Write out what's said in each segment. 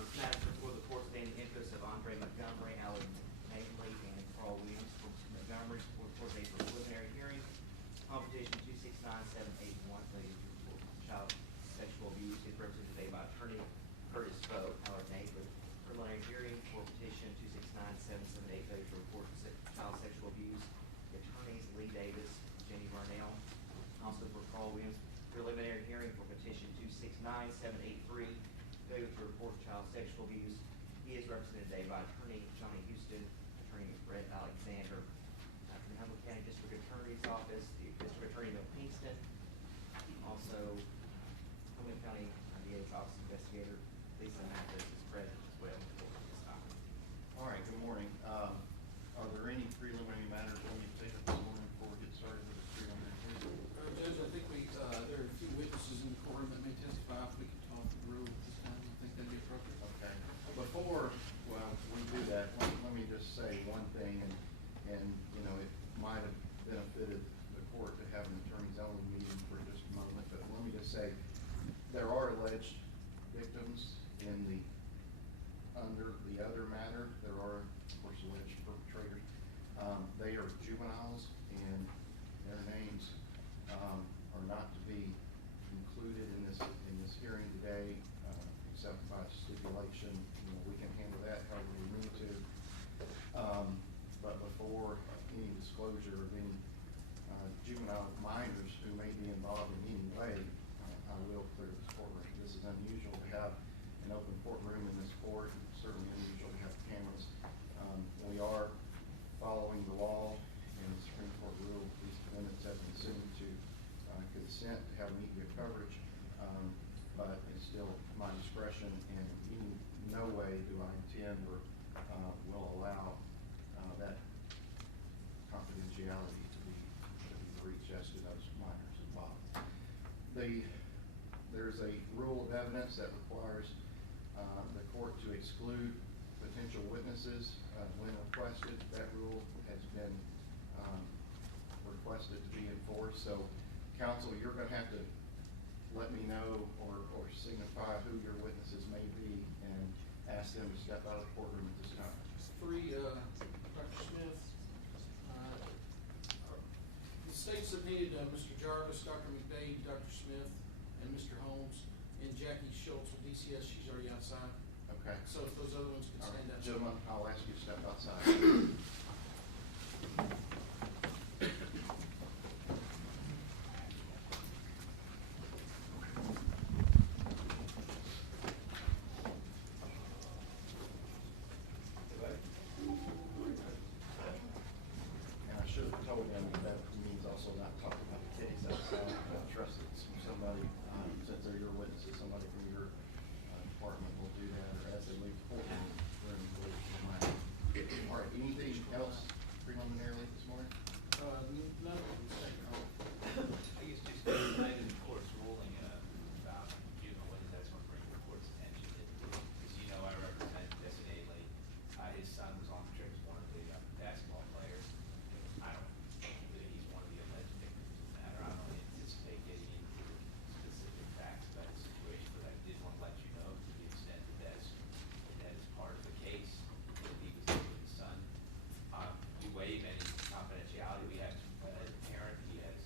This matter is before the court today in the interest of Andre Montgomery, Alan Namely, and Carl Williams. For Montgomery, before the court today for preliminary hearing on petition 269781 related to child sexual abuse. Is represented today by attorney Curtis Foe, Alan Namely. Preliminary hearing for petition 269778 related to report child sexual abuse. The attorneys Lee Davis, Jenny Burnell. Also for Carl Williams, preliminary hearing for petition 269783, failure to report child sexual abuse. He is represented today by attorney Johnny Houston, attorney Brett Alexander, from Hamilton County District Attorney's Office, the District Attorney Bill Kingston, also Hamilton County DA's Office Investigator Lisa Mathis is present as well for this time. All right, good morning. Are there any preliminary matters we need to take up this morning before we get started with the preliminary hearing? Judge, I think there are a few witnesses in the courtroom that may testify. If we can talk through at this time, I think that'd be appropriate. Okay. Before, well, we do that, let me just say one thing, and you know, it might have benefited the court to have an attorney's only meeting for just a moment, but let me just say, there are alleged victims in the, under the other matter. There are, of course, alleged perpetrators. They are juveniles, and their names are not to be included in this hearing today, except by stipulation. You know, we can handle that however we need to. But before any disclosure of any juvenile minors who may be involved in any way, I will clear this courtroom. This is unusual to have an open courtroom in this court, and certainly unusual to have cameras. We are following the law and the Supreme Court rule. These defendants have been seen to consent to have media coverage, but it's still my discretion, and in no way do I intend or will allow that confidentiality to be breached as to those minors involved. There's a rule of evidence that requires the court to exclude potential witnesses when requested. That rule has been requested to be enforced. So, counsel, you're going to have to let me know or signify who your witnesses may be and ask them to step out of the courtroom at this time. Three, Dr. Smith. The state submitted Mr. Jarvis, Dr. McDade, Dr. Smith, and Mr. Holmes, and Jackie Schultz with DCS. She's already outside. Okay. So if those other ones can All stand right. up. Gentlemen, I'll ask you to step outside. And I should have told them that means also not talking about the case outside. I trust that somebody, since they're your witnesses, somebody from your department will do that, or as they leave the courtroom. All right, anything else preliminarily this morning? None of them taken home. I guess just related to the court's ruling about juvenile witness, I just want to bring the court's attention. As you know, I represent designated. His son was on the trip as one of the basketball players. I don't believe he's one of the alleged victims of the matter. I don't anticipate getting into specific facts about the situation, but I did want to let you know to the extent that that is part of the case. That he was with his son. We waive any confidentiality. We have, as a parent, he has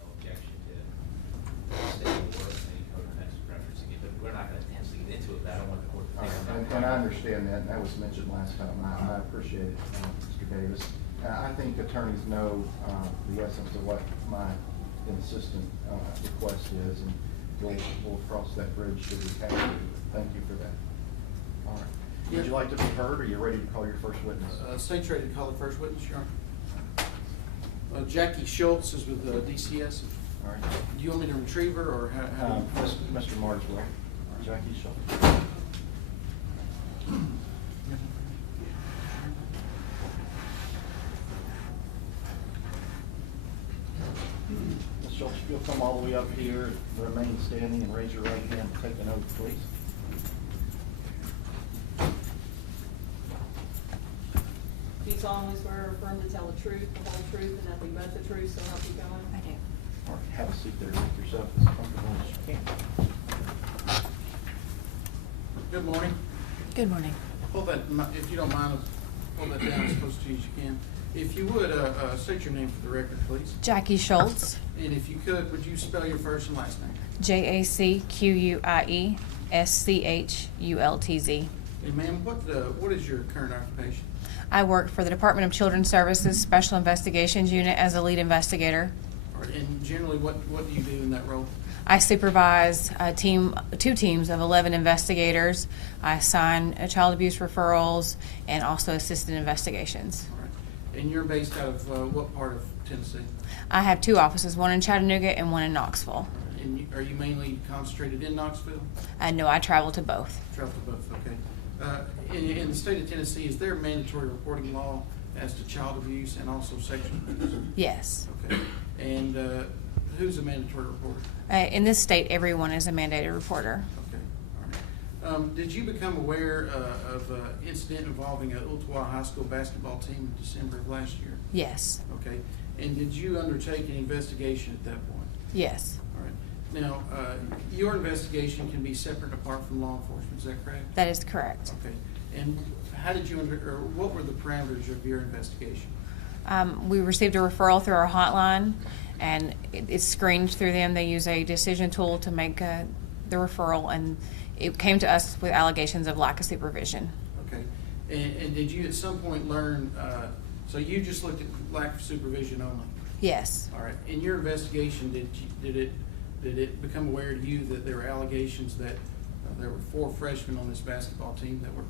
no objection to staying at work and any code of ethics referencing it, but we're not going to intensely get into it. But I don't want the court to think about it. And I understand that, and that was mentioned last time, and I appreciate it, Mr. Davis. I think attorneys know the essence of what my insistent request is, and we'll cross that bridge should we have to. Thank you for that. All right. Would you like to be heard, or you're ready to call your first witness? State's ready to call the first witness, Your Honor. Jackie Schultz is with DCS. All right. Do you want me to retrieve her, or how? Mr. Margswell. Jackie Schultz. Ms. Schultz, if you'll come all the way up here, remain standing, and raise your right hand and take an oath, please. Do you solemnly swear or affirm to tell the truth, the whole truth, and nothing but the truth, so help you God? I do. All right, have a seat there. Make yourself as comfortable as you can. Good morning. Good morning. Hold that, if you don't mind, hold that down as close to you as you can. If you would, state your name for the record, please. Jackie Schultz, And if you could, would you spell your first and last name? JACQUIESCHULTZ. And ma'am, what is your current occupation? I work for the Department of Children's Services Special Investigations Unit as a lead investigator. All right, and generally, what do you do in that role? I supervise two teams of 11 investigators. I assign child abuse referrals and also assist in investigations. All right. And you're based out of what part of Tennessee? I have two offices, one in Chattanooga and one in Knoxville. And are you mainly concentrated in Knoxville? No, I travel to both. Travel to both, okay. In the state of Tennessee, is there a mandatory reporting law as to child abuse and also sexual abuse? Yes. Okay. And who's a mandatory reporter? In this state, everyone is a mandated reporter. Okay, all right. Did you become aware of an incident involving an Ooltewah High School basketball team in December of last year? Yes. Okay. And did you undertake an investigation at that point? Yes. All right. Now, your investigation can be separate and apart from law enforcement, is that correct? That is correct. Okay. And how did you, or what were the parameters of your investigation? We received a referral through our hotline, and it's screened through them. They use a decision tool to make the referral, and it came to us with allegations of lack of supervision. Okay. And did you at some point learn, so you just looked at lack of supervision only? Yes. All right. In your investigation, did it become aware to you that there were allegations that there were 4 freshmen on this basketball team that were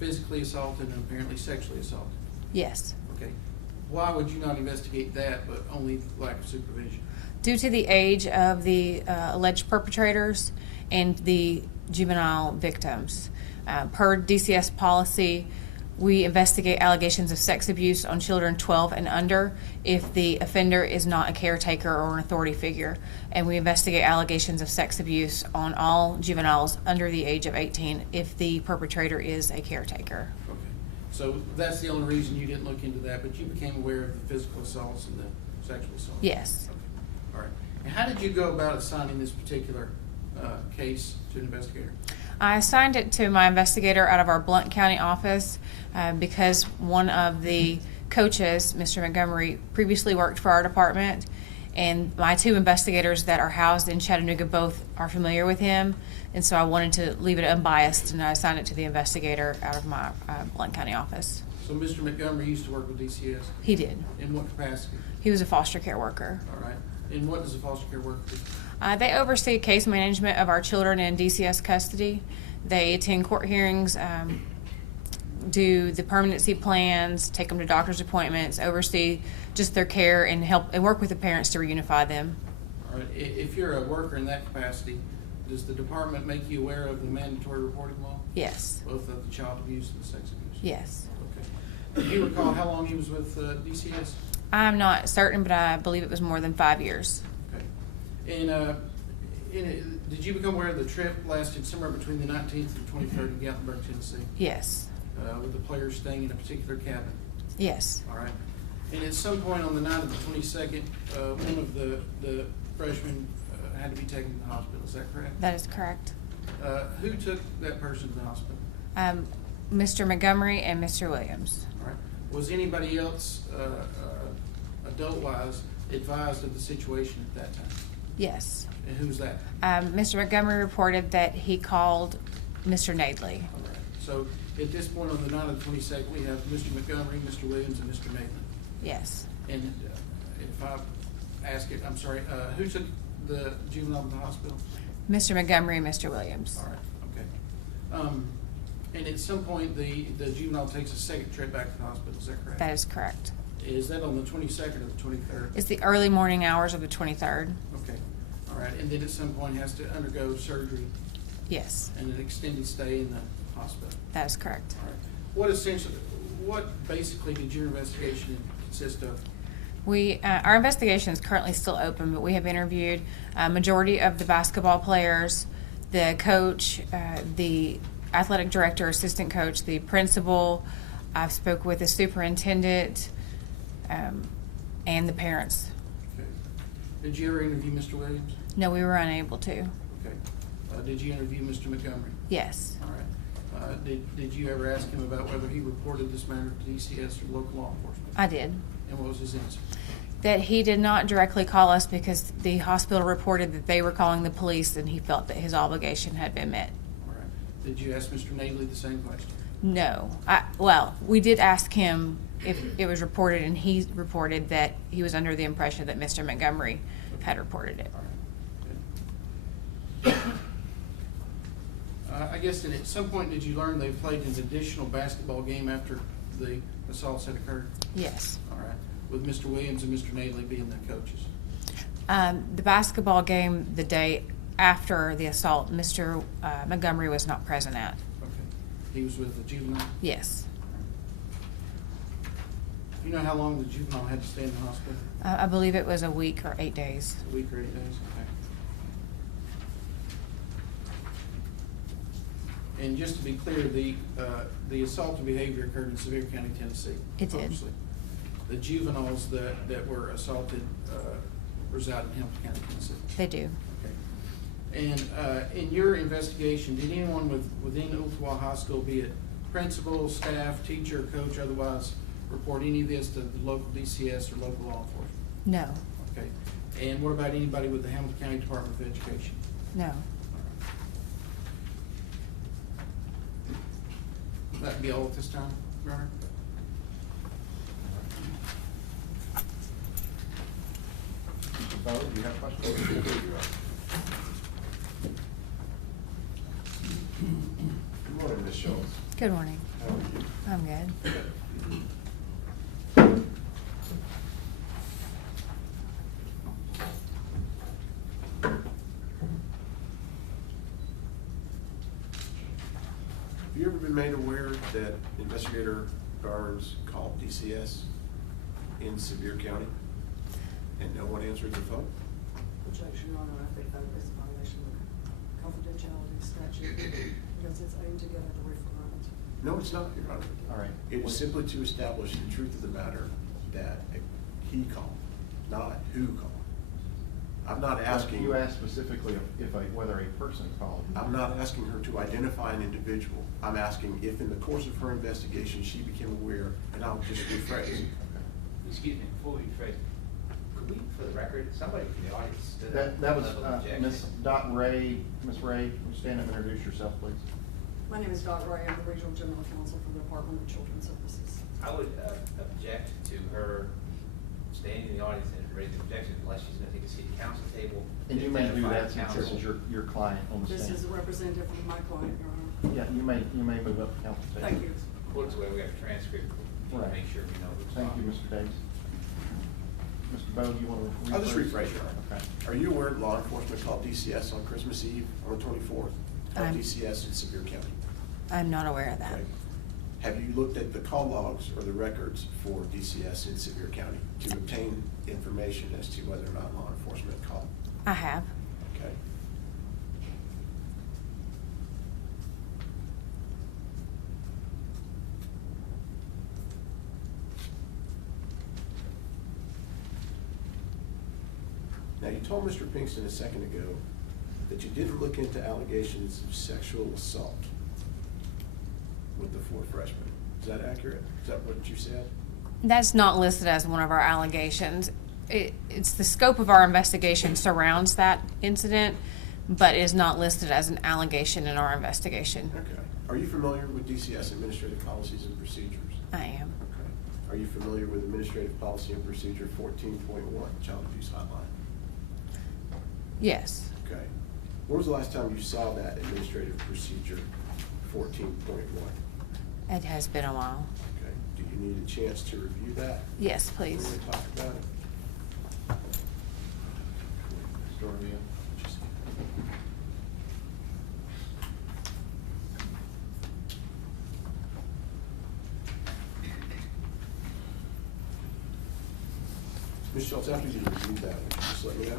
physically assaulted and apparently sexually assaulted? Yes. Okay. Why would you not investigate that, but only lack of supervision? Due to the age of the alleged perpetrators and the juvenile victims. Per DCS policy, we investigate allegations of sex abuse on children 12 and under if the offender is not a caretaker or an authority figure. And we investigate allegations of sex abuse on all juveniles under the age of 18 if the perpetrator is a caretaker. Okay. So that's the only reason you didn't look into that, but you became aware of the physical assaults and the sexual assaults? Yes. Okay. All right. And how did you go about assigning this particular case to an investigator? I assigned it to my investigator out of our Blount County office because one of the coaches, Mr. Montgomery, previously worked for our department, and my 2 investigators that are housed in Chattanooga both are familiar with him, and so I wanted to leave it unbiased, and I assigned it to the investigator out of my Blount County office. So Mr. Montgomery used to work with DCS? He did. In what capacity? He was a foster care worker. All right. And what does a foster care worker do? They oversee case management of our children in DCS custody. They attend court hearings, do the permanency plans, take them to doctor's appointments, oversee just their care, and help and work with the parents to reunify them. All right. If you're a worker in that capacity, does the department make you aware of the mandatory reporting law? Yes. Both of the child abuse and the sex abuse? Yes. Okay. Do you recall how long he was with DCS? I'm not certain, but I believe it was more than 5 years. Okay. And did you become aware of the trip lasted somewhere between the 19th and 23rd in Gatlinburg, Tennessee? Yes. With the players staying in a particular cabin? Yes. All right. And at some point on the night of the 22nd, one of the freshmen had to be taken to the hospital. Is that correct? That is correct. Who took that person to the hospital? Mr. Montgomery and Mr. Williams. All right. Was anybody else, adult-wise, advised of the situation at that time? Yes. And who was that? Mr. Montgomery reported that he called Mr. Nadley. All right. So at this point on the night of the 22nd, we have Mr. Montgomery, Mr. Williams, and Mr. Maitland. Yes. And if I ask it, I'm sorry, who took the juvenile to the hospital? Mr. Montgomery and Mr. Williams. All right, okay. And at some point, the juvenile takes a second trip back to the hospital, is that correct? That is correct. Is that on the 22nd or the 23rd? It's the early morning hours of the 23rd. Okay, all right, and then at some point has to undergo surgery Yes. and an extended stay in the hospital? That is correct. All right. What basically did your investigation consist of? Our investigation is currently still open, but we have interviewed a majority of the basketball players, the coach, the athletic director, assistant coach, the principal. I've spoke with the superintendent, and the parents. Okay. Did you ever interview Mr. Williams? No, we were unable to. Okay. Did you interview Mr. Montgomery? Yes. All right. Did you ever ask him about whether he reported this matter to DCS or local law enforcement? I did. And what was his answer? That he did not directly call us because the hospital reported that they were calling the police and he felt that his obligation had been met. All right. Did you ask Mr. Nadley the same question? No. Well, we did ask him if it was reported, and he reported that he was under the impression that Mr. Montgomery had reported it. All right. Good. I guess at some point did you learn they played an additional basketball game after the assaults had occurred? Yes. All right. With Mr. Williams and Mr. Nadley being the coaches? The basketball game the day after the assault, Mr. Montgomery was not present at. Okay. He was with the juvenile? Yes. Do you know how long the juvenile had to stay in the hospital? I believe it was a week or 8 days. A week or 8 days? Okay. And just to be clear, the assaultive behavior occurred in Sevier County, Tennessee. It did. Obviously. The juveniles that were assaulted reside in Hamilton County, Tennessee. They do. Okay. And in your investigation, did anyone within Ooltewah High School, be it principal, staff, teacher, coach, otherwise, report any of this to the local DCS or local law enforcement? No. Okay. And what about anybody with the Hamilton County Department of Education? No. That'd be all at this time, Your Honor? Mr. Bowler, do you have questions? Good morning, Ms. Schultz. Good morning. How are you? I'm good. Have you ever been made aware that Investigator Barnes called DCS in Sevier County and no one answered the phone? Objection, Your Honor, I think that is a violation of confidentiality statute because it's aimed to get at a referent. No, it's not, Your Honor. All right. It is simply to establish the truth of the matter that he called, not who called. I'm not asking. You asked specifically whether a person called. I'm not asking her to identify an individual. I'm asking if in the course of her investigation she became aware, and I'll just rephrase. Excuse me, before we rephrase, could we, for the record, somebody from the audience stood up? That was level of objection? Ms. Dot Ray. Ms. Ray, would you stand up and introduce yourself, please? My name is Dot Ray. I'm the Regional General Counsel for the Department of Children's Services. I would object to her standing in the audience and raising objection unless she's gonna take a seat at the council table. And you may do identify that the since this council. is your client on the This stand. is a representative of my client, Your Honor. Yeah, you may move up to council table. Thank you. According to the way we have a transcript, we need to Right. make sure we know who's Thank you, talking. Mr. Davis. Mr. Bowe, do you want to rephrase? I'll just rephrase, Your Honor. Okay. Are you aware law enforcement called DCS on Christmas Eve on the 24th? Called DCS in Sevier County. I'm not aware of that. Okay. Have you looked at the call logs or the records for DCS in Sevier County to obtain information as to whether or not law enforcement called? I have. Okay. Now, you told Mr. Pinkston a second ago that you didn't look into allegations of sexual assault with the 4 freshmen. Is that accurate? Is that what you said? That's not listed as one of our allegations. It's the scope of our investigation surrounds that incident, but is not listed as an allegation in our investigation. Okay. Are you familiar with DCS administrative policies and procedures? I am. Okay. Are you familiar with Administrative Policy and Procedure 14.1, Child Abuse Hotline? Yes. Okay. When was the last time you saw that Administrative Procedure 14.1? It has been a while. Okay. Do you need a chance to review that? Yes, please. When we talk about it? Mr. Orville. Ms. Schultz, after you review that, would you just let me know?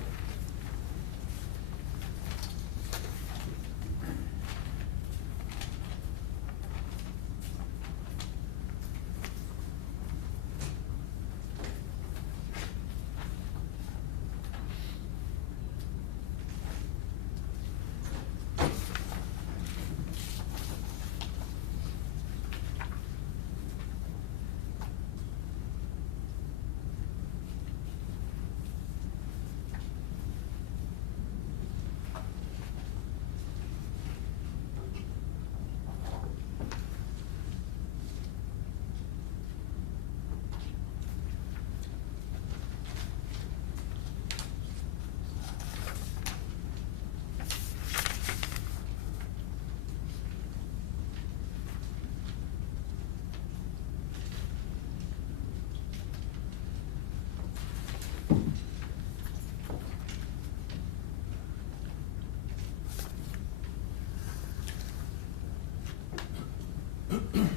Okay.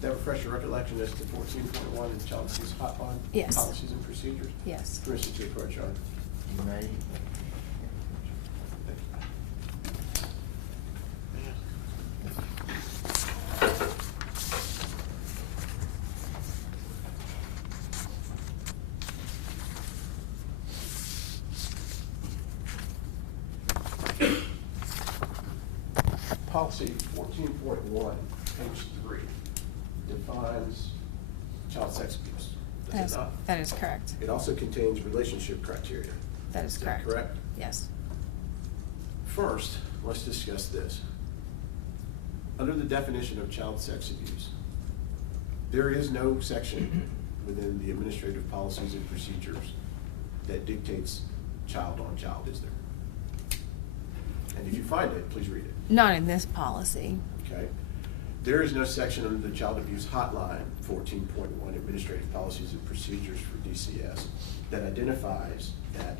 That refresh your recollection as to 14.1 in child abuse hotline? Yes. Policies and procedures? Yes. Permission to approach, Your Honor. You may. Policy 14.1, page 3, defines child sex abuse. Does it not? That is correct. It also contains relationship criteria. That is correct. Correct? Yes. First, let's discuss this. Under the definition of child sex abuse, there is no section within the administrative policies and procedures that dictates child on child, is there? And if you find it, please read it. Not in this policy. Okay? There is no section under the Child Abuse Hotline 14.1 Administrative Policies and Procedures for DCS that identifies that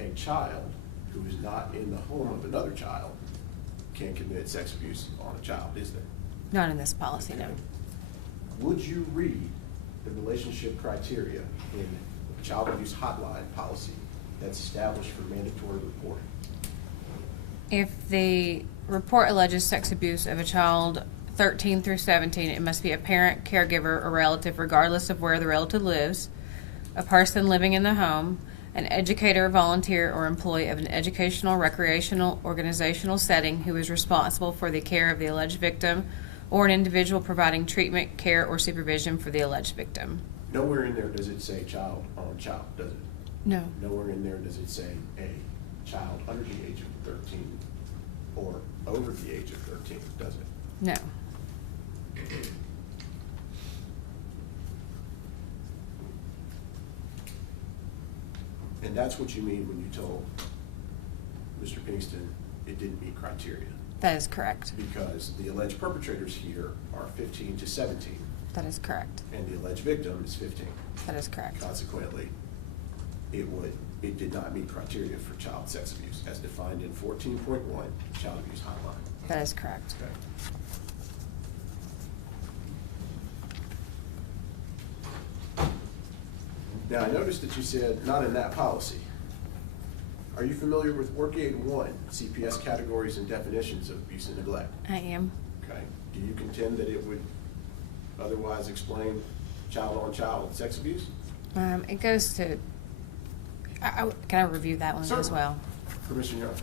a child who is not in the home of another child can commit sex abuse on a child, is there? Not in this policy, no. Would you read the relationship criteria in the Child Abuse Hotline policy that's established for mandatory reporting? If the report alleges sex abuse of a child 13 through 17, it must be a parent, caregiver, or relative, regardless of where the relative lives, a person living in the home, an educator, volunteer, or employee of an educational, recreational, organizational setting who is responsible for the care of the alleged victim, or an individual providing treatment, care, or supervision for the alleged victim. Nowhere in there does it say child on child, does it? No. Nowhere in there does it say a child under the age of 13 or over the age of 13, does it? No. And that's what you mean when you told Mr. Pinkston it didn't meet criteria, That is correct. because the alleged perpetrators here are 15 to 17, That is correct. and the alleged victim is 15. That is correct. Consequently, it did not meet criteria for child sex abuse as defined in 14.1 Child Abuse Hotline. That is correct. Okay. Now, I noticed that you said not in that policy. Are you familiar with Work Aid 1, CPS categories and definitions of abuse and neglect? I am. Okay. Do you contend that it would otherwise explain child-on-child sex abuse? It goes to, can I review that one as Certainly. well? Permission, Your Honor.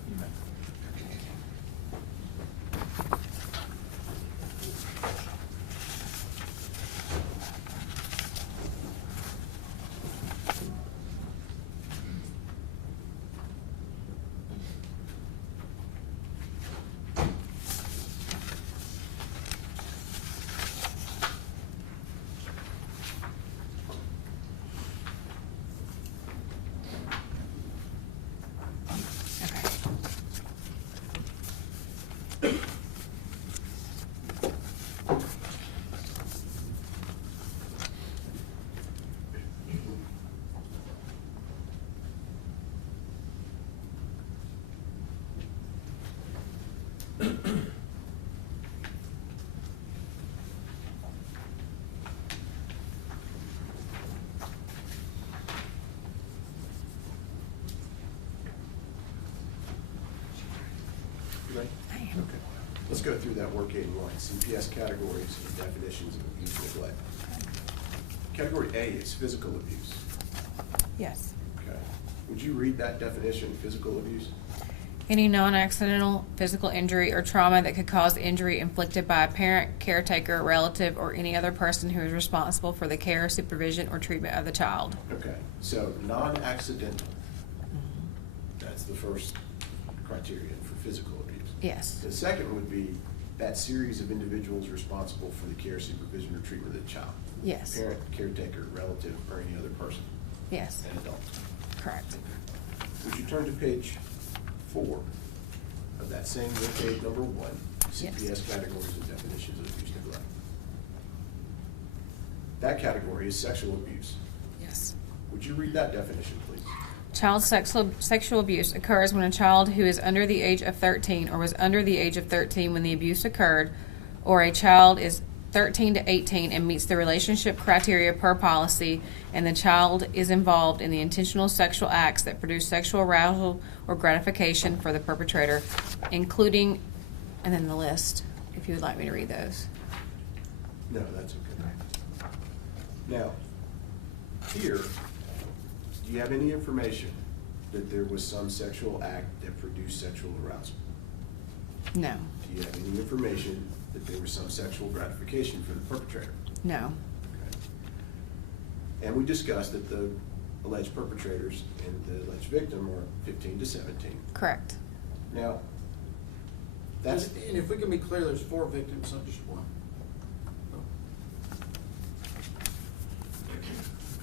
You ready? I am. Okay. Let's go through that Work Aid 1, CPS categories and definitions of abuse and neglect. Category A is physical abuse. Yes. Okay. Would you read that definition, physical abuse? Any non-accidental physical injury or trauma that could cause injury inflicted by a parent, caretaker, relative, or any other person who is responsible for the care, supervision, or treatment of the child. Okay, so non-accidental. That's the first criterion for physical abuse. Yes. The second would be that series of individuals responsible for the care, supervision, or treatment of the child. Yes. Parent, caretaker, relative, or any other person, Yes. an adult. Correct. Would you turn to page 4 of that same Work Aid number 1, Yes. CPS categories and definitions of abuse and neglect? That category is sexual abuse. Yes. Would you read that definition, please? Child sexual abuse occurs when a child who is under the age of 13 or was under the age of 13 when the abuse occurred, or a child is 13 to 18 and meets the relationship criteria per policy, and the child is involved in the intentional sexual acts that produce sexual arousal or gratification for the perpetrator, including, and then the list, if you would like me to read those. No, that's okay. Now, here, do you have any information that there was some sexual act that produced sexual arousal? No. Do you have any information that there was some sexual gratification for the perpetrator? No. Okay. And we discussed that the alleged perpetrators and the alleged victim are 15 to 17. Correct. Now, that's, And if we can be clear, there's 4 victims, not just 1.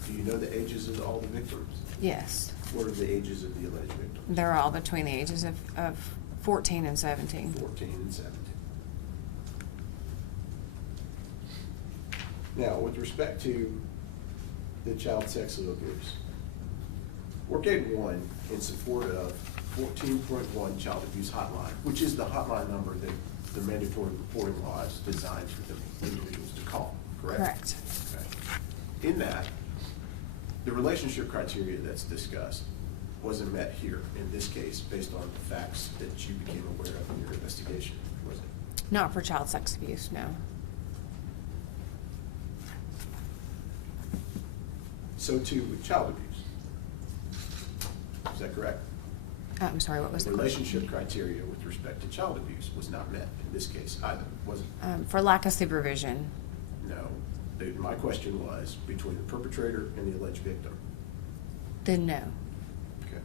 do you know the ages of all the victims? Yes. What are the ages of the alleged victims? They're all between the ages of 14 and 17. 14 and 17. Now, with respect to the child sexual abuse, Workgate 1 in support of 14.1 Child Abuse Hotline, which is the hotline number that the mandatory reporting law is designed for the individuals to call, correct? Correct. Okay. In that, the relationship criteria that's discussed wasn't met here in this case based on the facts that you became aware of in your investigation, was it? Not for child sex abuse, no. So too with child abuse. Is that correct? I'm sorry, what was the The question? relationship criteria with respect to child abuse was not met in this case either, was it? For lack of supervision. No. My question was between the perpetrator and the alleged victim. Then no. Okay.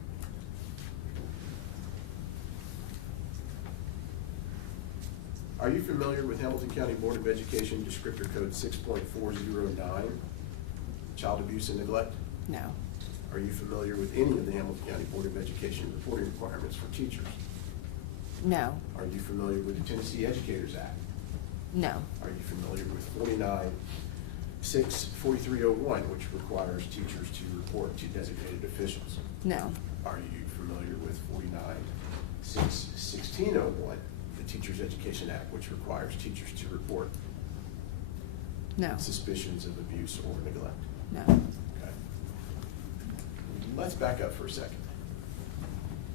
Are you familiar with Hamilton County Board of Education Descriptor Code 6.409, child abuse and neglect? No. Are you familiar with any of the Hamilton County Board of Education reporting requirements for teachers? No. Are you familiar with the Tennessee Educators Act? No. Are you familiar with 49-6-4301, which requires teachers to report to designated officials? No. Are you familiar with 49-6-1601, the Teachers Education Act, which requires teachers to report No. suspicions of abuse or neglect? No. Okay. Let's back up for a second.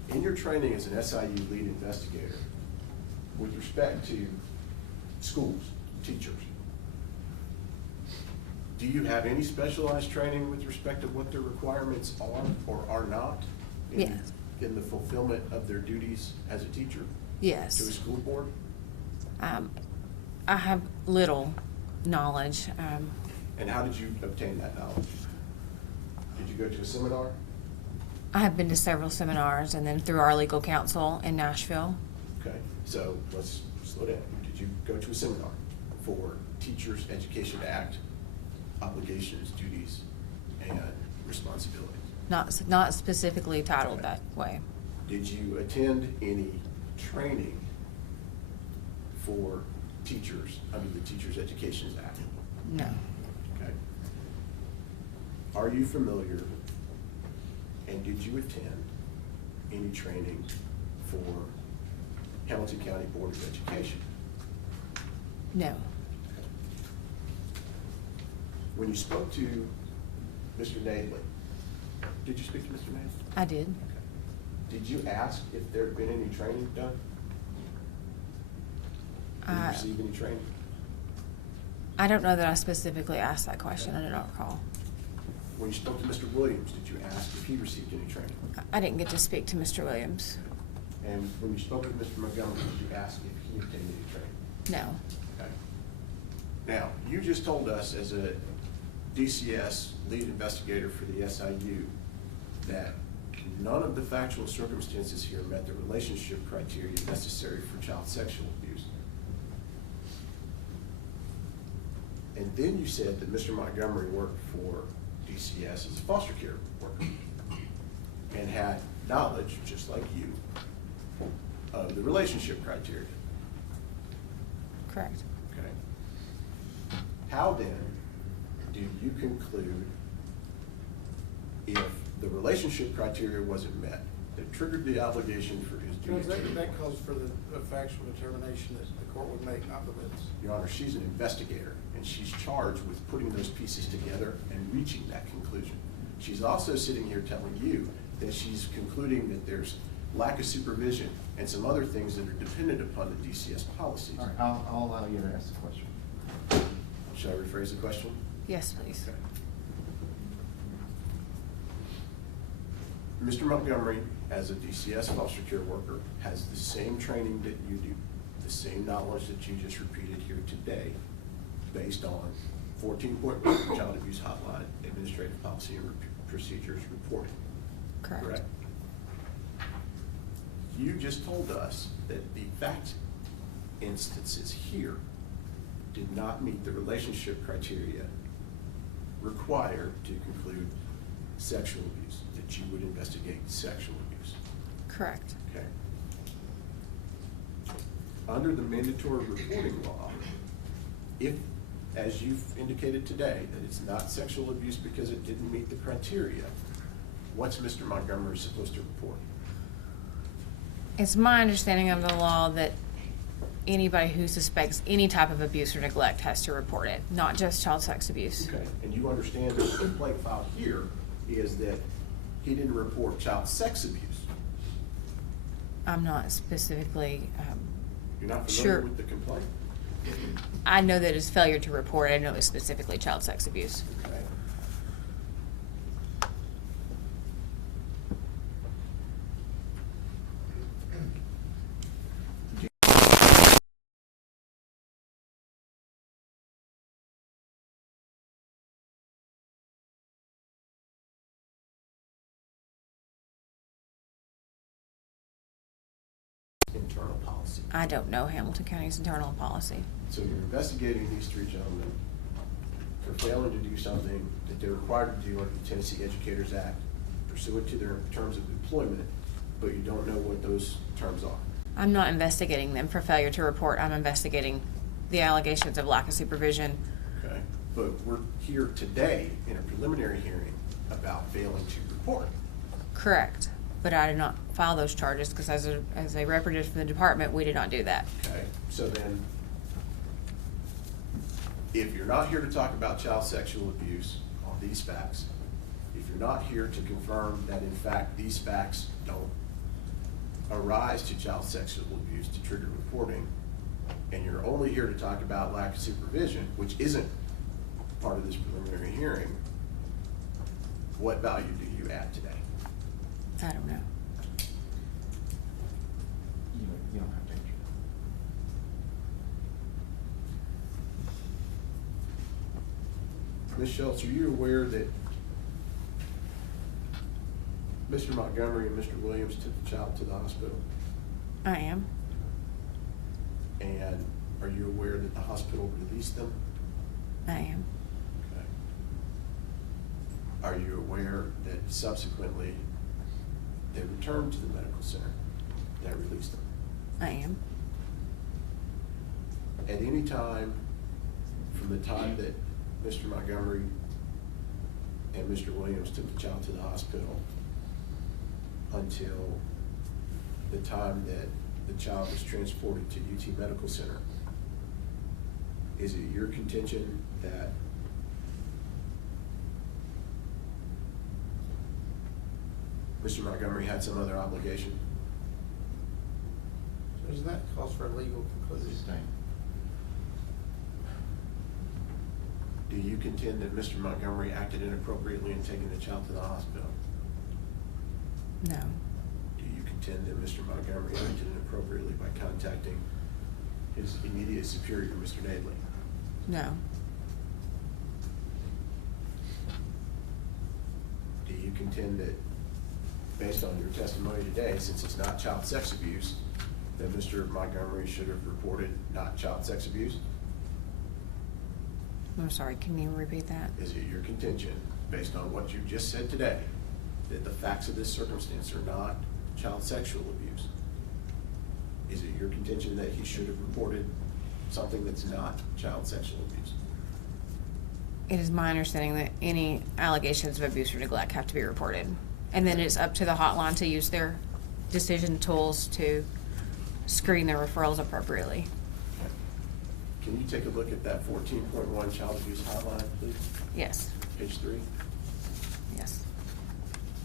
In your training as an SIU lead investigator, with respect to schools, teachers, do you have any specialized training with respect to what their requirements are or are not in, Yes. in the fulfillment of their duties as a teacher to a Yes. school board? I have little knowledge. And how did you obtain that knowledge? Did you go to a seminar? I have been to several seminars and then through our legal counsel in Nashville. Okay, so let's slow down. Did you go to a seminar for Teachers Education Act obligations, duties, and responsibilities? Not specifically titled Okay. that way. Did you attend any training for teachers under the Teachers Education Act? No. Okay. Are you familiar, and did you attend any training for Hamilton County Board of Education? No. When you spoke to Mr. Nadley, did you speak to Mr. Nadley? I did. Okay. Did you ask if there had been any training done? Did you receive any training? I don't know that I specifically asked that question. I do not recall. When you spoke to Mr. Williams, did you ask if he received any training? I didn't get to speak to Mr. Williams. And when you spoke with Mr. Montgomery, did you ask if he obtained any training? No. Okay. Now, you just told us as a DCS lead investigator for the SIU that none of the factual circumstances here met the relationship criteria necessary for child sexual abuse. And then you said that Mr. Montgomery worked for DCS as a foster care worker and had knowledge, just like you, of the relationship criteria. Correct. Okay. How then do you conclude relationship criteria wasn't met that triggered the obligation for his duty Judge, to that report. calls for the factual determination that the court would make, not the witness. Your Honor, she's an investigator, and she's charged with putting those pieces together and reaching that conclusion. She's also sitting here telling you that she's concluding that there's lack of supervision and some other things that are dependent upon the DCS policies. All right, I'll allow you to ask the question. Should I rephrase the question? Yes, please. Okay. Mr. Montgomery, as a DCS foster care worker, has the same training that you do, the same knowledge that you just repeated here today, based on 14.1 Child Abuse Hotline Administrative Policy and Procedures reporting. Correct. You just told us that the fact instances here did not meet the relationship criteria required to conclude sexual abuse, that you would investigate sexual abuse. Correct. Okay. Under the mandatory reporting law, if, as you've indicated today, that it's not sexual abuse because it didn't meet the criteria, what's Mr. Montgomery supposed to report? It's my understanding of the law that anybody who suspects any type of abuse or neglect has to report it, not just child sex abuse. Okay, and you understand that the complaint filed here is that he didn't report child sex abuse. I'm not specifically, You're not familiar Sure. with the complaint? I know that it's failure to report. I know it's specifically child sex abuse. Okay. Internal policy. I don't know Hamilton County's internal policy. So you're investigating these three gentlemen for failing to do something that they're required to do under the Tennessee Educators Act pursuant to their terms of employment, but you don't know what those terms are. I'm not investigating them for failure to report. I'm investigating the allegations of lack of supervision. Okay, but we're here today in a preliminary hearing about failing to report. Correct. But I did not file those charges because as a representative from the department, we did not do that. Okay, so then, if you're not here to talk about child sexual abuse on these facts, if you're not here to confirm that in fact these facts don't arise to child sexual abuse to trigger reporting, and you're only here to talk about lack of supervision, which isn't part of this preliminary hearing, what value do you add today? I don't know. You don't have to answer that. Ms. Schultz, are you aware that Mr. Montgomery and Mr. Williams took the child to the hospital? I am. And are you aware that the hospital released them? I am. Okay. Are you aware that subsequently they returned to the medical center that released them? I am. At any time from the time that Mr. Montgomery and Mr. Williams took the child to the hospital until the time that the child was transported to UT Medical Center, is it your contention that Mr. Montgomery had some other obligation? Does that cause for a legal conclusion? Do you contend that Mr. Montgomery acted inappropriately in taking the child to the hospital? No. Do you contend that Mr. Montgomery acted inappropriately by contacting his immediate superior, Mr. Nadley? No. Do you contend that, based on your testimony today, since it's not child sex abuse, that Mr. Montgomery should have reported not child sex abuse? I'm sorry, can you repeat that? Is it your contention, based on what you just said today, that the facts of this circumstance are not child sexual abuse? Is it your contention that he should have reported something that's not child sexual abuse? It is my understanding that any allegations of abuse or neglect have to be reported. And then it's up to the hotline to use their decision tools to screen their referrals appropriately. Can you take a look at that 14.1 child abuse hotline, please? Yes, Page 3. yes.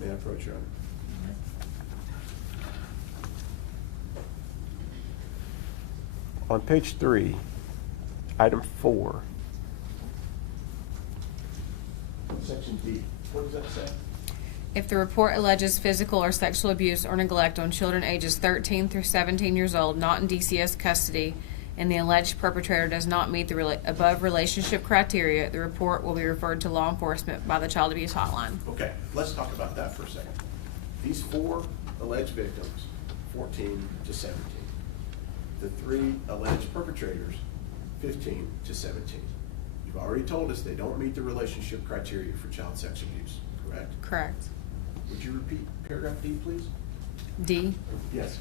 May I approach, Your Honor? On page 3, item 4, section D, what does that say? If the report alleges physical or sexual abuse or neglect on children ages 13 through 17 years old not in DCS custody, and the alleged perpetrator does not meet the above relationship criteria, the report will be referred to law enforcement by the child abuse hotline. Okay, let's talk about that for a second. These 4 alleged victims, 14 to 17. The 3 alleged perpetrators, 15 to 17. You've already told us they don't meet the relationship criteria for child sex abuse, correct? Correct. Would you repeat paragraph D, please? D, Yes.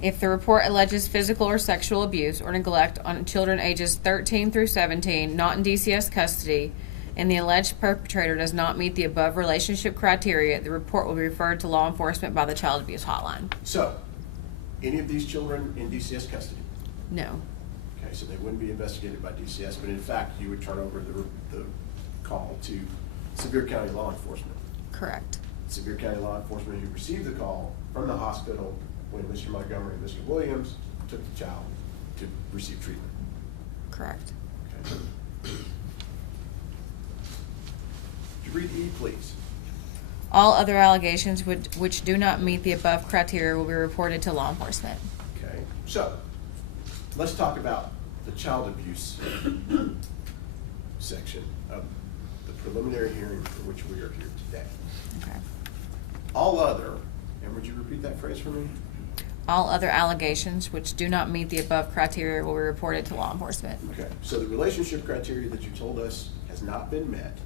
if the report alleges physical or sexual abuse or neglect on children ages 13 through 17 not in DCS custody, and the alleged perpetrator does not meet the above relationship criteria, the report will be referred to law enforcement by the child abuse hotline. So, any of these children in DCS custody? No. Okay, so they wouldn't be investigated by DCS, but in fact, you would turn over the call to Sevier County law enforcement. Correct. Sevier County law enforcement who received the call from the hospital when Mr. Montgomery and Mr. Williams took the child to receive treatment. Correct. Okay. Would you read E, please? All other allegations which do not meet the above criteria will be reported to law enforcement. Okay, so let's talk about the child abuse section of the preliminary hearing for which we are here today. Okay. All other, and would you repeat that phrase for me? All other allegations which do not meet the above criteria will be reported to law enforcement. Okay, so the relationship criteria that you told us has not been met.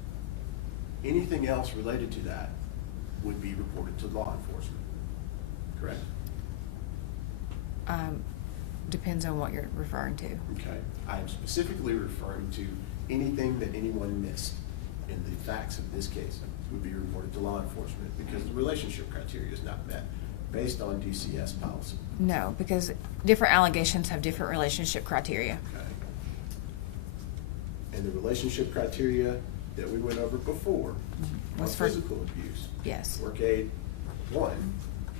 Anything else related to that would be reported to law enforcement, correct? Depends on what you're referring to. Okay, I am specifically referring to anything that anyone missed in the facts of this case would be reported to law enforcement because the relationship criteria is not met based on DCS policy. No, because different allegations have different relationship criteria. Okay. And the relationship criteria that we went over before on Was for- physical abuse. Yes. Work aid 1,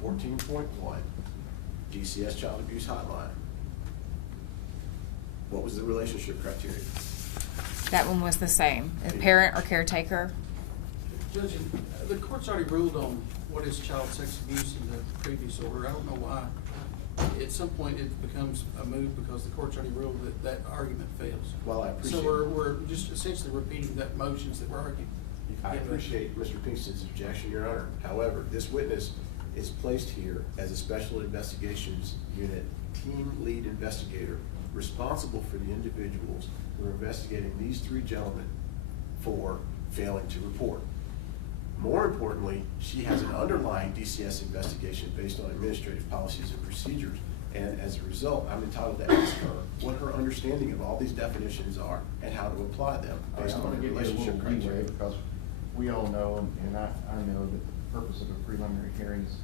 14.1, DCS child abuse hotline. What was the relationship criteria? That one was the same, a parent or caretaker. Judge, the court's already ruled on what is child sex abuse in the previous order. I don't know why. At some point, it becomes a moot because the court's already ruled that that argument fails. Well, I appreciate. So we're just essentially repeating that motions that were argued. I appreciate Mr. Pinkston's objection, Your Honor. However, this witness is placed here as a Special Investigations Unit team lead investigator responsible for the individuals who are investigating these 3 gentlemen for failing to report. More importantly, she has an underlying DCS investigation based on administrative policies and procedures. And as a result, I'm entitled to ask her what her understanding of all these definitions are and how to apply them based on the relationship criteria. Because we all know, and I know that the purpose of a preliminary hearing is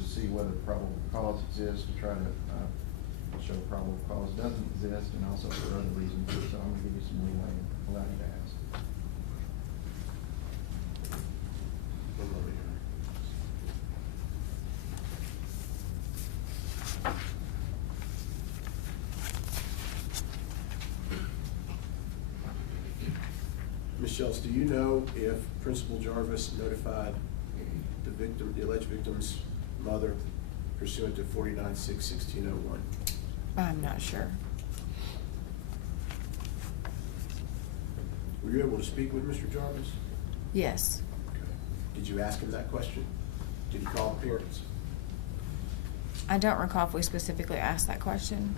to see whether probable cause exists, to try to show probable cause doesn't exist, and also for other reasons. So I'm gonna give you some leeway and allow you to ask. One moment here. Ms. Schultz, do you know if Principal Jarvis notified the victim, the alleged victim's mother pursuant to 49-6-1601? I'm not sure. Were you able to speak with Mr. Jarvis? Yes. Okay. Did you ask him that question? Did he call the parents? I don't recall if we specifically asked that question.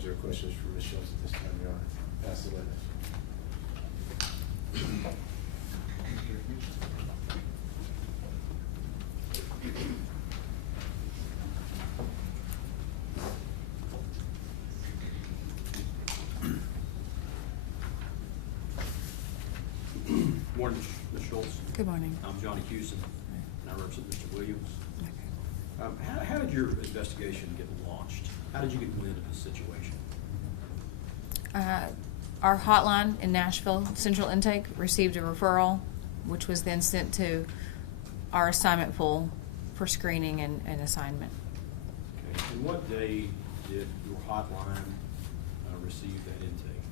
is there questions for Ms. Schultz at this time, Your Honor? Pass the witness. Morning, Ms. Schultz. Good morning. I'm Johnny Hewson, and I represent Mr. Williams. Okay. How did your investigation get launched? How did you get wind of this situation? Our hotline in Nashville, Central Intake, received a referral, which was then sent to our assignment pool for screening and assignment. Okay. And what day did your hotline receive that intake?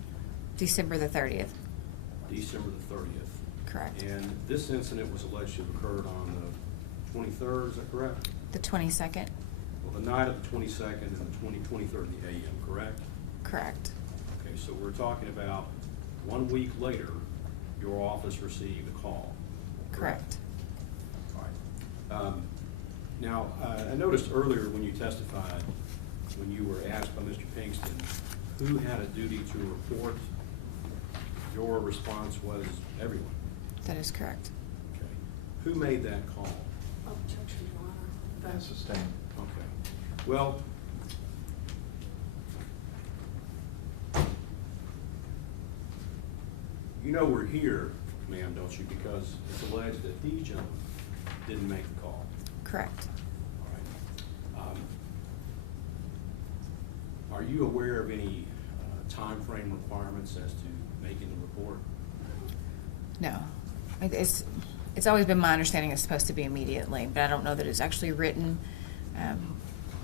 December the 30th. December the 30th. Correct. And this incident was alleged to have occurred on the 23rd, is that correct? The 22nd. Well, the night of the 22nd and the 23rd in the AM, correct? Correct. Okay, so we're talking about 1 week later, your office received a call. Correct. All right. Now, I noticed earlier when you testified, when you were asked by Mr. Pinkston, who had a duty to report, your response was everyone. That is correct. Okay. Who made that call? Objection, Your Honor. And sustained. Okay. Well, you know we're here, ma'am, don't you? Because it's alleged that these gentlemen didn't make the call. Correct. All right. Are you aware of any time frame requirements as to making the report? No. It's always been my understanding it's supposed to be immediately, but I don't know that it's actually written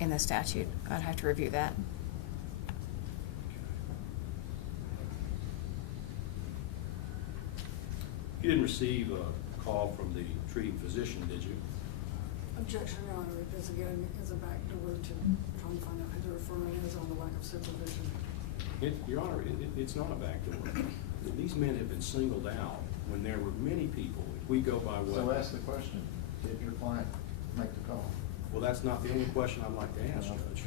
in the statute. I'd have to review that. You didn't receive a call from the treating physician, did you? Objection, Your Honor, because again, is a backdoor to trying to find out who the referring is on the lack of supervision. Your Honor, it's not a backdoor. These men have been singled out when there were many people. If we go by what... So ask the question, did your client make the call? Well, that's not the only question I'd like to ask, Judge.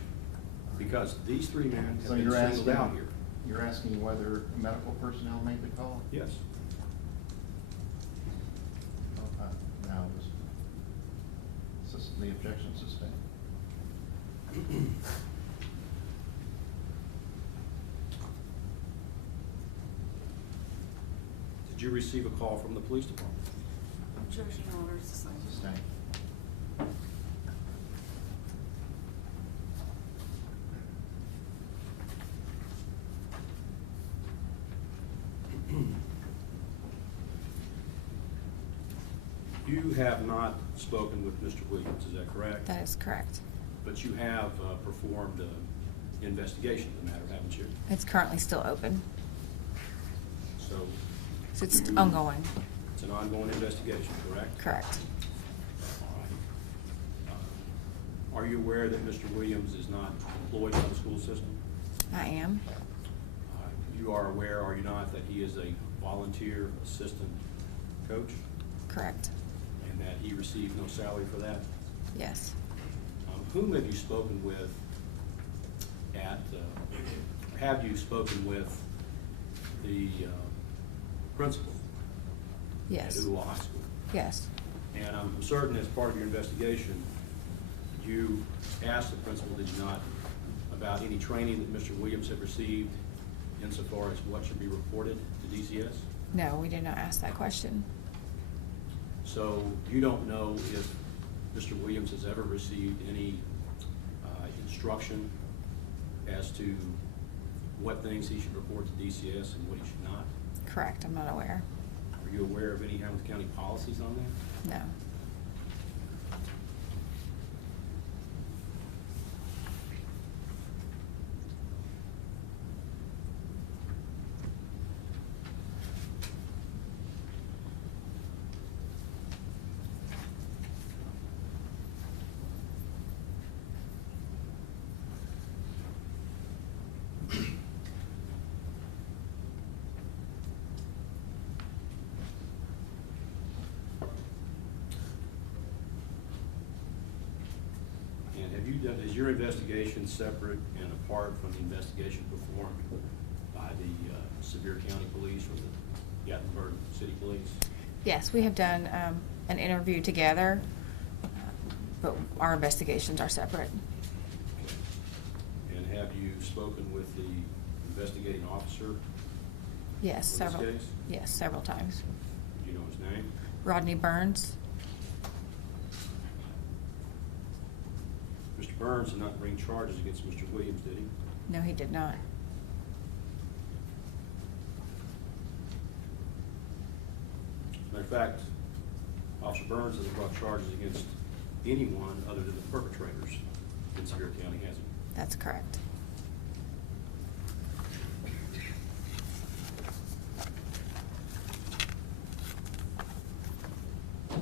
Because these three men have So been you're singled asking, out here. you're asking whether medical personnel made the call? Yes. Now, the objection sustained. Did you receive a call from the police department? Objection, Your Honor, it's the same. Sustained. You have not spoken with Mr. Williams, is that correct? That is correct. But you have performed an investigation of the matter, haven't you? It's currently still open, So so it's you- ongoing. It's an ongoing investigation, correct? Correct. All right. Are you aware that Mr. Williams is not employed by the school system? I am. You are aware, are you not, that he is a volunteer assistant coach Correct. and that he receives no salary for that? Yes. Whom have you spoken with have you spoken with the principal Yes. at Ooltewah High School? Yes. And I'm certain as part of your investigation, you asked the principal, did you not, about any training that Mr. Williams had received insofar as what should be reported to DCS? No, we did not ask that question. So you don't know if Mr. Williams has ever received any instruction as to what things he should report to DCS and what he should not? Correct. I'm not aware. Are you aware of any Hamilton County policies on that? No. is your investigation separate and apart from the investigation performed by the Sevier County Police or the Gatlinburg City Police? Yes, we have done an interview together, but our investigations are separate. And have you spoken with the investigating officer? Yes, For this several. case? Yes, several times. Do you know his name? Rodney Burns. Mr. Burns did not bring charges against Mr. Williams, did he? No, he did not. As a matter of fact, Officer Burns hasn't brought charges against anyone other than the perpetrators in Sevier County, has he? That's correct. No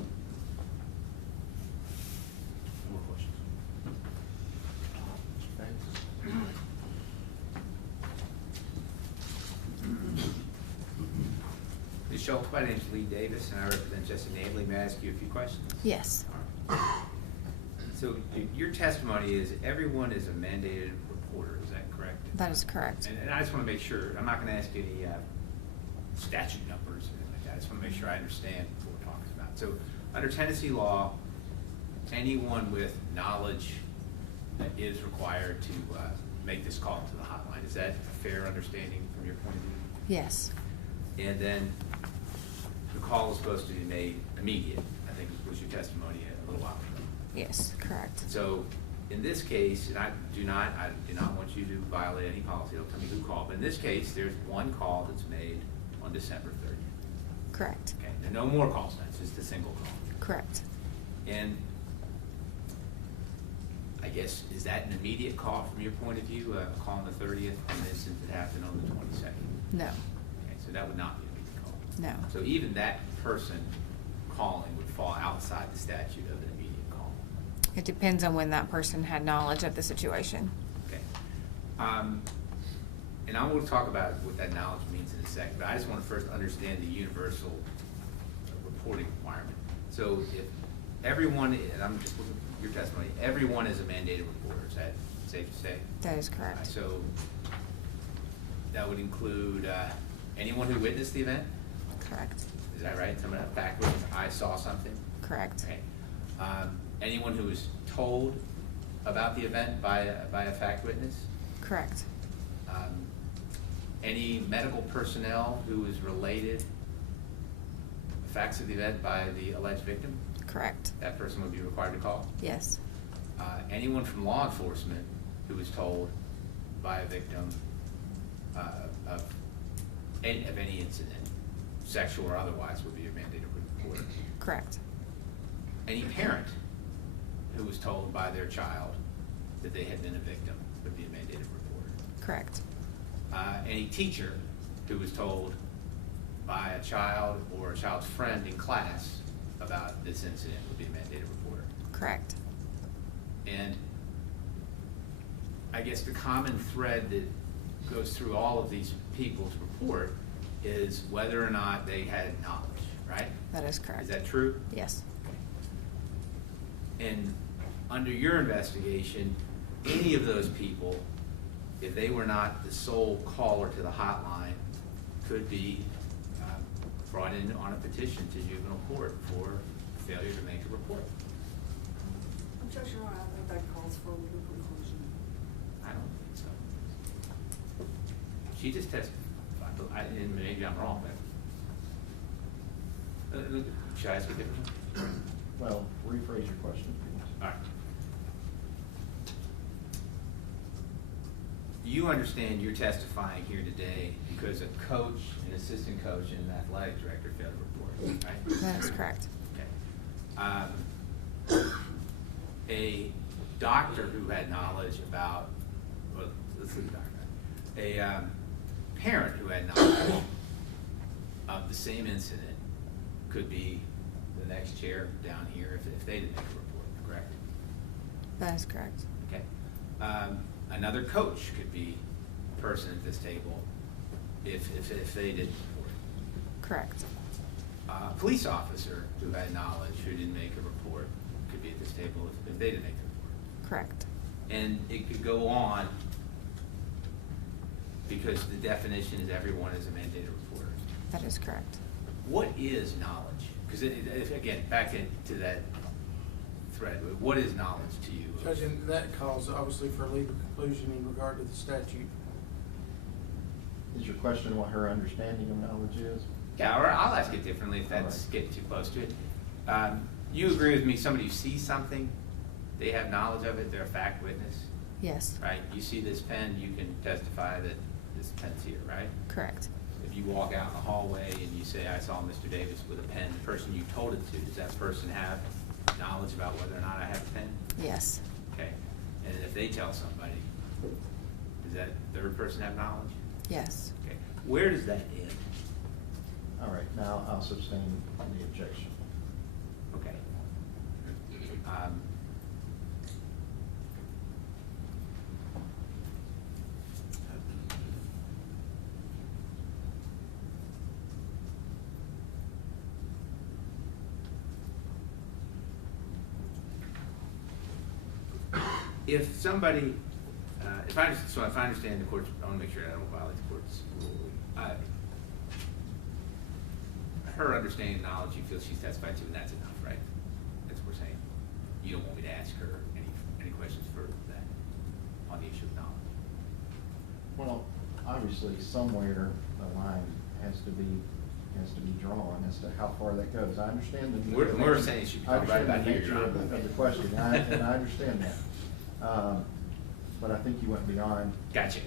more questions. Ms. Schultz, my name's Lee Davis, and I represent Jesse Navely. May I ask you a few questions? Yes. So your testimony is everyone is a mandated reporter, is that correct? That is correct. And I just want to make sure, I'm not going to ask you any statute numbers or anything like that. I just want to make sure I understand what we're talking about. So under Tennessee law, anyone with knowledge is required to make this call to the hotline. Is that a fair understanding from your point of view? Yes. And then the call is supposed to be made immediate, I think was your testimony a little while ago. Yes, correct. So in this case, and I do not want you to violate any policy, don't tell me who called, but in this case, there's one call that's made on December 30th. Correct. Okay, and no more calls, that's just a single call. Correct. And I guess, is that an immediate call from your point of view, a call on the 30th, and this since it happened on the 22nd? No. Okay, so that would not be an immediate call. No. So even that person calling would fall outside the statute of an immediate call. It depends on when that person had knowledge of the situation. Okay. And I will talk about what that knowledge means in a second, but I just want to first understand the universal reporting requirement. So if everyone, and I'm just looking at your testimony, everyone is a mandated reporter, is that safe to say? That is correct. So that would include anyone who witnessed the event? Correct. Is that right? Someone, a fact witness, I saw something? Correct. Okay. Anyone who was told about the event by a fact witness? Correct. Any medical personnel who was related, the facts of the event by the alleged victim? Correct. That person would be required to call? Yes. Anyone from law enforcement who was told by a victim of any incident, sexual or otherwise, would be a mandated reporter? Correct. Any parent who was told by their child that they had been a victim would be a mandated reporter? Correct. Any teacher who was told by a child or a child's friend in class about this incident would be a mandated reporter? Correct. And I guess the common thread that goes through all of these people's report is whether or not they had knowledge, right? That is correct. Is that true? Yes. And under your investigation, any of those people, if they were not the sole caller to the hotline, could be brought in on a petition to juvenile court for failure to make a report. Judge, Your Honor, I think that calls for a legal conclusion. I don't think so. She just testified, and maybe I'm wrong, but should I ask a different one? Well, rephrase your question, please. All right. You understand you're testifying here today because a coach, an assistant coach, and an athletic director failed to report, right? That is correct. Okay. A doctor who had knowledge about, well, let's leave doctor. A parent who had knowledge of the same incident could be the next chair down here if they didn't make a report, correct? That is correct. Okay. Another coach could be a person at this table if they didn't report. Correct. A police officer who had knowledge who didn't make a report could be at this table if they didn't make the report. Correct. And it could go on because the definition is everyone is a mandated reporter. That is correct. What is knowledge? Because again, back into that thread, what is knowledge to you? Judge, and that calls obviously for a legal conclusion in regard to the statute. Is your question what her understanding of knowledge is? Yeah, or I'll ask it differently if that's All right. getting too close to it. You agree with me, somebody who sees something, they have knowledge of it, they're a fact witness, Yes, right? You see this pen, you can testify that this pen's here, right? correct. If you walk out in the hallway and you say, I saw Mr. Davis with a pen, the person you told it to, does that person have knowledge about whether or not I have a pen? Yes, Okay, and if they tell somebody, does that third person have knowledge? yes. Okay, where does that end? All right, now I'll sustain the objection. Okay. If somebody, if I understand the court's, I want to make sure I don't violate the court's rule. Her understanding knowledge, you feel she's testified to, and that's enough, right? That's what we're saying. You don't want me to ask her any questions further than that on the issue of knowledge. Well, obviously, somewhere the line has to be drawn as to how far that goes. I understand the. We're saying it should be I right about understand the here, Your nature Honor. of the question, and I understand that. But I think you went beyond. Gotcha.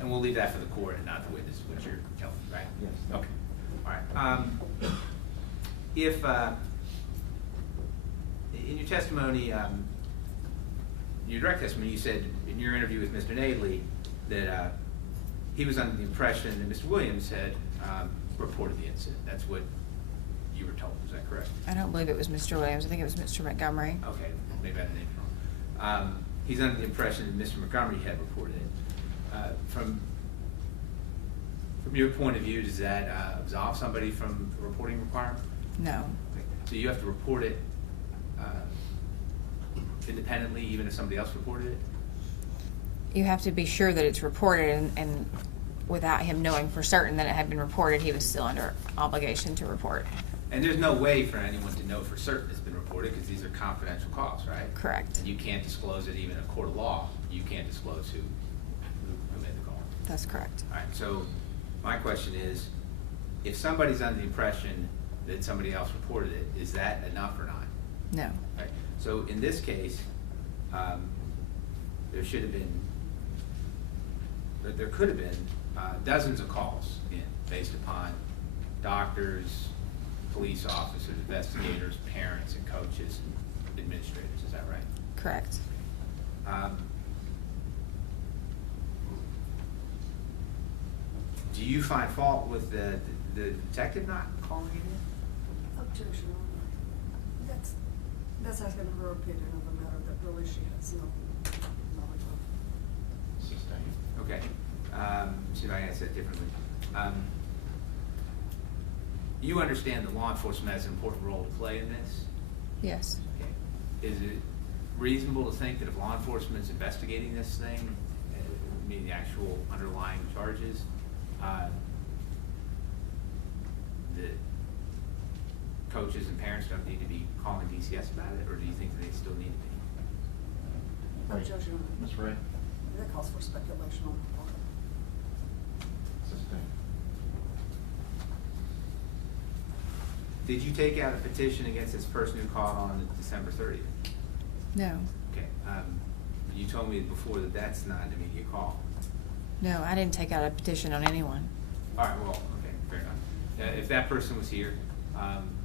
And we'll leave that for the court and not the witness, what you're telling me, right? Yes. Okay. All right. If, in your testimony, your direct testimony, you said in your interview with Mr. Nadley that he was under the impression that Mr. Williams had reported the incident. That's what you were told. Is that correct? I don't believe it was Mr. Williams. I think it was Mr. Montgomery. Okay, maybe I had the name wrong. He's under the impression that Mr. Montgomery had reported it. From your point of view, does that absolve somebody from the reporting requirement? No, Okay. So you have to report it independently, even if somebody else reported it? you have to be sure that it's reported, and without him knowing for certain that it had been reported, he was still under obligation to report. And there's no way for anyone to know for certain it's been reported, because these are confidential calls, right? Correct. And you can't disclose it even in a court of law. You can't disclose who made the call. That's correct. All right, so my question is, if somebody's under the impression that somebody else reported it, is that enough or not? No. Right. So in this case, there should have been, there could have been dozens of calls in based upon doctors, police officers, investigators, parents, and coaches, and administrators. Is that right? Correct. Do you find fault with the detective not calling you in? Objection. That's asking her opinion of a matter that really she has no knowledge of. Sustained. Okay. See if I can answer that differently. You understand that law enforcement has an important role to play in this? Yes. Okay. Is it reasonable to think that if law enforcement is investigating this thing, meaning the actual underlying charges, that coaches and parents don't need to be calling DCS about it, or do you think that they still need to be? Objection. Ms. Ray? That calls for speculation on her part. Sustained. Did you take out a petition against this person who called on December 30th? No. Okay. You told me before that that's not an immediate call. No, I didn't take out a petition on anyone. All right, well, okay, fair enough. If that person was here,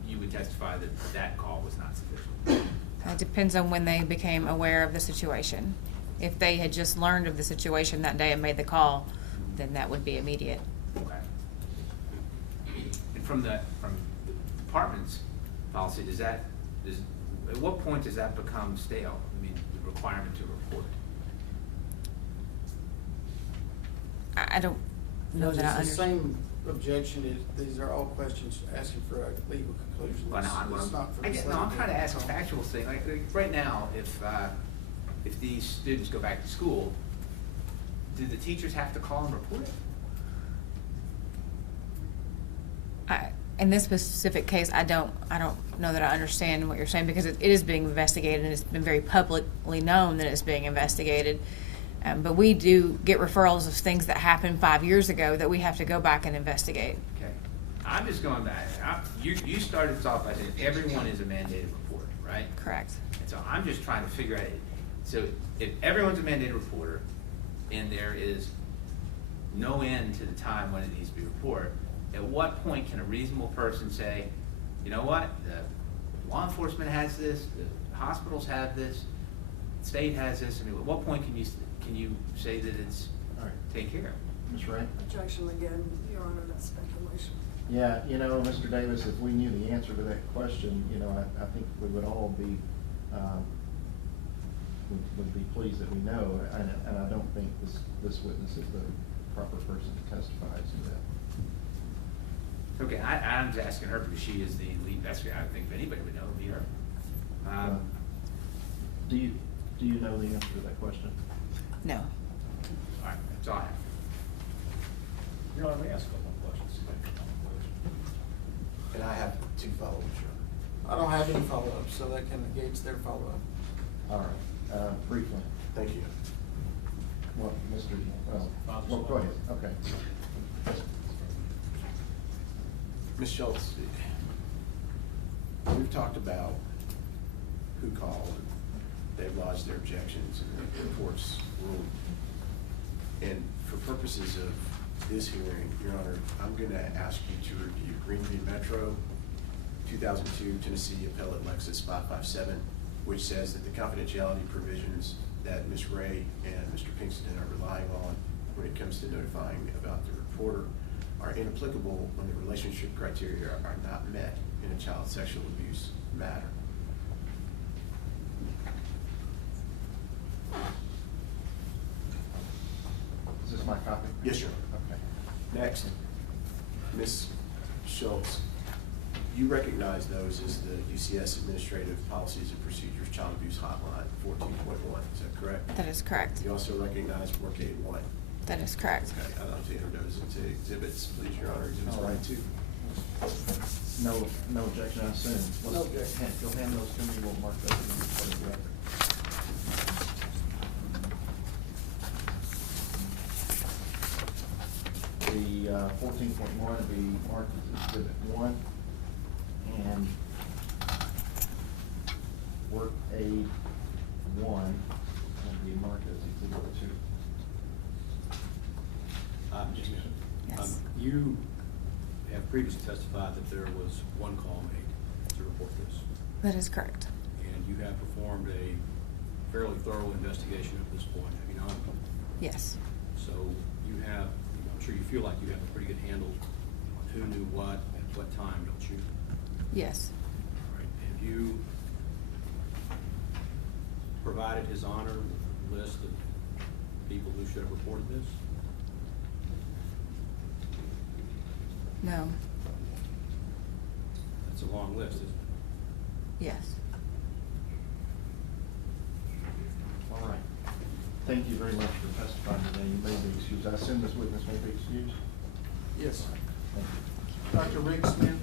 you would testify that that call was not sufficient. It depends on when they became aware of the situation. If they had just learned of the situation that day and made the call, then that would be immediate. Okay. And from the department's policy, at what point does that become stale? I mean, the requirement to report? I don't know that I It's the understand. same objection, these are all questions asking for a legal conclusion. Well, no, It's not for I'm this trying to legal ask a call. factual thing. Like right now, if if these students go back to school, do the teachers have to call and report it? In this specific case, I don't know that I understand what you're saying, because it is being investigated, and it's been very publicly known that it's being investigated. But we do get referrals of things that happened 5 years ago that we have to go back and investigate. Okay, I'm just going back. You started this off by saying everyone is a mandated reporter, right? Correct. And so I'm just trying to figure out, so if everyone's a mandated reporter, and there is no end to the time when it needs to be reported, at what point can a reasonable person say, you know what, the law enforcement has this, the hospitals have this, the state has this? I mean, at what point can you say that it's All right. taken care of? Ms. Ray? Objection again, Your Honor, that's speculation. Yeah, you know, Mr. Davis, if we knew the answer to that question, you know, I think we would all be, would be pleased that we know, and I don't think this witness is the proper person to testify to that. Okay, I'm just asking her because she is the lead investigator. I don't think if anybody would know, it'd be her. Do you know the answer to that question? No. All right, that's all I have. You know, let me ask a couple of questions. And I have 2 follow-ups, Your Honor. I don't have any follow-ups, so that can negate their follow-up. All right, briefly. Thank you. Well, well, go ahead, okay. Ms. Schultz, we've talked about who called, they've lodged their objections, and the court's ruled. And for purposes of this hearing, Your Honor, I'm going to ask you to review Greenview Metro 2002 Tennessee Appellate Lexus 557, which says that the confidentiality provisions that Ms. Ray and Mr. Pinkston are relying on when it comes to notifying about the reporter are inapplicable when the relationship criteria are not met in a child sexual abuse matter. Is this my copy? Yes, sir. Okay. Next, Ms. Schultz, you recognize those as the DCS Administrative Policies and Procedures Child Abuse Hotline 14.1, is that correct? That is correct. You also recognize Work Aid 1. That is correct. Okay, I'd like to enter those into exhibits, please, Your Honor, exhibits All 1 right. and 2. No objection, I assume. No objection. You'll hand those to me, we'll mark those in the record. The 14.1 will be marked as exhibit 1, and work aid 1 will be marked as exhibit 2. Just a minute. Yes. You have previously testified that there was one call made to report this, That is correct. and you have performed a fairly thorough investigation at this point, have you not? Yes. So you have, I'm sure you feel like you have a pretty good handle on who knew what at what time, don't you? Yes. All right. Have you provided His Honor with a list of people who should have reported this? No. That's a long list, isn't it? Yes. All right. Thank you very much for testifying today. You may be excused. I assume this witness may be excused? Yes. Thank you. Dr. Rick Smith?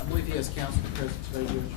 I believe he has counsel present today, Judge.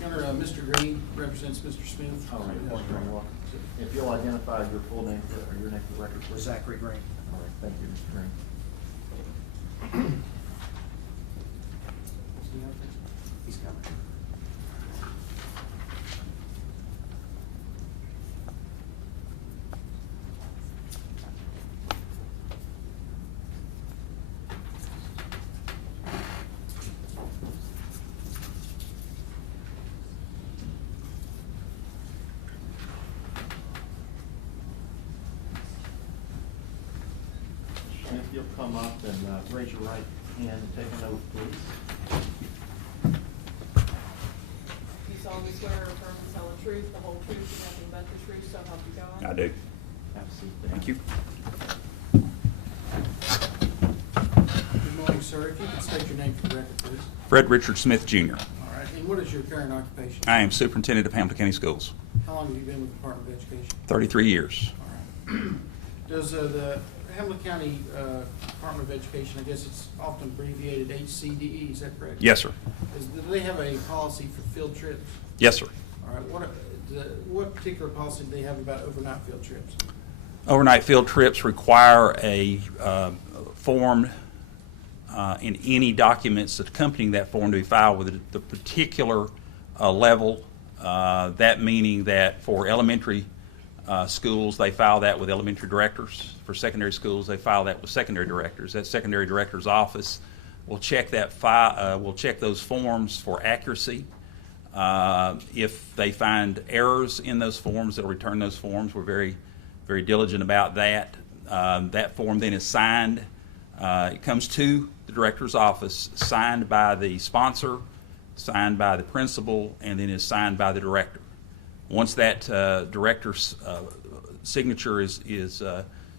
Your Honor, Mr. Green represents Mr. Smith. All right, Mr. Green, welcome. If you'll identify your full name or your name for the record, please. Zachary Green. All right, thank you, Mr. Green. He's coming. you'll come up and raise your right hand and take an oath, please. You solemnly swear or affirm to tell the truth, the whole truth, and nothing but the truth, so help you God? I do. Have a seat there. Thank you. Good morning, sir. If you could state your name for the record, please. Fred Richard Smith, Jr. All right, and what is your current occupation? I am superintendent of Hamilton County Schools. How long have you been with the Department of Education? 33 years. All right. Does the Hamilton County Department of Education, I guess it's often abbreviated HCDE, is that correct? Yes, sir. Do they have a policy for field trips? Yes, sir. All right, what particular policy do they have about overnight field trips? Overnight field trips require a form in any documents accompanying that form to be filed with the particular level. That meaning that for elementary schools, they file that with elementary directors. For secondary schools, they file that with secondary directors. That secondary director's office will check will check those forms for accuracy. If they find errors in those forms, they'll return those forms. We're very, very diligent about that. That form then is signed. It comes to the director's office, signed by the sponsor, signed by the principal, and then is signed by the director. Once that director's signature is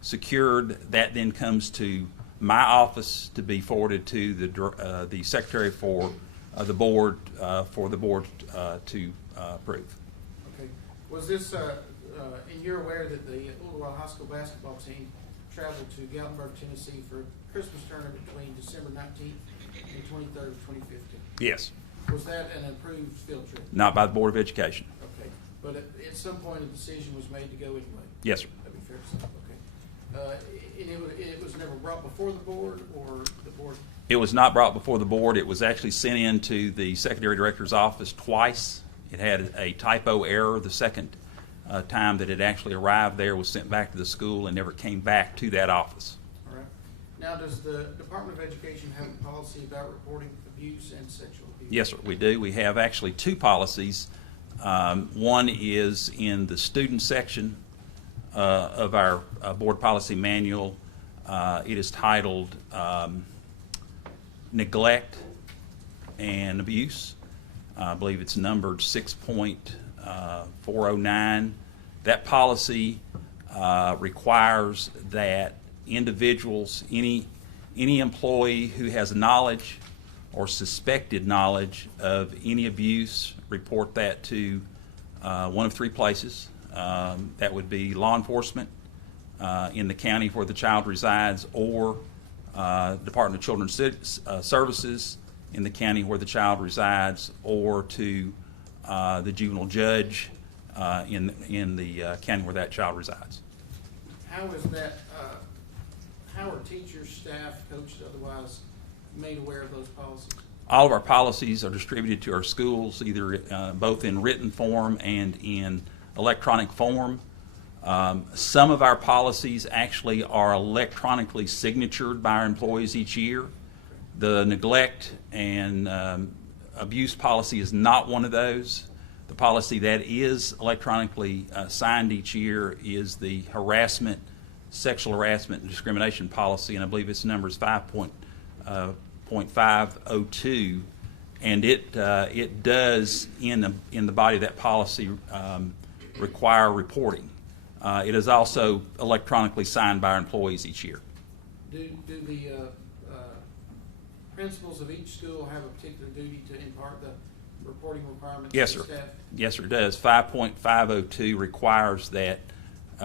secured, that then comes to my office to be forwarded to the secretary for the board to approve. Okay. Was this, and you're aware that the Ooltewah High School basketball team traveled to Gatlinburg, Tennessee for a Christmas tournament between December 19th and 23rd of 2015? Yes. Was that an approved field trip? Not by the Board of Education. Okay. But at some point, a decision was made to go anyway? Yes, sir. That'd be fair to say, okay. And it was never brought before the board, or the board? It was not brought before the board. It was actually sent into the secondary director's office twice. It had a typo error. The second time that it actually arrived there was sent back to the school and never came back to that office. All right. Now, does the Department of Education have a policy about reporting abuse and sexual abuse? Yes, sir, we do. We have actually two policies. One is in the student section of our board policy manual. It is titled Neglect and Abuse. I believe it's numbered 6.409. That policy requires that individuals, any employee who has knowledge or suspected knowledge of any abuse, report that to one of three places. That would be law enforcement in the county where the child resides, or Department of Children's Services in the county where the child resides, or to the juvenile judge in the county where that child resides. How is that, how are teachers, staff, coaches, otherwise made aware of those policies? All of our policies are distributed to our schools, either both in written form and in electronic form. Some of our policies actually are electronically signatured by our employees each year. The neglect and abuse policy is not one of those. The policy that is electronically signed each year is the sexual harassment and discrimination policy, and I believe its number is 5.502, and it does in the body of that policy require reporting. It is also electronically signed by our employees each year. Do the principals of each school have a particular duty to impart the reporting requirements Yes, to sir. staff? Yes, sir, it does. 5.502 requires that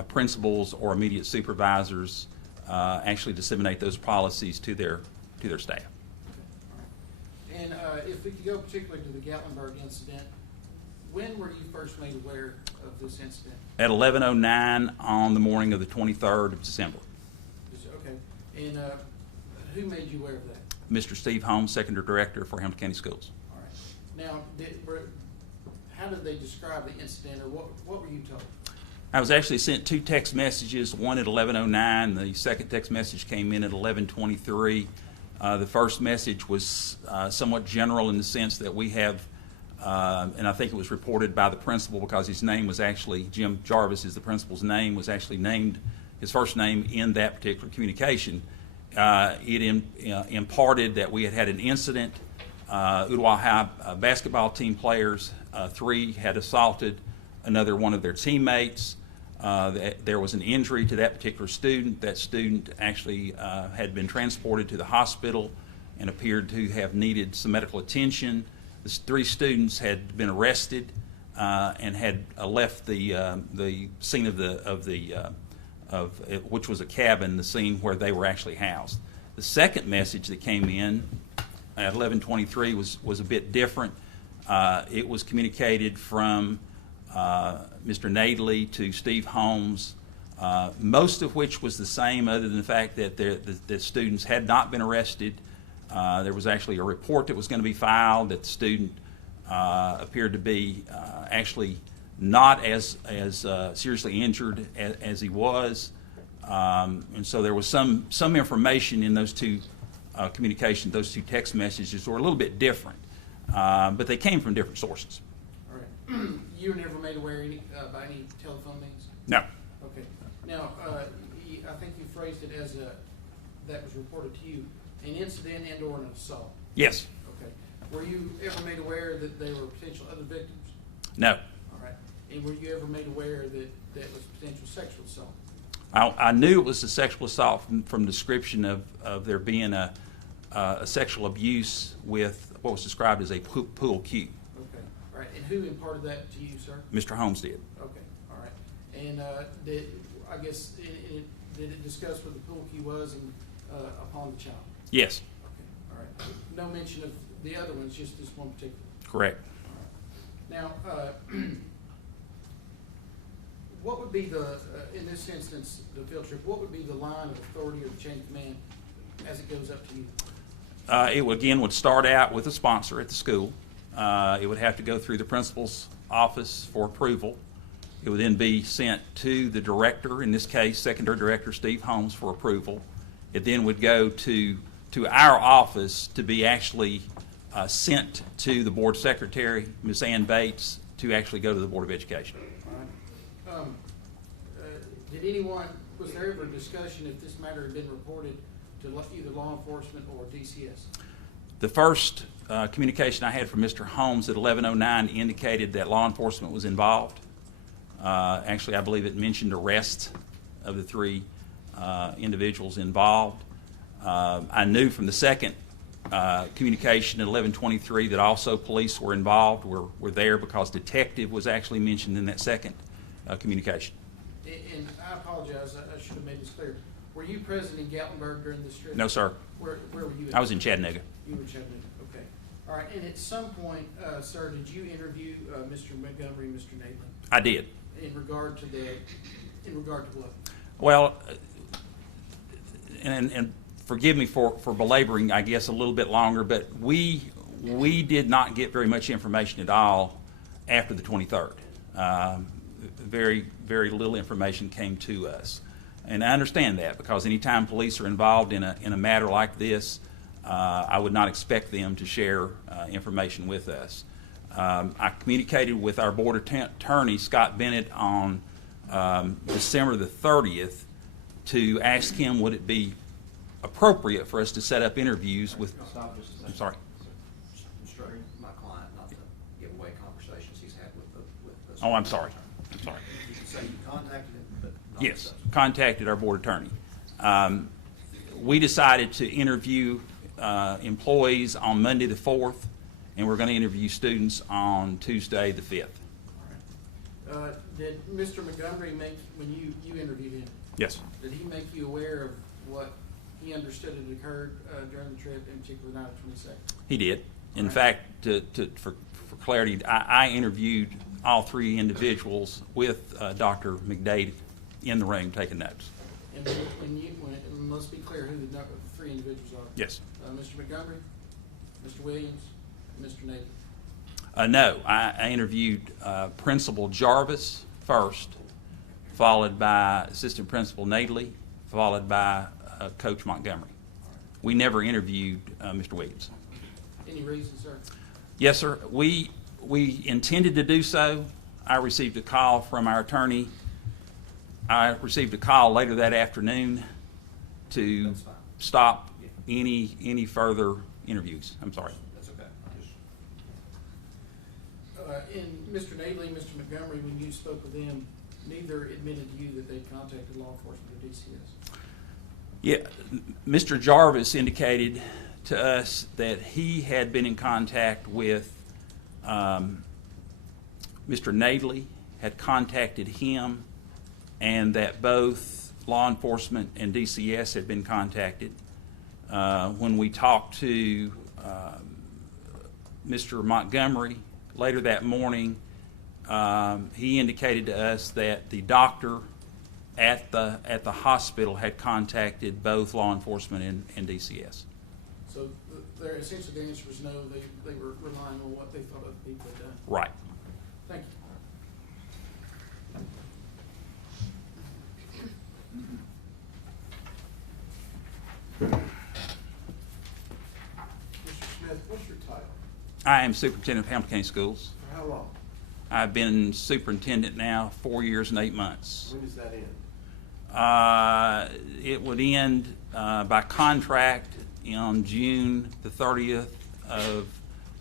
principals or immediate supervisors actually disseminate those policies to their staff. And if we could go particularly to the Gatlinburg incident, when were you first made aware of this incident? At 11:09 on the morning of the 23rd of December. Okay. And who made you aware of that? Mr. Steve Holmes, Secondary Director for Hamilton County Schools. All right. Now, how did they describe the incident, or what were you told? I was actually sent two text messages, one at 11:09. The second text message came in at 11:23. The first message was somewhat general in the sense that we have, and I think it was reported by the principal because his name was actually, Jim Jarvis is the principal's name, was actually named, his first name in that particular communication. imparted that we had had an incident. Ooltewah High basketball team players, 3 had assaulted another one of their teammates. There was an injury to that particular student. That student actually had been transported to the hospital and appeared to have needed some medical attention. The 3 students had been arrested and had left the scene of which was a cabin, the scene where they were actually housed. The second message that came in at 11:23 was a bit different. It was communicated from Mr. Nadley to Steve Holmes, most of which was the same, other than the fact that the students had not been arrested. There was actually a report that was going to be filed that the student appeared to be actually not as seriously injured as he was, and so there was some information in those 2 communications. Those 2 text messages were a little bit different, but they came from different sources. All right. You were never made aware by any telephone means? No. Okay. Now, I think you phrased it as that was reported to you, an incident and/or an assault. Yes. Okay. Were you ever made aware that there were potential other victims? No. All right. And were you ever made aware that that was potential sexual assault? I knew it was a sexual assault from description of there being a sexual abuse with what was described as a pool cue. Okay. All right. And who imparted that to you, sir? Mr. Holmes did. Okay. All right. And did it discuss what the pool cue was upon the child? Yes. Okay. All right. No mention of the other ones, just this one particular. Correct. Now, what would be in this instance, the field trip, what would be the line of authority or the chain of command as it goes up to you? It would start out with a sponsor at the school. It would have to go through the principal's office for approval. It would then be sent to the director, in this case, secondary director Steve Holmes, for approval. It then would go to our office to be actually sent to the board secretary, Ms. Ann Bates, to actually go to the Board of Education. All right. Was there ever a discussion if this matter had been reported to either law enforcement or DCS? The first communication I had from Mr. Holmes at 11:09 indicated that law enforcement was involved. Actually, I believe it mentioned arrest of the 3 individuals involved. I knew from the second communication at 11:23 that also police were involved, were there, because detective was actually mentioned in that second communication. And I apologize, I should have made this clear. Were you present in Gatlinburg during this trip? No, sir. Where were you? I was in Chattanooga. You were in Chattanooga, okay. All right, and at some point, sir, did you interview Mr. Montgomery and Mr. Nathan? I did. In regard to what? Well, and forgive me for belaboring, I guess, a little bit longer, but we did not get very much information at all after the 23rd. Very, very little information came to us. And I understand that, because anytime police are involved in a matter like this, I would not expect them to share information with us. I communicated with our board attorney, Scott Bennett, on December the 30th to ask him would it be appropriate for us to set up interviews with. Stop just a second. I'm sorry. Instructing my client not to give away conversations he's had with the. Oh, I'm sorry. I'm sorry. You can say you contacted him, but not. Yes, contacted our board attorney. We decided to interview employees on Monday the 4th, and we're going to interview students on Tuesday the 5th. All right. Did Mr. Montgomery when you interviewed him, Yes. did he make you aware of what he understood had occurred during the trip, in particular the night of 22nd? He did. In Right. fact, for clarity, I interviewed all 3 individuals with Dr. McDade in the room taking notes. And let's be clear who the 3 individuals are. Yes. Mr. Montgomery, Mr. Williams, and Mr. Nathan. No, I interviewed Principal Jarvis first, followed by Assistant Principal Nadley, followed by Coach Montgomery. We never interviewed Mr. Williams. Any reason, sir? Yes, sir. We intended to do so. I received a call from our attorney. I received a call later that afternoon to That's fine. stop any further interviews. I'm sorry. That's okay. And Mr. Nadley, Mr. Montgomery, when you spoke with them, neither admitted to you that they'd contacted law enforcement or DCS. Yeah, Mr. Jarvis indicated to us that he had been in contact with Mr. Nadley, had contacted him, and that both law enforcement and DCS had been contacted. When we talked to Mr. Montgomery later that morning, he indicated to us that the doctor at the hospital had contacted both law enforcement and DCS. So essentially the answer was no, they were relying on what they thought other people had done. Right. Thank you. Mr. Smith, what's your title? I am superintendent of Hamilton County Schools. For how long? I've been superintendent now 4 years and 8 months. When does that end? It would end by contract on June the 30th of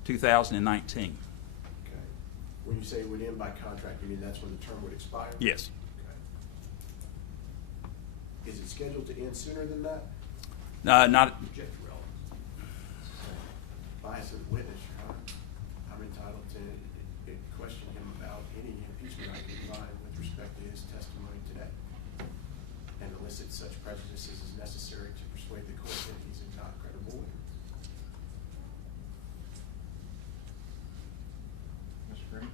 2019. Okay. When you say it would end by contract, you mean that's when the term would expire? Yes. Okay. Is it scheduled to end sooner than that? Not. Object relevance. Bias of the witness, Your Honor. I'm entitled to question him about any impeachment I can provide with respect to his testimony today, and elicit such prejudices as necessary to persuade the court that he's a not credible witness. Mr. Green?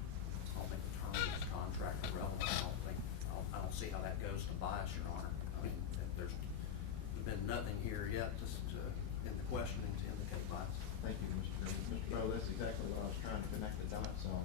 I'll make the term of this contract irrelevant. I don't see how that goes to bias, Your Honor. I mean, there's been nothing here yet in the questioning to indicate bias. Thank you, Mr. Green. Mr. Bowe, that's exactly what I was trying to connect the dots on.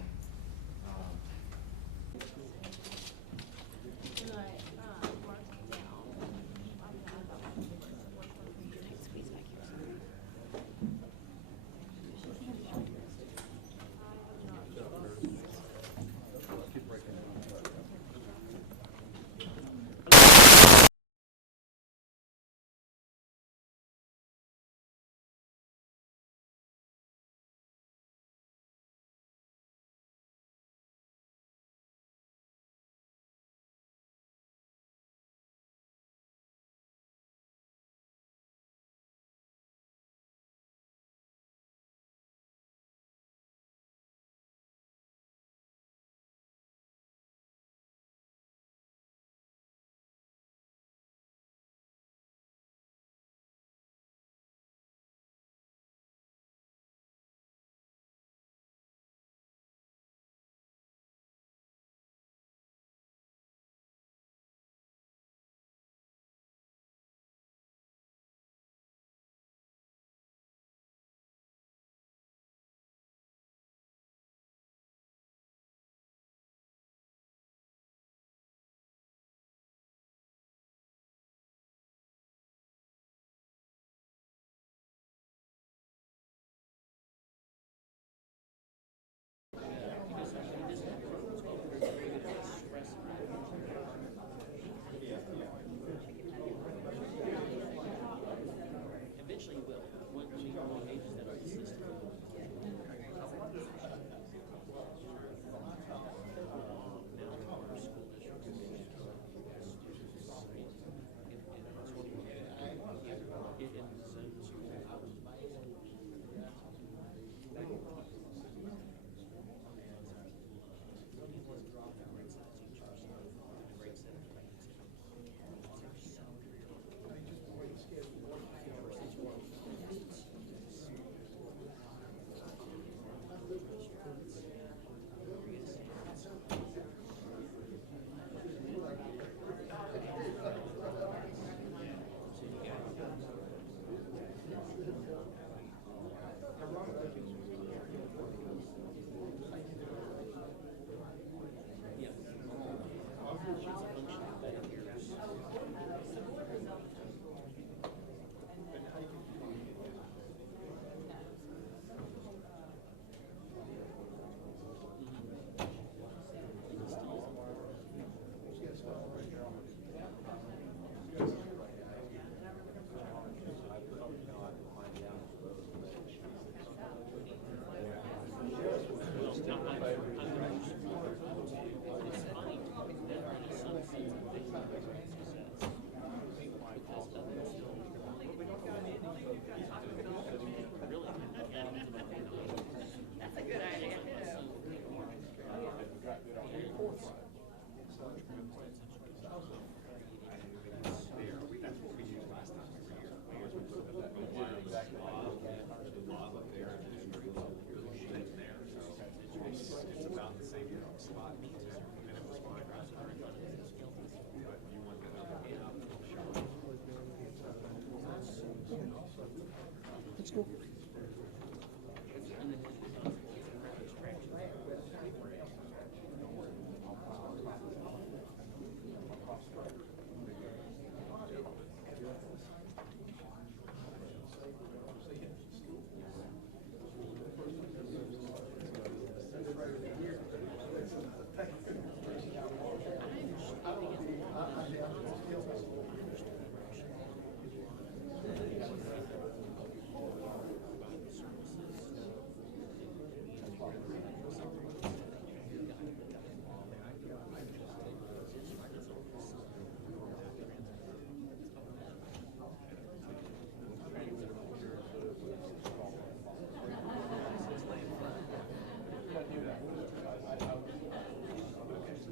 so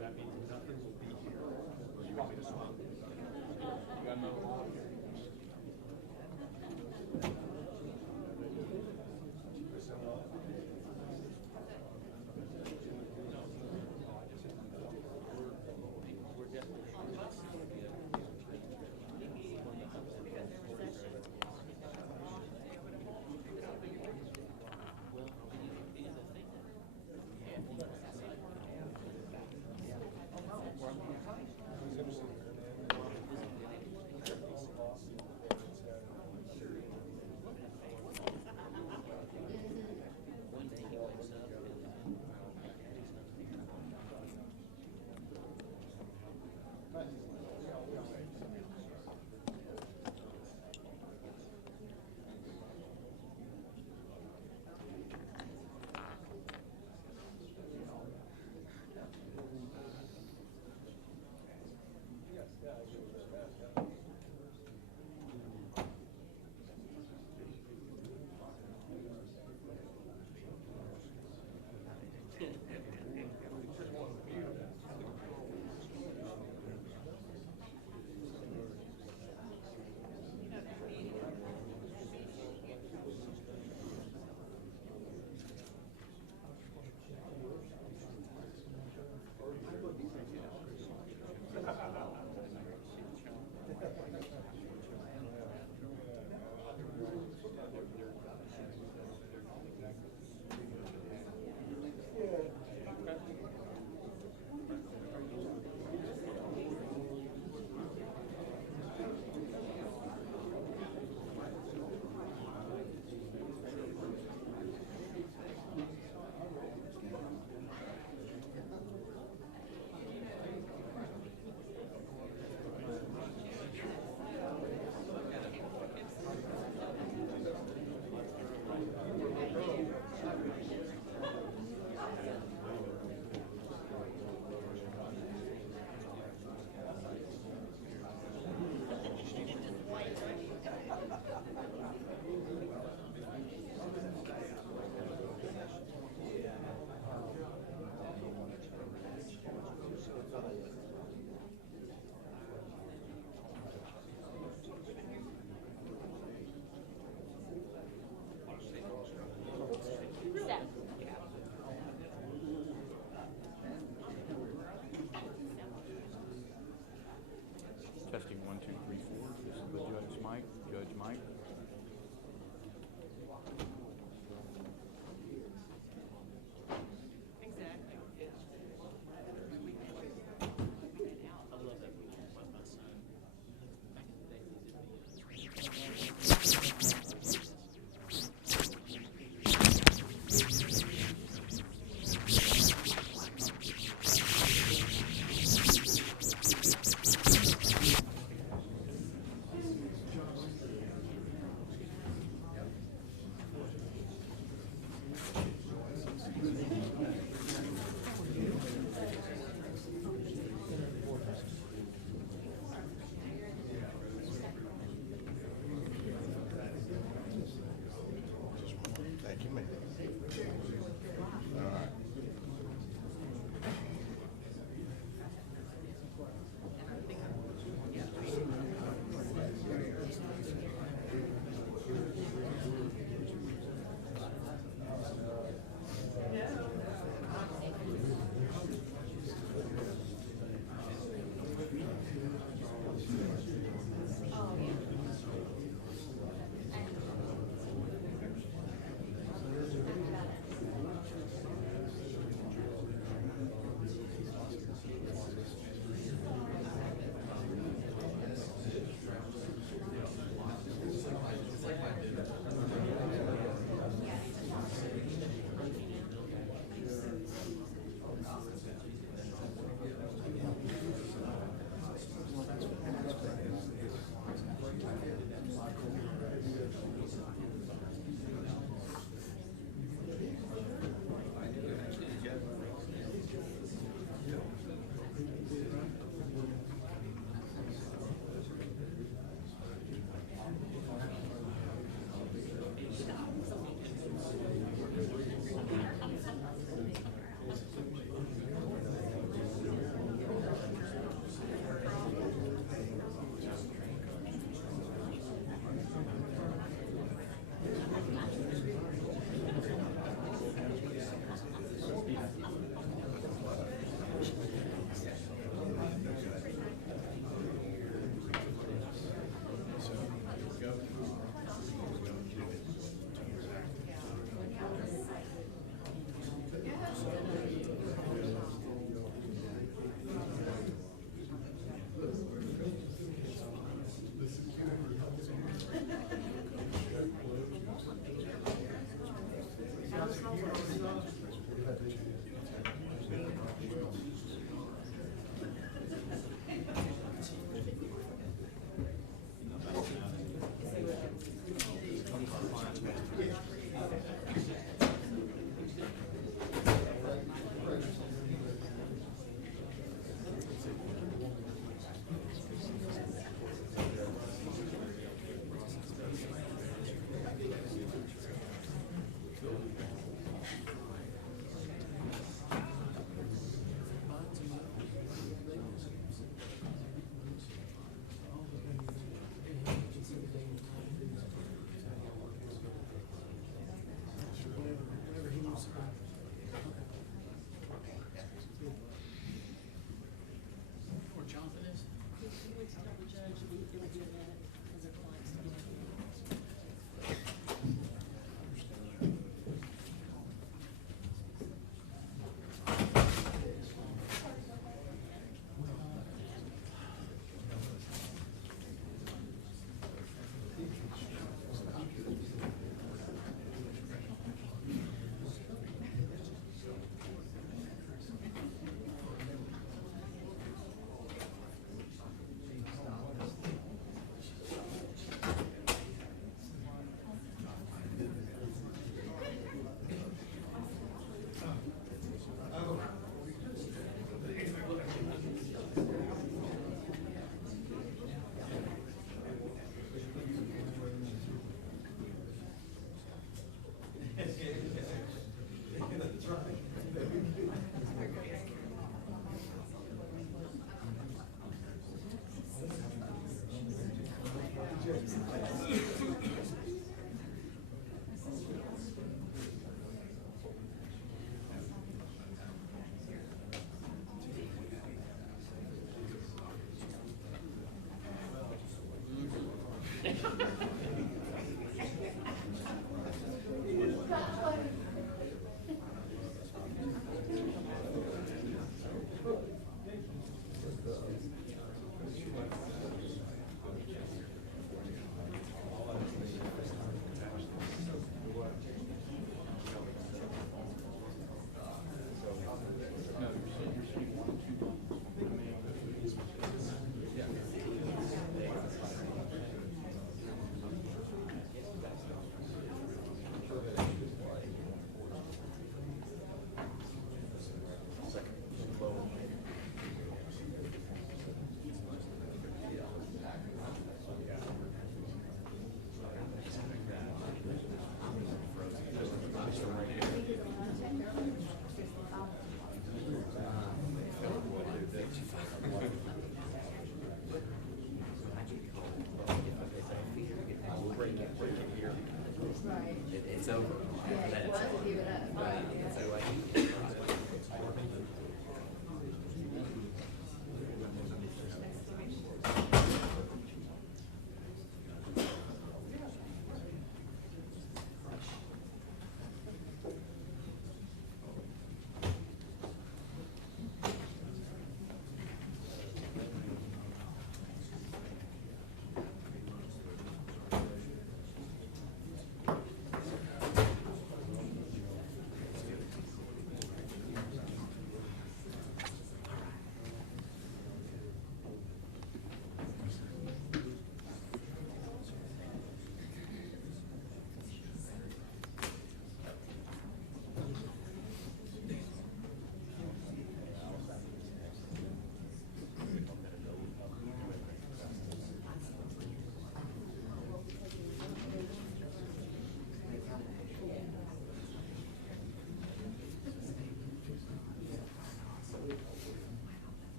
that means nothing will be here. You want me to swap? You got another one?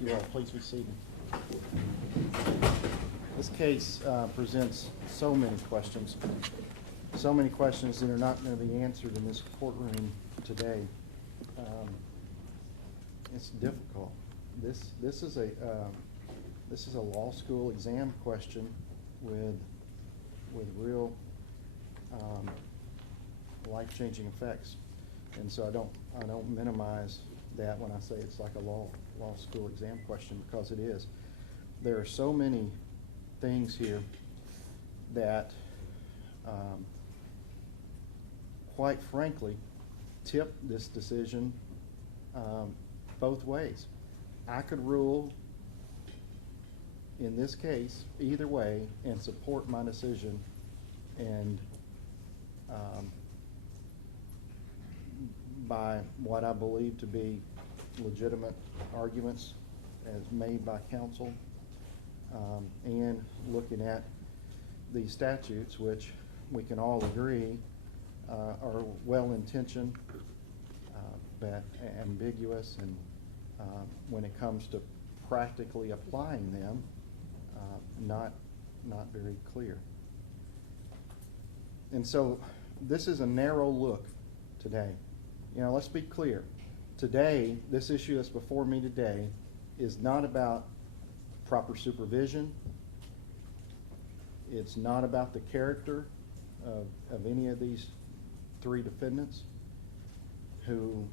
Thank you all. Please be seated. This case presents so many questions that are not going to be answered in this courtroom today. It's difficult. This is a law school exam question with real life-changing effects, and so I don't minimize that when I say it's like a law school exam question, because it is. There are so many things here that, quite frankly, tip this decision both ways. I could rule in this case either way and support my decision, and by what I believe to be legitimate arguments as made by counsel, and looking at the statutes, which we can all agree are well-intentioned, but ambiguous, and when it comes to practically applying them, not very clear. And so this is a narrow look today. You know, let's be clear. Today, this issue that's before me today is not about proper supervision. It's not about the character of any of these three defendants who,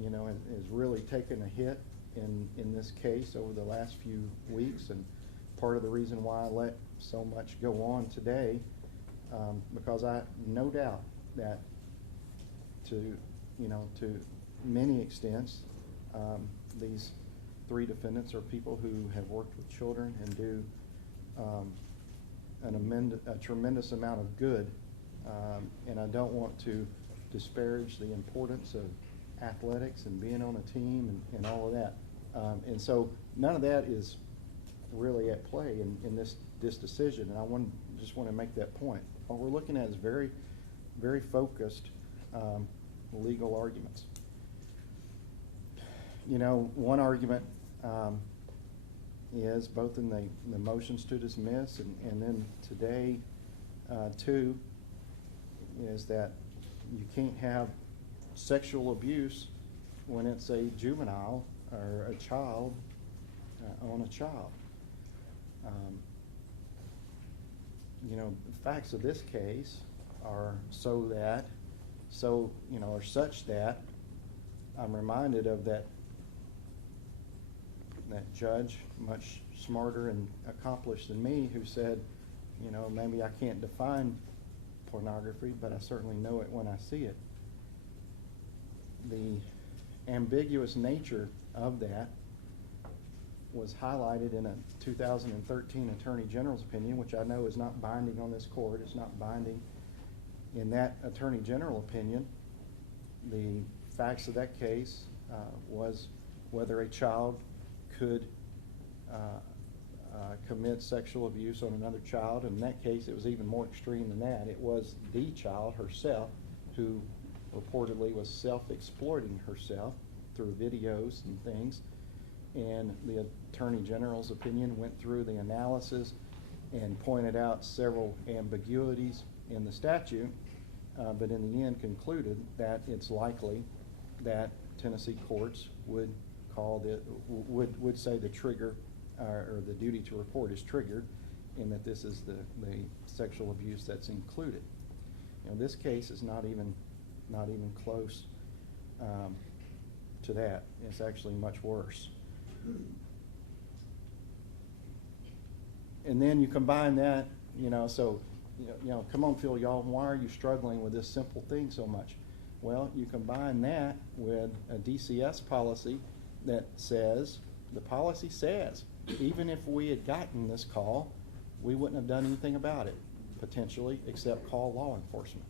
you know, has really taken a hit in this case over the last few weeks, and part of the reason why I let so much go on today, because I no doubt that to many extents, these three defendants are people who have worked with children and do a tremendous amount of good, and I don't want to disparage the importance of athletics and being on a team and all of that. And so none of that is really at play in this decision, and I just want to make that point. What we're looking at is very, very focused legal arguments. You know, one argument is both in the motions to dismiss and then today too, is that you can't have sexual abuse when it's a juvenile or a child on a child. You know, the facts of this case are such that I'm reminded of that judge, much smarter and accomplished than me, who said, you know, maybe I can't define pornography, but I certainly know it when I see it. The ambiguous nature of that was highlighted in a 2013 Attorney General's opinion, which I know is not binding on this court. It's not binding. In that Attorney General opinion, the facts of that case was whether a child could commit sexual abuse on another child. In that case, it was even more extreme than that. It was the child herself who reportedly was self-exploiting herself through videos and things. And the Attorney General's opinion went through the analysis and pointed out several ambiguities in the statute, but in the end concluded that it's likely that Tennessee courts would say the trigger or the duty to report is triggered, and that this is the sexual abuse that's included. You know, this case is not even close to that. It's actually much worse. And then you combine that, come on, Phil, y'all, why are you struggling with this simple thing so much? Well, you combine that with a DCS policy that says, the policy says, even if we had gotten this call, we wouldn't have done anything about it, potentially, except call law enforcement.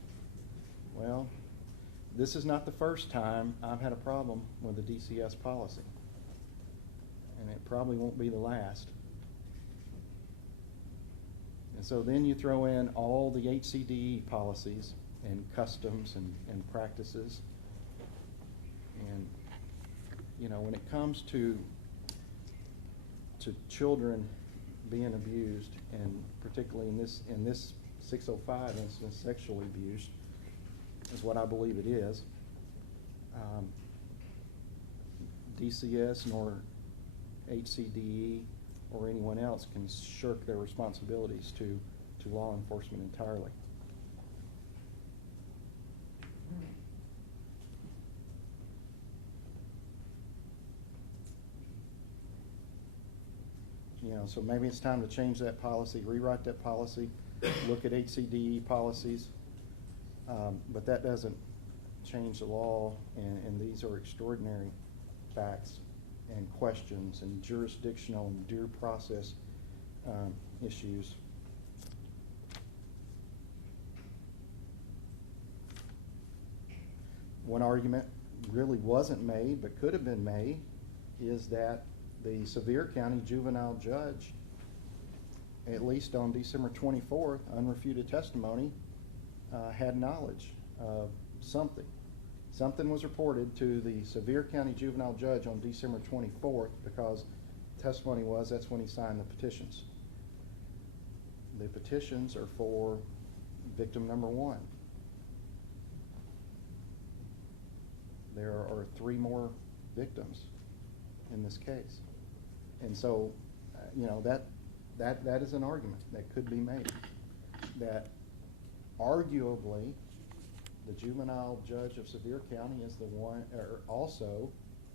Well, this is not the first time I've had a problem with the DCS policy, and it probably won't be the last. And so then you throw in all the HCDE policies and customs and practices, and when it comes to to children being abused, and particularly in this 605 incident, sexually abused, is what I believe it is. DCS nor HCDE or anyone else can shirk their responsibilities to law enforcement entirely. You know, so maybe it's time to change that policy, rewrite that policy, look at HCDE policies, but that doesn't change the law, and these are extraordinary facts and questions and jurisdictional and due process issues. One argument really wasn't made but could have been made is that the Sevier County Juvenile Judge, at least on December 24th, unrefuted testimony, had knowledge of something. Something was reported to the Sevier County Juvenile Judge on December 24th because testimony was that's when he signed the petitions. The petitions are for victim number 1. There are 3 more victims in this case. And so, you know, that is an argument that could be made, that arguably the juvenile judge of Sevier County is the one, or also,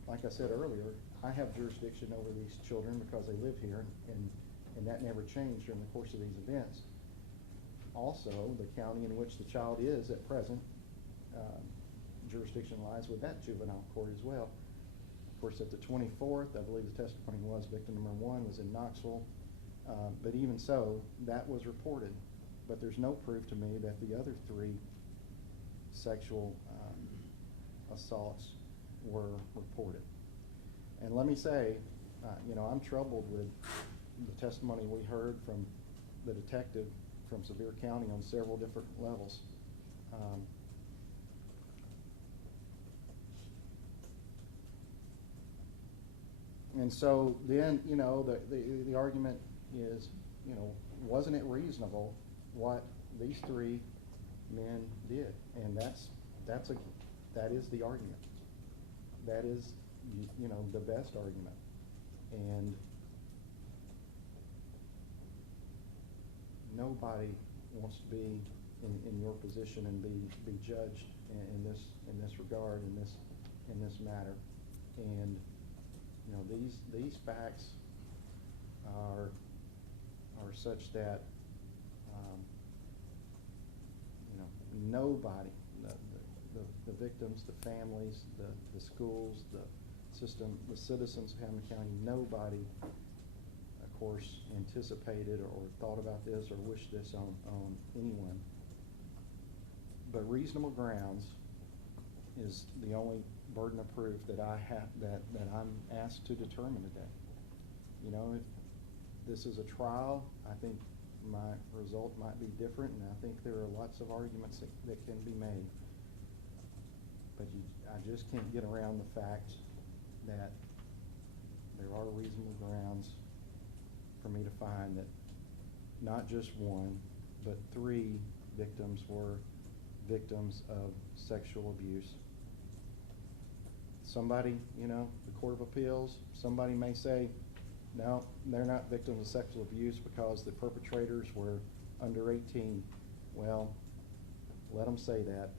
like I said earlier, I have jurisdiction over these children because they live here, and that never changed during the course of these events. Also, the county in which the child is at present, jurisdiction lies with that juvenile court as well. Of course, at the 24th, I believe the testimony was victim number 1 was in Knoxville, but even so, that was reported. But there's no proof to me that the other 3 sexual assaults were reported. And let me say, you know, I'm troubled with the testimony we heard from the detective from Sevier County on several different levels. And so then, you know, the argument is, you know, wasn't it reasonable what these 3 men did? And that is the argument. That is, you know, the best argument. And nobody wants to be in your position and be judged in this regard, in this matter. And you know, these facts are such that you know, nobody, the victims, the families, the schools, the system, the citizens of Hamilton County, nobody, of course, anticipated or thought about this or wished this on anyone. But reasonable grounds is the only burden of proof that I have, that I'm asked to determine today. You know, if this is a trial, I think my result might be different, and I think there are lots of arguments that can be made. But I just can't get around the fact that there are reasonable grounds for me to find that not just 1, but 3 victims were victims of sexual abuse. Somebody, you know, the Court of Appeals, somebody may say, no, they're not victims of sexual abuse because the perpetrators were under 18. Well, let them say that.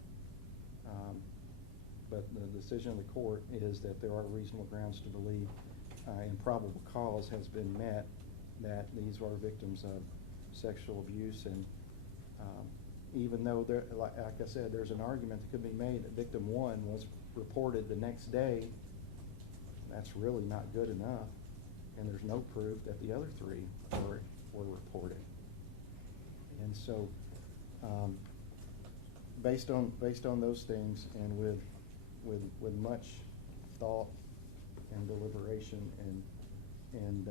But the decision of the court is that there are reasonable grounds to believe and probable cause has been met that these are victims of sexual abuse. And even though, like I said, there's an argument that could be made that victim 1 was reported the next day, that's really not good enough. And there's no proof that the other 3 were reported. And so, based on those things, and with much thought and deliberation and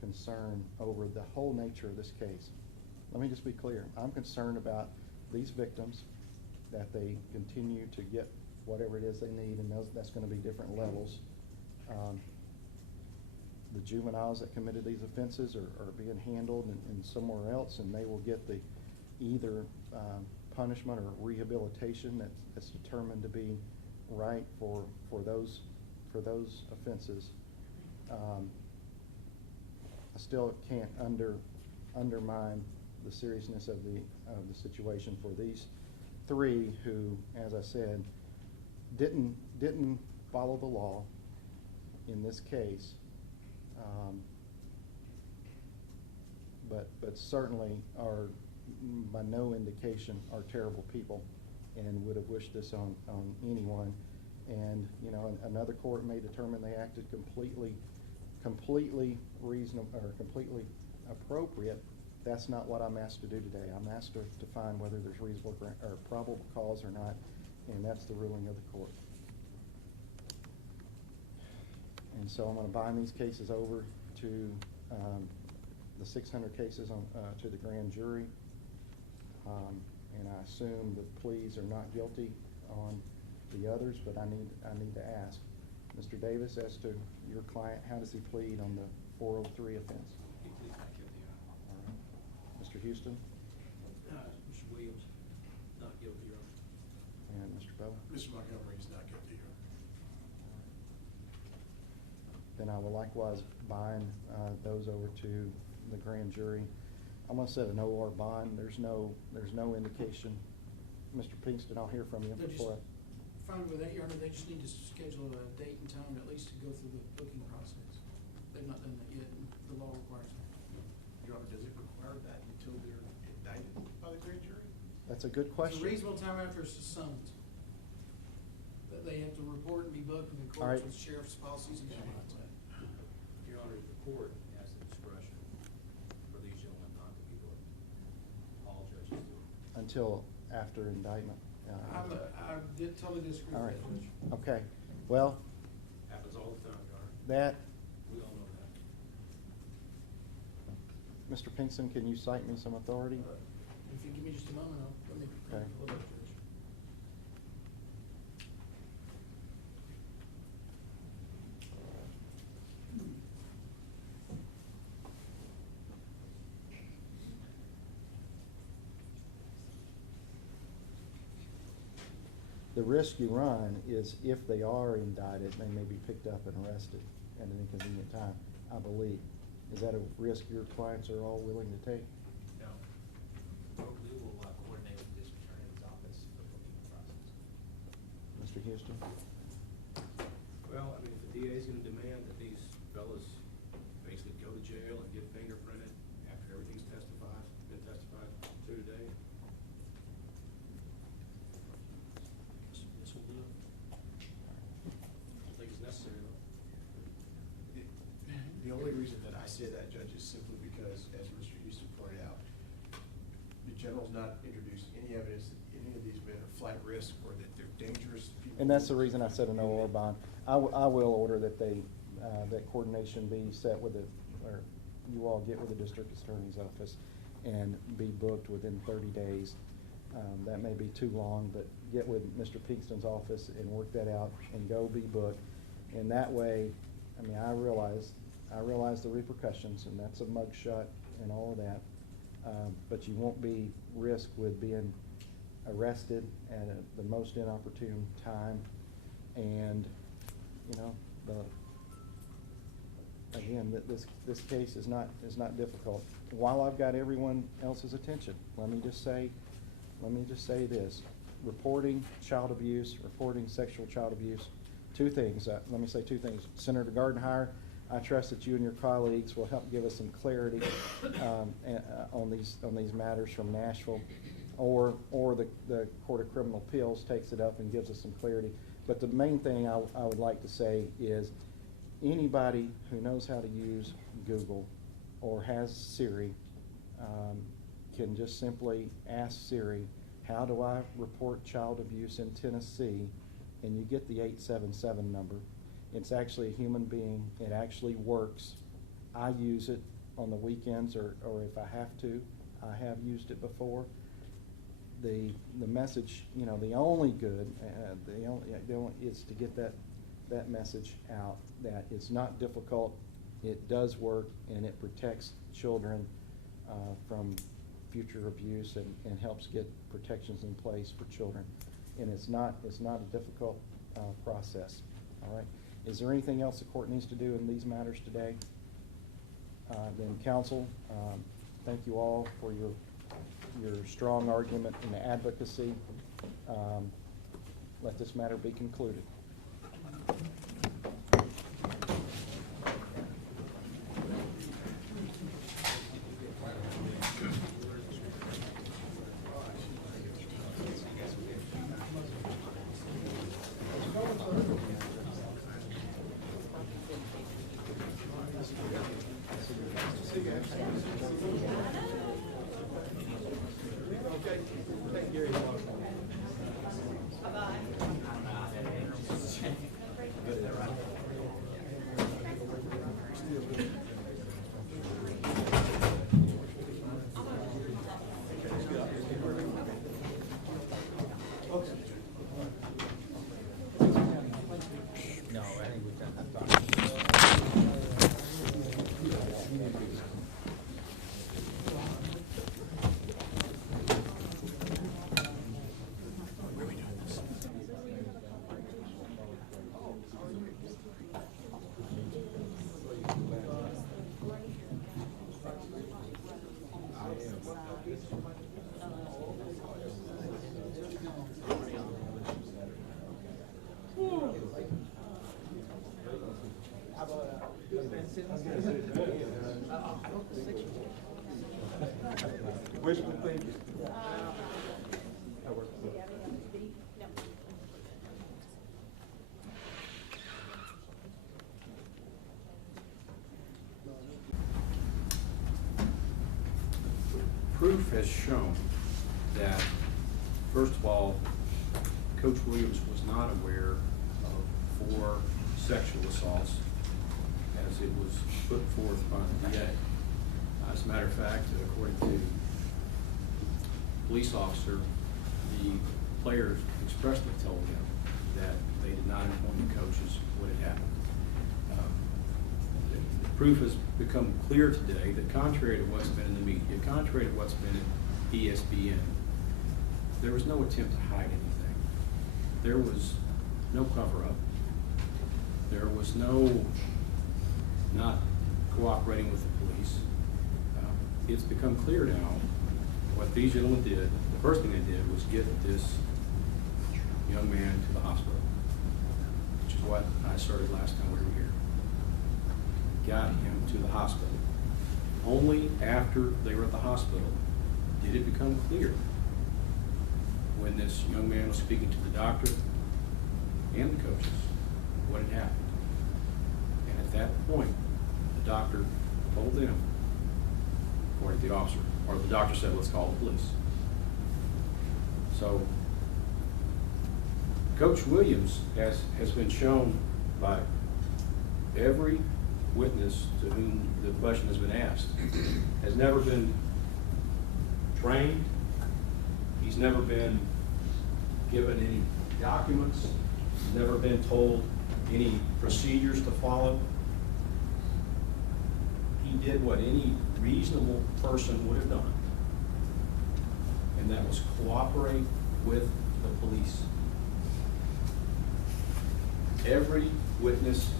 concern over the whole nature of this case, let me just be clear. I'm concerned about these victims, that they continue to get whatever it is they need, and that's going to be different levels. the juveniles that committed these offenses are being handled in somewhere else, and they will get the either punishment or rehabilitation that's determined to be right for those offenses. I still can't undermine the seriousness of the situation for these three who, as I said, didn't follow the law in this case, but certainly are by no indication are terrible people and would have wished this on anyone. And another court may determine they acted completely reasonable or completely appropriate. That's not what I'm asked to do today. I'm asked to find whether there's reasonable or probable cause or not, and that's the ruling of the court. And so I'm going to bind these cases over to the 600 cases to the grand jury, and I assume the pleas are not guilty on the others, but I need to ask Mr. Davis as to your client, how does he plead on the 403 offense? He pleads not guilty, Your Honor. All right. Mr. Houston? Mr. Williams, not guilty, Your Honor. And Mr. Bowe? Mr. Montgomery is not guilty, Your Honor. Then I will likewise bind those over to the grand jury. I'm going to set an OR bond. There's no indication. Mr. Pinkston, I'll hear from you They're just before. fine with that, Your Honor. They just need to schedule a date and time at least to go through the booking process. They've not done that yet, and the law requires that. Your Honor, does it require that until they're indicted by the grand jury? That's a good question. It's a reasonable time after it's summons. That they have to report and be booked in All right. accordance with sheriff's policies and everything like that. Your Honor, the court has the discretion for these gentlemen not to be booked. All judges do. Until after indictment. I did totally disagree All with right. that, Judge. Okay. Well, Happens all the time, Your Honor. that, We all know that. Mr. Pinkston, can you cite me some authority? If you give me just a moment, let me Okay. pull it up, Judge. The risk you run is if they are indicted, they may be picked up and arrested at an inconvenient time, I believe. Is that a risk your clients are all willing to take? No. We will coordinate with the district attorney's office for the booking process. Mr. Houston? Well, I mean, if the DA is gonna demand that these fellas basically go to jail and get fingerprinted after everything's been testified to today, this will do it. I don't think it's necessary, though. The only reason that I say that, Judge, is simply because, as Mr. Houston pointed out, the general's not introduced any evidence that any of these men are flight risk or that they're dangerous people. And that's the reason I said an OR bond. I will order that that coordination be set with or you all get with the district attorney's office and be booked within 30 days. That may be too long, but get with Mr. Pinkston's office and work that out and go be booked. And that way, I mean, I realize the repercussions, and that's a mugshot and all of that. But you won't be risked with being arrested at the most inopportune time. And, again, this case is not difficult. While I've got everyone else's attention, let me just say this. Reporting child abuse, reporting sexual child abuse, two things. Let me say two things. Senator Gardenhire, I trust that you and your colleagues will help give us some clarity on these matters from Nashville, or the Court of Criminal Appeals takes it up and gives us some clarity. But the main thing I would like to say is anybody who knows how to use Google or has Siri can just simply ask Siri, how do I report child abuse in Tennessee? And you get the 877 number. It's actually a human being. It actually works. I use it on the weekends or if I have to. I have used it before. The message, the only good, is to get that message out that it's not difficult. it does work, and it protects children from future abuse and helps get protections in place for children. And it's not a difficult process, all right? Is there anything else the court needs to do in these matters today? Then counsel, thank you all for your strong argument and advocacy. Let this matter be concluded. Wishful thinking. Proof has shown that, first of all, Coach Williams was not aware of 4 sexual assaults as it was put forth by the DA. As a matter of fact, according to the police officer, the players expressly told him that they did not inform the coaches what had happened. The proof has become clear today that contrary to what's been in the media, contrary to what's been in ESPN, there was no attempt to hide anything. There was no cover-up. There was no not cooperating with the police. It's become clear now what these gentlemen did. The first thing they did was get this young man to the hospital, which is what I started last time we were here. Got him to the hospital. Only after they were at the hospital did it become clear, when this young man was speaking to the doctor and the coaches, what had happened. And at that point, the doctor told them, according to the officer, or the doctor said, let's call the police. So, Coach Williams has been shown by every witness to whom the question has been asked, has never been trained. He's never been given any documents. He's never been told any procedures to follow. He did what any reasonable person would have done, and that was cooperate with the police. Every witness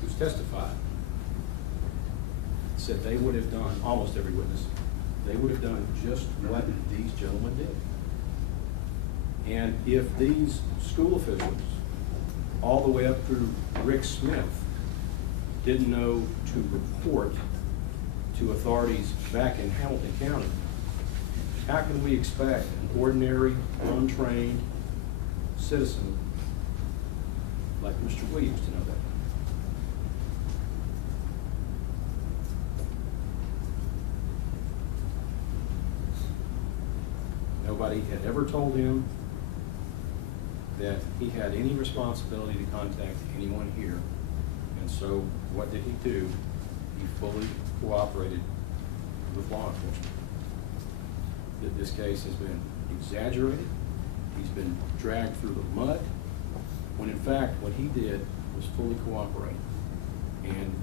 who's testified said they would have done, almost every witness, they would have done just what these gentlemen did. And if these school officials, all the way up through Rick Smith, didn't know to report to authorities back in Hamilton County, how can we expect an ordinary, untrained citizen like Mr. Williams to know that? Nobody had ever told him that he had any responsibility to contact anyone here. And so what did he do? He fully cooperated with law enforcement. That this case has been exaggerated. He's been dragged through the mud, when in fact what he did was fully cooperate. And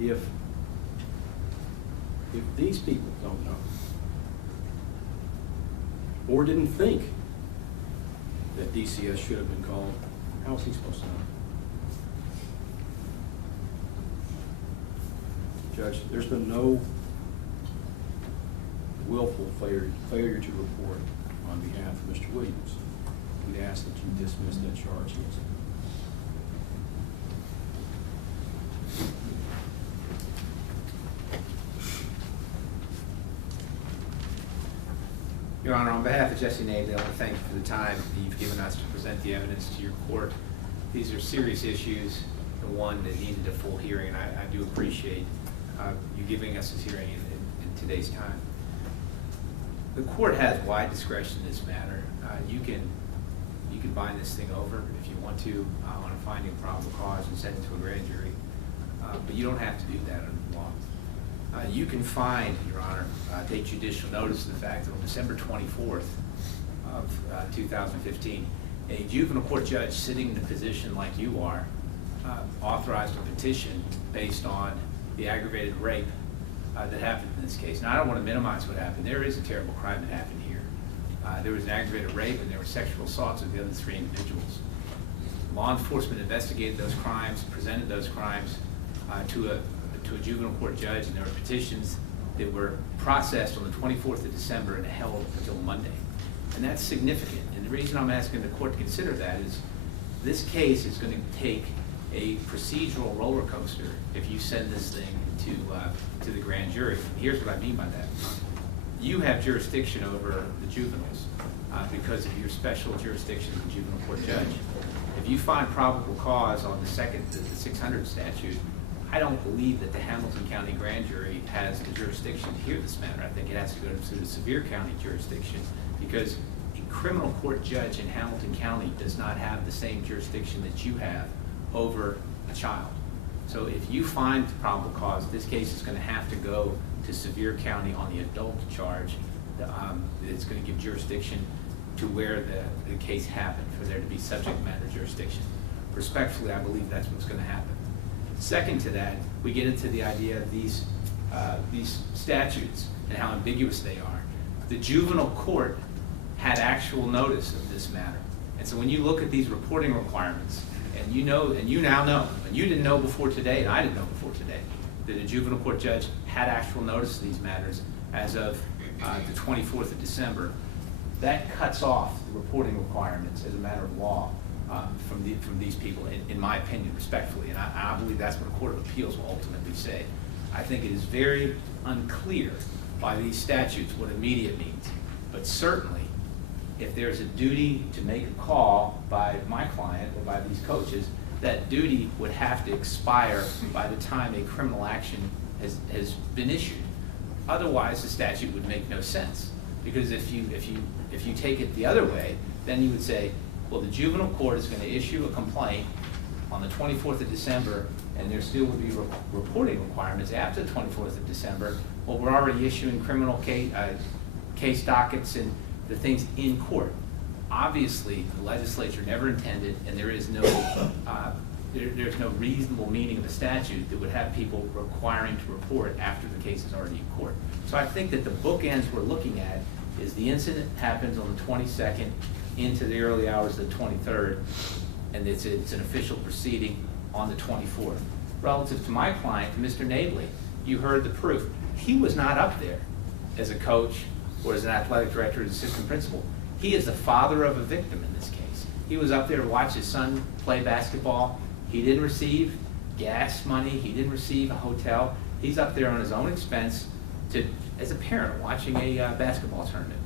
if these people don't know, or didn't think that DCS should have been called, how is he supposed to know? Judge, there's been no willful failure to report on behalf of Mr. Williams. We'd ask that you dismiss that charge. Your Honor, on behalf of Jesse Nabel, I want to thank you for the time that you've given us to present the evidence to your court. These are serious issues, and one that needed a full hearing, and I do appreciate you giving us this hearing in today's time. The court has wide discretion in this matter. You can bind this thing over if you want to on a finding of probable cause and send it to a grand jury, but you don't have to do that under the law. You can find, Your Honor, take judicial notice of the fact that on December 24th of 2015, a juvenile court judge sitting in a position like you are authorized a petition based on the aggravated rape that happened in this case. Now, I don't want to minimize what happened. There is a terrible crime that happened here. There was an aggravated rape and there were sexual assaults of the other three individuals. Law enforcement investigated those crimes, presented those crimes to a juvenile court judge, and there were petitions that were processed on the 24th of December and held until Monday. And that's significant. And the reason I'm asking the court to consider that is this case is going to take a procedural roller coaster if you send this thing to the grand jury. Here's what I mean by that. You have jurisdiction over the juveniles because of your special jurisdiction as a juvenile court judge. If you find probable cause on the 600 statute, I don't believe that the Hamilton County grand jury has the jurisdiction to hear this matter. I think it has to go to the Sevier County jurisdiction because a criminal court judge in Hamilton County does not have the same jurisdiction that you have over a child. So if you find probable cause, this case is going to have to go to Sevier County on the adult charge. It's going to give jurisdiction to where the case happened for there to be subject matter jurisdiction. Respectfully, I believe that's what's going to happen. Second to that, we get into the idea of these statutes and how ambiguous they are. The juvenile court had actual notice of this matter. And so when you look at these reporting requirements, and you know, and you now know, and you didn't know before today, and I didn't know before today, that a juvenile court judge had actual notice of these matters as of the 24th of December, that cuts off the reporting requirements as a matter of law from these people, in my opinion, respectfully. And I believe that's what a court of appeals will ultimately say. I think it is very unclear by these statutes what immediate means. But certainly, if there's a duty to make a call by my client or by these coaches, that duty would have to expire by the time a criminal action has been issued. Otherwise, the statute would make no sense. Because if you take it the other way, then you would say, well, the juvenile court is going to issue a complaint on the 24th of December, and there still would be reporting requirements after the 24th of December. Well, we're already issuing criminal case dockets and the things in court. Obviously, the legislature never intended, and there is no there's no reasonable meaning of a statute that would have people requiring to report after the case is already in court. So I think that the bookends we're looking at is the incident happens on the 22nd into the early hours of the 23rd, and it's an official proceeding on the 24th. Relative to my client, Mr. Nabley, you heard the proof. He was not up there as a coach or as an athletic director or as assistant principal. He is the father of a victim in this case. He was up there to watch his son play basketball. He didn't receive gas money. He didn't receive a hotel. He's up there on his own expense as a parent watching a basketball tournament.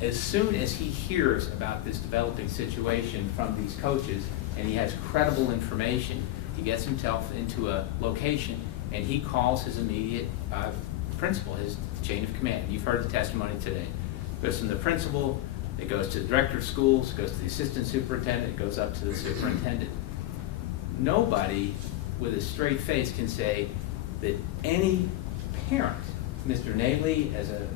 As soon as he hears about this developing situation from these coaches and he has credible information, he gets himself into a location and he calls his immediate principal, his chain of command. You've heard the testimony today. It goes from the principal, it goes to the director of schools, it goes to the assistant superintendent, it goes up to the superintendent. Nobody with a straight face can say that any parent, Mr. Nabley as a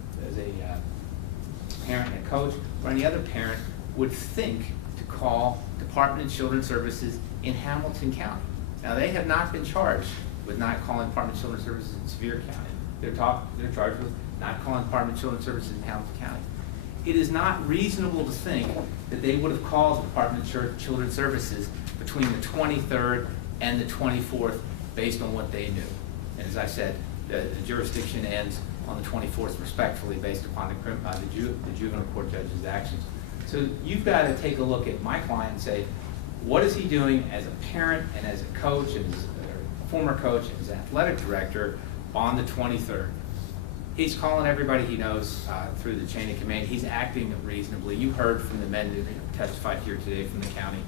parent and a coach, or any other parent would think to call Department of Children's Services in Hamilton County. Now, they have not been charged with not calling Department of Children's Services in Sevier County. They're charged with not calling Department of Children's Services in Hamilton County. It is not reasonable to think that they would have called the Department of Children's Services between the 23rd and the 24th based on what they knew. And as I said, the jurisdiction ends on the 24th respectfully based upon the juvenile court judge's actions. So you've got to take a look at my client and say, what is he doing as a parent and as a coach and as a former coach and as athletic director on the 23rd? He's calling everybody he knows through the chain of command. He's acting reasonably. You heard from the men who testified here today from the county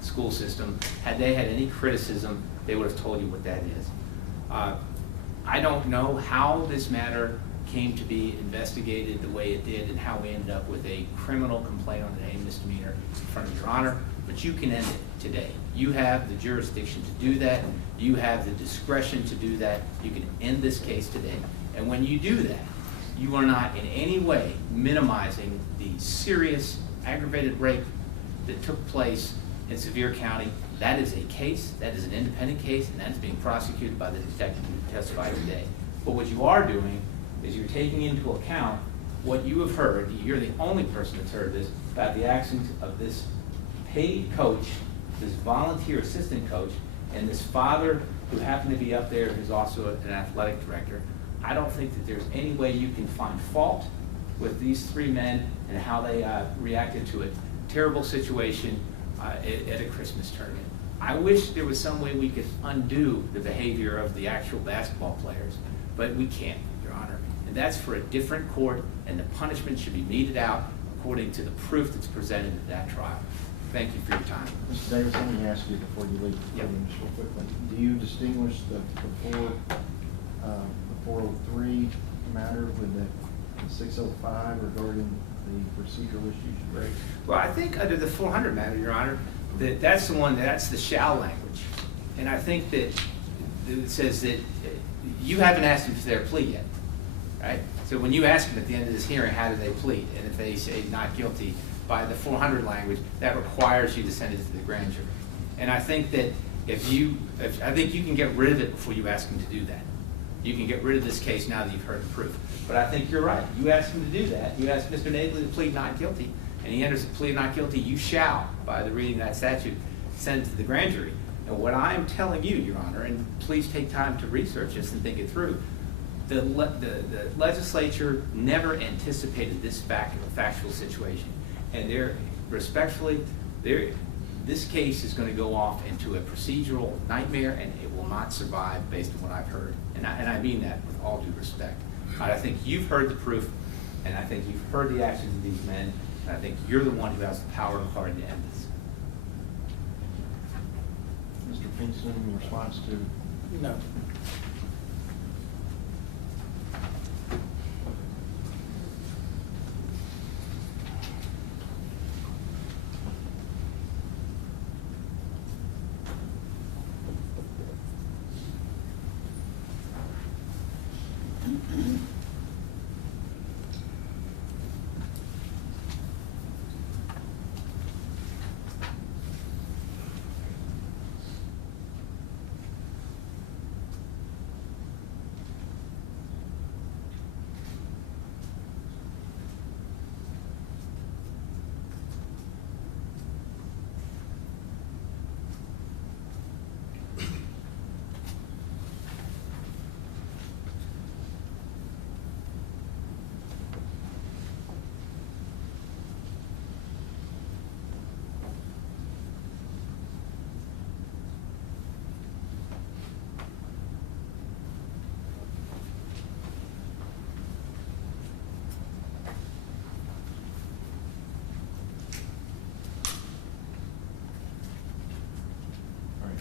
school system. Had they had any criticism, they would have told you what that is. I don't know how this matter came to be investigated the way it did and how we ended up with a criminal complaint on a misdemeanor in front of Your Honor, but you can end it today. You have the jurisdiction to do that. You have the discretion to do that. You can end this case today. And when you do that, you are not in any way minimizing the serious aggravated rape that took place in Sevier County. That is a case, that is an independent case, and that is being prosecuted by the detective who testified today. But what you are doing is you're taking into account what you have heard. You're the only person that's heard this, about the actions of this paid coach, this volunteer assistant coach, and this father who happened to be up there who's also an athletic director. I don't think that there's any way you can find fault with these three men and how they reacted to a terrible situation at a Christmas tournament. I wish there was some way we could undo the behavior of the actual basketball players, but we can't, Your Honor. And that's for a different court, and the punishment should be meted out according to the proof that's presented at that trial. Thank you for your time. Mr. Davis, let me ask you before you leave the podium just real quickly. Do you distinguish the 403 matter with the 605 regarding the procedural issues you raised? Well, I think under the 400 matter, Your Honor, that's the one, that's the shall language. And I think that it says that you haven't asked them for their plea yet, right? So when you ask them at the end of this hearing, how do they plead? And if they say not guilty, by the 400 language, that requires you to send it to the grand jury. And I think that I think you can get rid of it before you ask them to do that. You can get rid of this case now that you've heard the proof. But I think you're right. You ask him to do that. You ask Mr. Nadley to plead not guilty, and he enters a plea not guilty, you shall, by the reading of that statute, send it to the grand jury. And what I'm telling you, Your Honor, and please take time to research this and think it through, the legislature never anticipated this factual situation. And respectfully, this case is going to go off into a procedural nightmare, and it will not survive based on what I've heard. And I mean that with all due respect. I think you've heard the proof, and I think you've heard the actions of these men, and I think you're the one who has the power and authority to end this. Mr. Pinkston, in response to? No.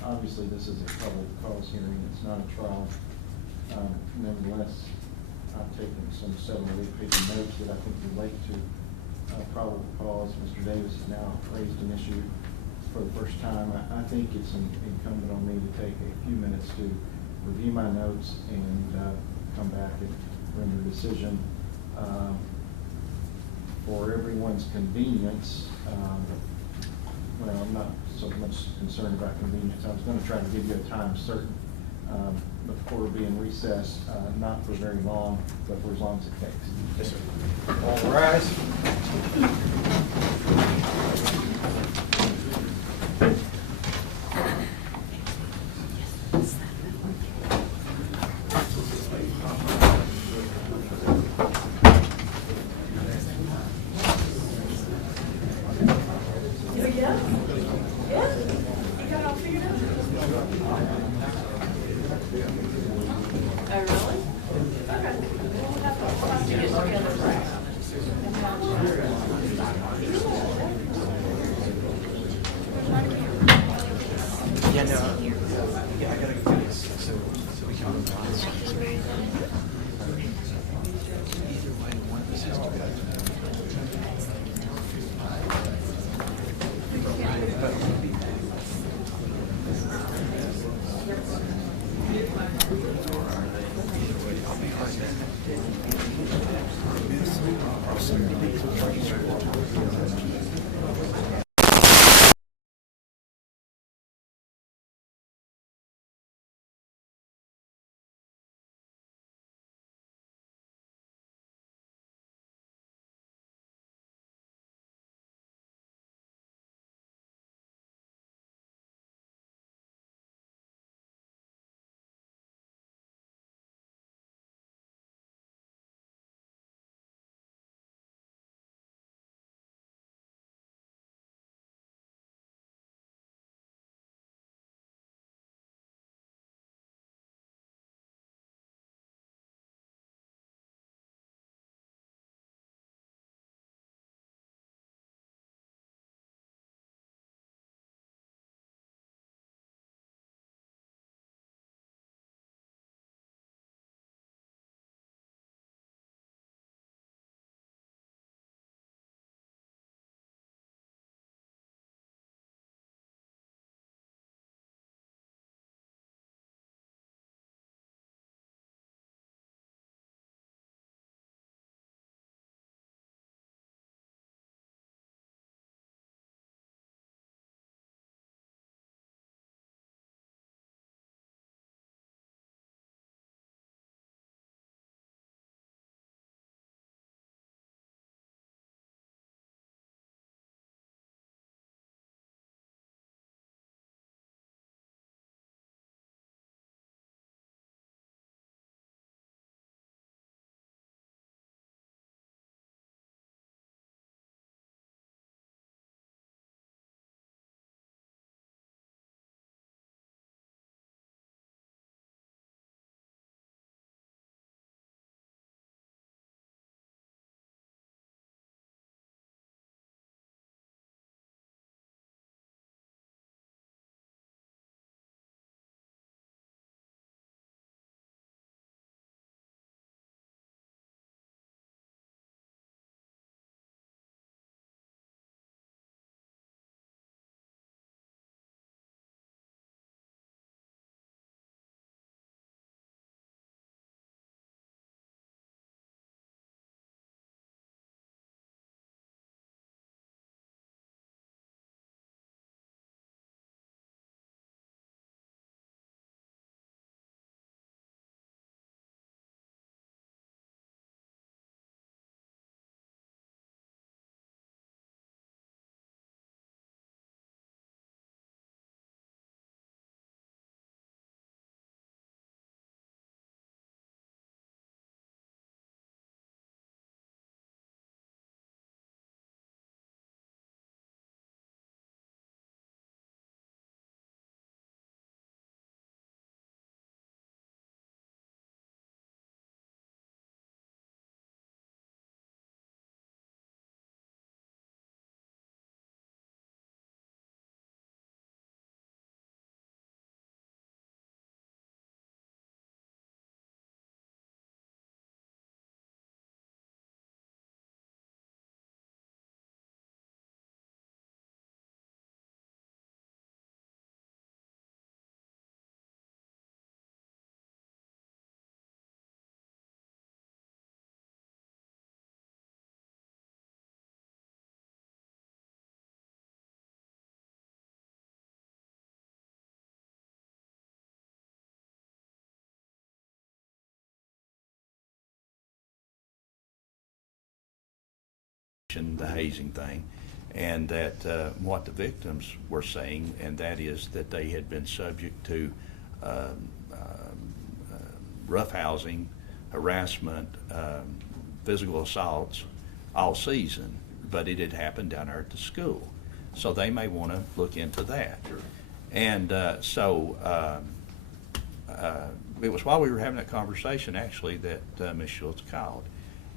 Obviously, this is a probable cause hearing, it's not a trial. Nevertheless, I've taken some 7-8-page notes that I think relate to probable cause. Mr. Davis has now raised an issue for the first time. I think it's incumbent on me to take a few minutes to review my notes and come back and render a decision. For everyone's convenience, well, I'm not so much concerned about convenience. I was gonna try to give you a time certain, but the court will be in recess, not for very long, but for as long as it takes. Yes, sir. All rise. the hazing thing, and that what the victims were saying, and that is that they had been subject to roughhousing, harassment, physical assaults all season, but it had happened down there at the school. So they may want to look into that. And it was while we were having that conversation, actually, that Ms. Schultz called.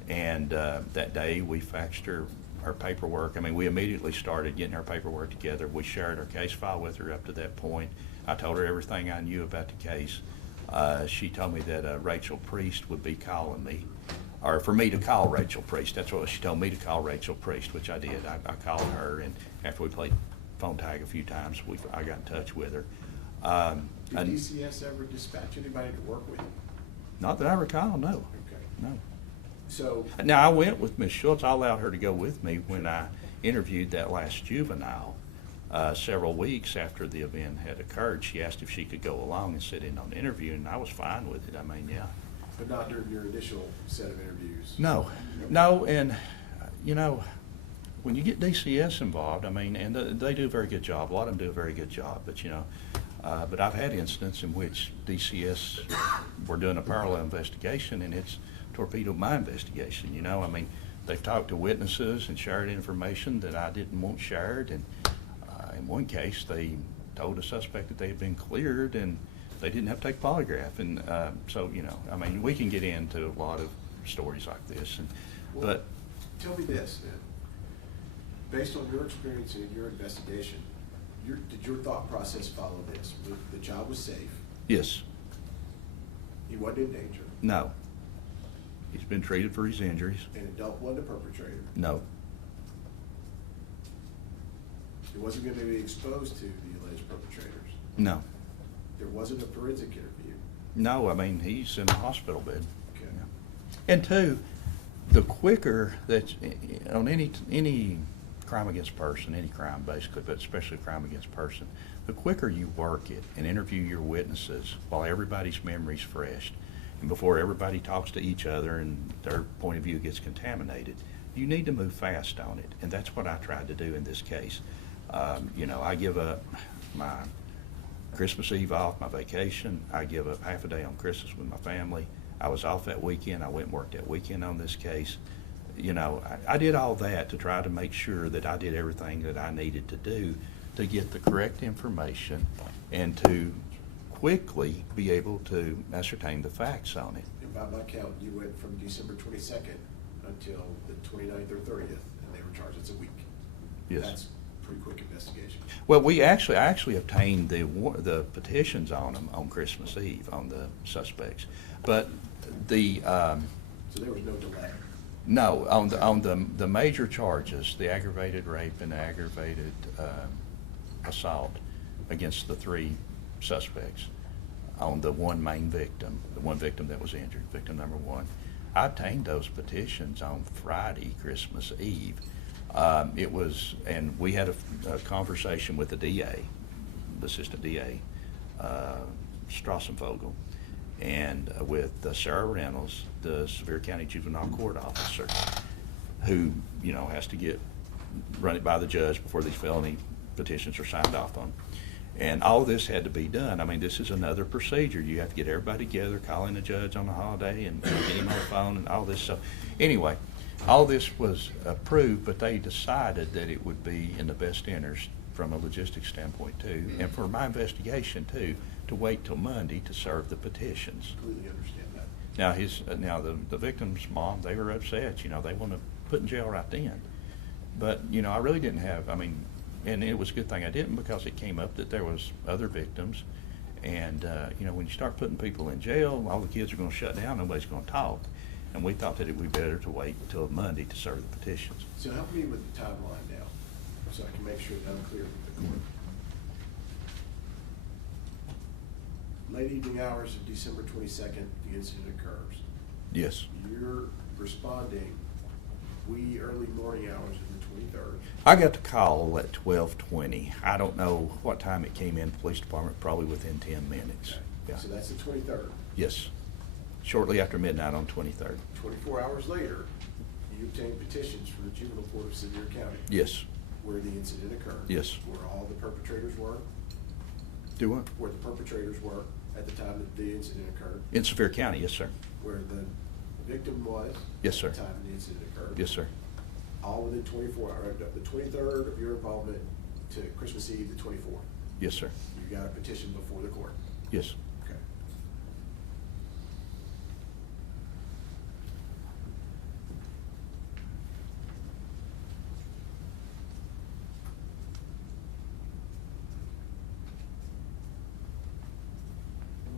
And that day, we faxed her paperwork. I mean, we immediately started getting our paperwork together. We shared our case file with her up to that point. I told her everything I knew about the case. She told me that Rachel Priest would be calling me, or for me to call Rachel Priest. That's what she told me, to call Rachel Priest, which I did. I called her, and after we played phone tag a few times, I got in touch with her. Did DCS ever dispatch anybody to work with you? Not that I recall, no. Okay. No. So, Now, I went with Ms. Schultz. I allowed her to go with me when I interviewed that last juvenile. Several weeks after the event had occurred, she asked if she could go along and sit in on the interview, and I was fine with it. I mean, yeah. but not during your initial set of interviews? No, and, when you get DCS involved, I mean, and they do a very good job. A lot of them do a very good job, but, but I've had instances in which DCS were doing a parallel investigation, and it's torpedoed my investigation, I mean, they've talked to witnesses and shared information that I didn't want shared, and in one case, they told the suspect that they had been cleared and they didn't have to take a polygraph. And so, I mean, we can get into a lot of stories like this. But tell me this, then. Based on your experience and your investigation, did your thought process follow this? The child was safe. yes, He wasn't in danger. no. He's been treated for his injuries. An adult wasn't a perpetrator. No, He wasn't going to be exposed to the alleged perpetrators. no, There wasn't a forensic interview. no. I mean, he's in a hospital bed. Okay. And two, the quicker that on any crime against person, any crime basically, but especially crime against person, the quicker you work it and interview your witnesses while everybody's memory's fresh, and before everybody talks to each other and their point of view gets contaminated, you need to move fast on it, and that's what I tried to do in this case. I give up my Christmas Eve off, my vacation. I give up half a day on Christmas with my family. I was off that weekend. I went and worked that weekend on this case. I did all that to try to make sure that I did everything that I needed to do to get the correct information and to quickly be able to ascertain the facts on it. And by my count, you went from December 22nd until the 29th or 30th, and they were charged. It's a week. Yes. That's pretty quick investigation. Well, I actually obtained the petitions on them on Christmas Eve, on the suspects. But So there was no delay. no, on the major charges, the aggravated rape and the aggravated assault against the three suspects, on the one main victim, the one victim that was injured, victim number one, I obtained those petitions on Friday, Christmas Eve. And we had a conversation with the DA, the assistant DA, Strassenvogel, and with Sarah Reynolds, the Sevier County Juvenile Court officer, who, has to run it by the judge before these felony petitions are signed off on. And all this had to be done. I mean, this is another procedure. You have to get everybody together, calling the judge on a holiday and get him on the phone and all this. So anyway, all this was approved, but they decided that it would be in the best interest from a logistics standpoint too, and for my investigation too, to wait till Monday to serve the petitions. Completely understand that. Now the victim's mom, they were upset, they want to put in jail right then. But, I really didn't have, and it was a good thing I didn't, because it came up that there was other victims. And, when you start putting people in jail, all the kids are going to shut down, nobody's going to talk. And we thought that it would be better to wait until Monday to serve the petitions. So help me with the timeline now, so I can make sure that I'm clear with the court. Late evening hours of December 22nd, the incident occurs. Yes. You're responding early morning hours of the 23rd. I got the call at 12:20. I don't know what time it came in, police department, probably within 10 minutes. Okay. Yeah. So that's the 23rd. Yes. Shortly after midnight on 23rd. 24 hours later, you obtained petitions from the Juvenile Court of Sevier County? Yes. Where the incident occurred? Yes. Where all the perpetrators were? Do what? Where the perpetrators were at the time that the incident occurred? In Sevier County, yes, sir. Where the victim was? Yes, sir. At the time the incident occurred? Yes, sir. All within 24, or the 23rd of your involvement to Christmas Eve, the 24th? Yes, sir. You got a petition before the court? Yes. Okay.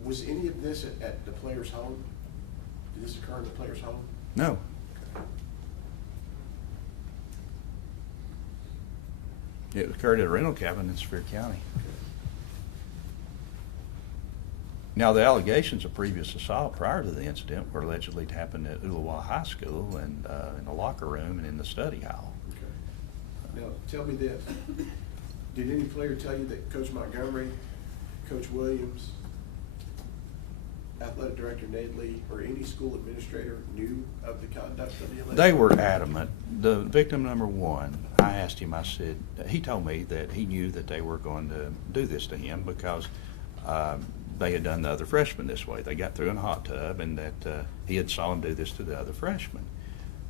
Was any of this at the player's home? Did this occur in the player's home? No. It occurred at a rental cabin in Sevier County. Now, the allegations of previous assault prior to the incident were allegedly happened at Ooltewah High School and in the locker room and in the study hall. Okay. Now, tell me this. Did any player tell you that Coach Montgomery, Coach Williams, Athletic Director Nate Lee, or any school administrator knew of the conduct of the alleged? They were adamant. The victim number one, I asked him, I said, he told me that he knew that they were going to do this to him because they had done the other freshmen this way. They got through in a hot tub and that he had saw him do this to the other freshmen.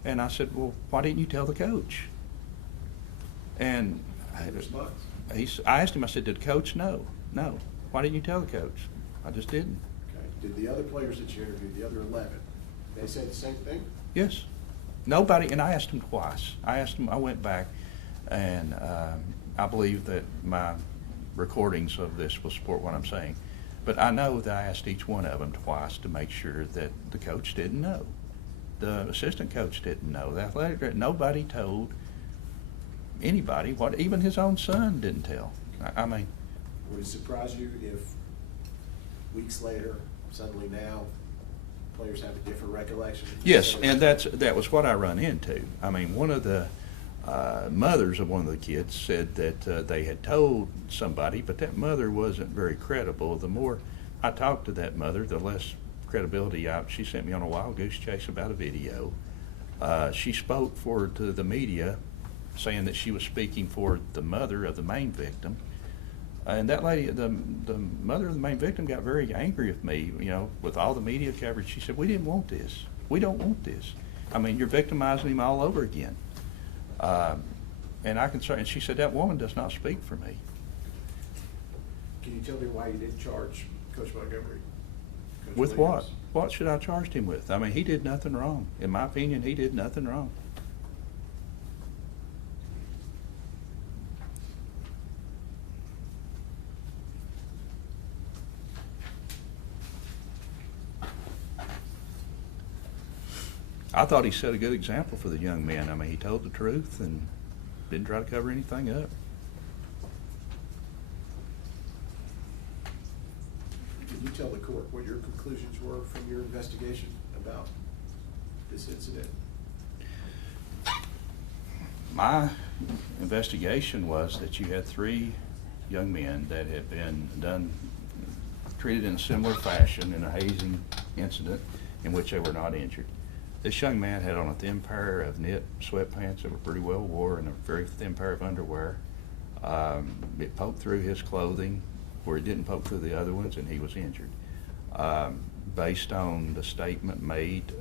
And I said, well, why didn't you tell the coach? And I asked him, I said, did the coach know? No. Why didn't you tell the coach? I just didn't. Okay. Did the other players that you interviewed, the other 11, they said the same thing? Yes. Nobody, and I asked him twice. I went back, and I believe that my recordings of this will support what I'm saying. But I know that I asked each one of them twice to make sure that the coach didn't know. The assistant coach didn't know. The athletic director, nobody told anybody what even his own son didn't tell. I mean. Would it surprise you if weeks later, suddenly now, players have a different recollection? Yes, and that was what I run into. I mean, one of the mothers of one of the kids said that they had told somebody, but that mother wasn't very credible. The more I talked to that mother, the less credibility she sent me on a wild goose chase about a video. She spoke to the media, saying that she was speaking for the mother of the main victim. And that lady, the mother of the main victim, got very angry with me, with all the media coverage. She said, we didn't want this. We don't want this. I mean, you're victimizing him all over again. And she said, that woman does not speak for me. Can you tell me why you didn't charge Coach Montgomery? Coach With Williams? what? What should I charge him with? I mean, he did nothing wrong. In my opinion, he did nothing wrong. I thought he set a good example for the young man. I mean, he told the truth and didn't try to cover anything up. Did you tell the court what your conclusions were from your investigation about this incident? My investigation was that you had 3 young men that had been treated in a similar fashion in a hazing incident in which they were not injured. This young man had on a thin pair of knit sweatpants that were pretty well worn and a very thin pair of underwear. It poked through his clothing where it didn't poke through the other ones, and he was injured. Based on the statement made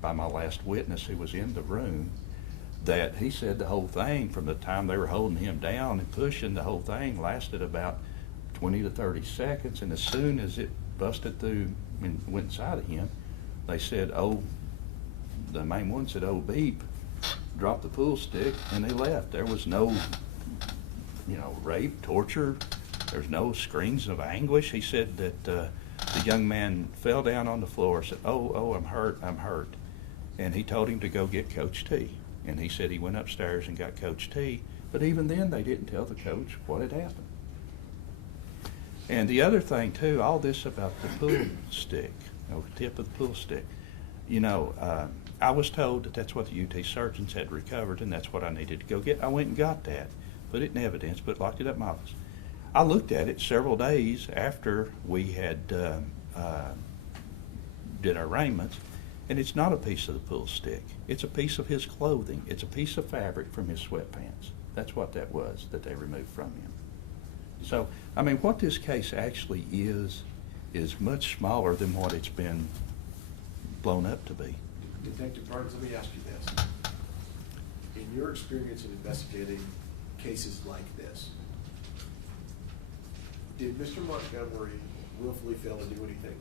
by my last witness who was in the room, that he said the whole thing from the time they were holding him down and pushing, the whole thing lasted about 20 to 30 seconds, and as soon as it busted through and went inside of him, they said, the main one said, oh, beep, dropped the pool stick, and they left. There was no, rape, torture. There's no screams of anguish. He said that the young man fell down on the floor, said, oh, I'm hurt. And he told him to go get Coach T. And he said he went upstairs and got Coach T. But even then, they didn't tell the coach what had happened. And the other thing, too, all this about the pool stick, the tip of the pool stick, I was told that that's what the UT surgeons had recovered, and that's what I needed to go get. I went and got that, put it in evidence, but locked it up in my office. I looked at it several days after we had did our arraignments, And it's not a piece of the pool stick. It's a piece of his clothing. It's a piece of fabric from his sweatpants. That's what that was that they removed from him. So, I mean, what this case actually is much smaller than what it's been blown up to be. Detective Burns, let me ask you this. In your experience in investigating cases like this, did Mr. Montgomery willfully fail to do anything?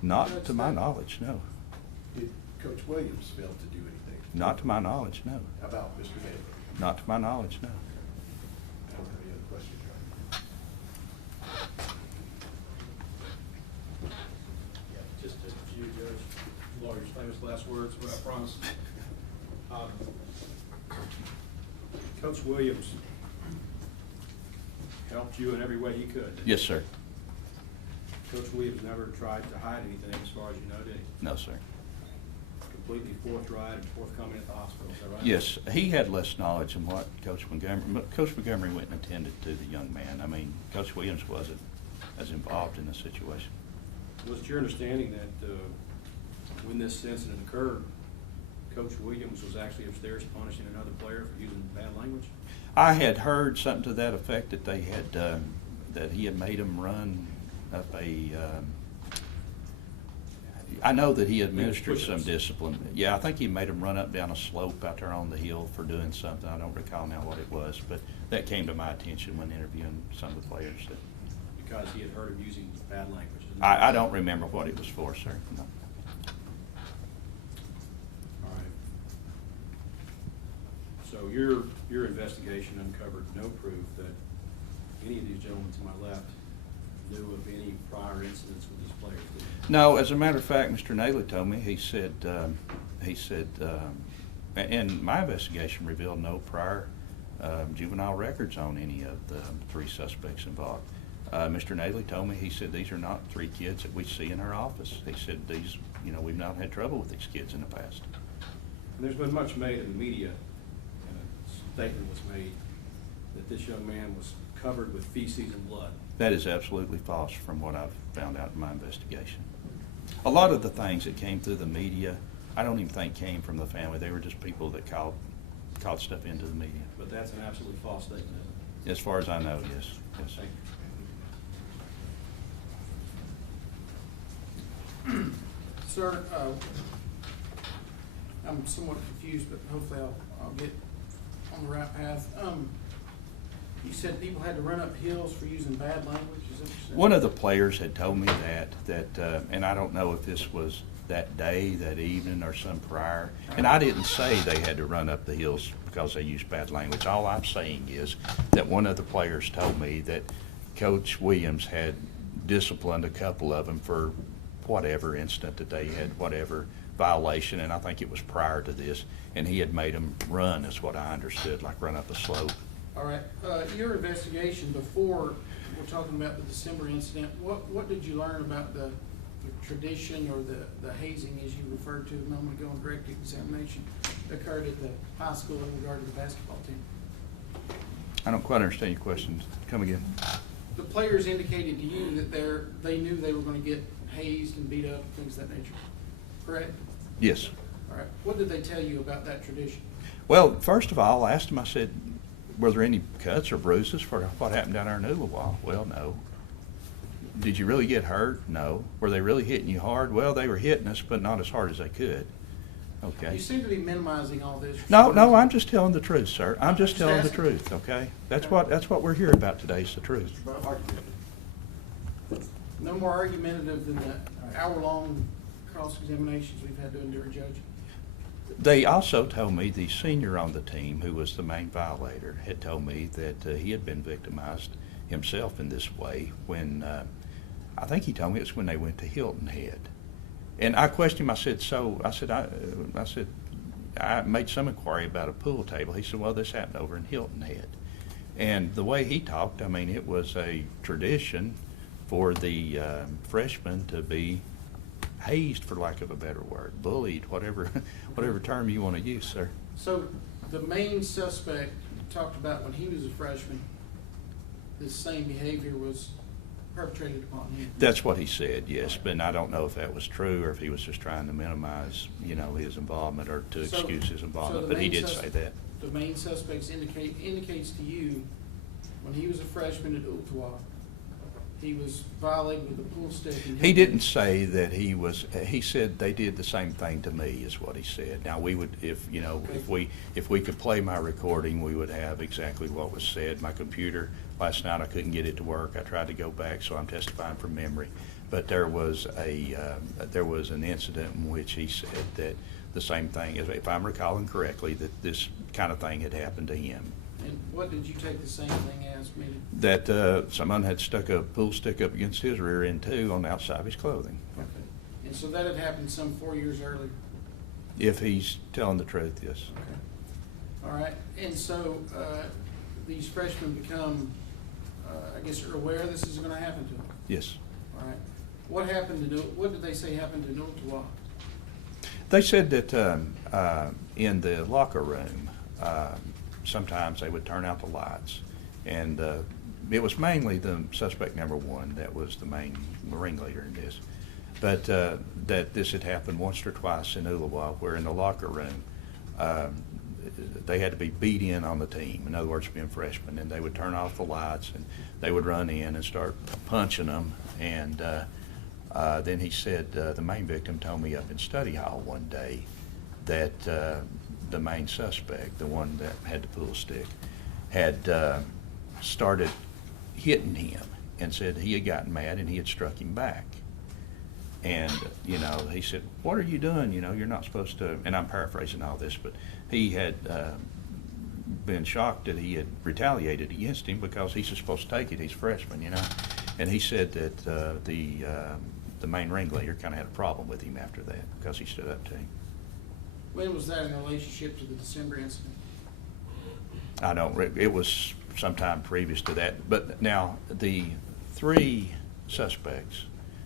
Not to my knowledge, no. Did Coach Williams fail to do anything? Not to my knowledge, no. About Mr. Naylor? Not to my knowledge, no. I don't have any other questions, Your Honor. Yeah, just a few, Judge. Lawyer's famous last words, what I promise. Coach Williams helped you in every way he could. didn't he? Yes, sir. Coach Williams never tried to hide anything as far as you know, did he? No, sir. Completely forthright and forthcoming at the hospital, is that right? Yes, he had less knowledge than what Coach Montgomery, Coach Montgomery went and attended to the young man. I mean, Coach Williams wasn't as involved in the situation. Was it your understanding that when this incident occurred, Coach Williams was actually upstairs punishing another player for using bad language? I had heard something to that effect, that they had, that he had made him run up a, I know that he administered some discipline. Yeah, I think he made him run up down a slope out there on the hill for doing something. I don't recall now what it was, but that came to my attention when interviewing some of the players. Because he had heard him using bad language? I don't remember what it was for, sir. No. All right. So your investigation uncovered no proof that any of these gentlemen to my left knew of any prior incidents with these players, did they? No, as a matter of fact, Mr. Naylor told me, he said, and my investigation revealed no prior juvenile records on any of the three suspects involved. Mr. Naylor told me, he said, these are not three kids that we see in our office. He said, these, we've not had trouble with these kids in the past. And there's been much made in the media, and a statement was made that this young man was covered with feces and blood. That is absolutely false from what I've found out in my investigation. A lot of the things that came through the media, I don't even think came from the family. They were just people that called stuff into the media. But that's an absolutely false statement, isn't it? As far as I know, yes. Yes. Thank you. Sir, I'm somewhat confused, but hopefully I'll get on the right path. You said people had to run up hills for using bad language, is that what you said? One of the players had told me that, and I don't know if this was that day, that evening, or some prior, and I didn't say they had to run up the hills because they used bad language. All I'm saying is that one of the players told me that Coach Williams had disciplined a couple of them for whatever incident that they had, whatever violation, and I think it was prior to this, and he had made them run, is what I understood, like run up a slope. All right, your investigation before, we're talking about the December incident, what did you learn about the tradition or the hazing, as you referred to a moment ago, in direct examination that occurred at the high school in regard to the basketball team? I don't quite understand your question. Come again. The players indicated to you that they knew they were going to get hazed and beat up, things of that nature, correct? Yes. All right, what did they tell you about that tradition? Well, first of all, I asked him, I said, were there any cuts or bruises for what happened down there in Ooltewah? Well, no. Did you really get hurt? No. Were they really hitting you hard? Well, they were hitting us, but not as hard as they could. Okay. You seem to be minimizing all this. No, I'm just telling the truth, sir. I'm just telling the truth, okay? That's what we're here about today, is the truth. No more argumentative than the hour-long cross-examinations we've had doing during judging. They also told me the senior on the team, who was the main violator, had told me that he had been victimized himself in this way when, I think he told me it's when they went to Hilton Head. And I questioned him, I said, I made some inquiry about a pool table. He said, well, this happened over in Hilton Head. And the way he talked, I mean, it was a tradition for the freshmen to be hazed, for lack of a better word, bullied, whatever term you want to use, sir. So the main suspect talked about when he was a freshman, this same behavior was perpetrated upon him. That's what he said, yes, but I don't know if that was true or if he was just trying to minimize, his involvement or to So- excuse his so involvement, the but he main did say that. The main suspects indicates to you, when he was a freshman at Ooltewah, he was violated with a pool stick. And He didn't say that he was, he said they did the same thing to me, is what he said. Now, we would, if we could play my recording, we would have exactly what was said. My computer, last night I couldn't get it to work. I tried to go back, so I'm testifying from memory. But there was an incident in which he said that the same thing, if I'm recalling correctly, that this kind of thing had happened to him. And what did you take the same thing as, meaning? That someone had stuck a pool stick up against his rear end too on the outside of his clothing. Okay. And so that had happened some 4 years earlier? If he's telling the truth, yes. Okay. All right. And so these freshmen become, I guess you're aware this is going to happen to them? Yes. All right. What happened to what did they say happened to Ooltewah? They said that in the locker room, sometimes they would turn out the lights, and it was mainly the suspect number one that was the main ringleader in this, but that this had happened once or twice in Ooltewah, where in the locker room they had to be beat in on the team, in other words, being freshmen, and they would turn off the lights and they would run in and start punching them, and then he said the main victim told me up in study hall one day that the main suspect, the one that had the pool stick, had started hitting him and said he had gotten mad and he had struck him back. And, he said, "What are you doing? You're not supposed to," and I'm paraphrasing all this, but he had been shocked that he had retaliated against him because he's supposed to take it. He's a freshman, And he said that the main ringleader kind of had a problem with him after that because he stood up to him. When was that in relationship to the December incident? It was sometime previous to that. But now, the three suspects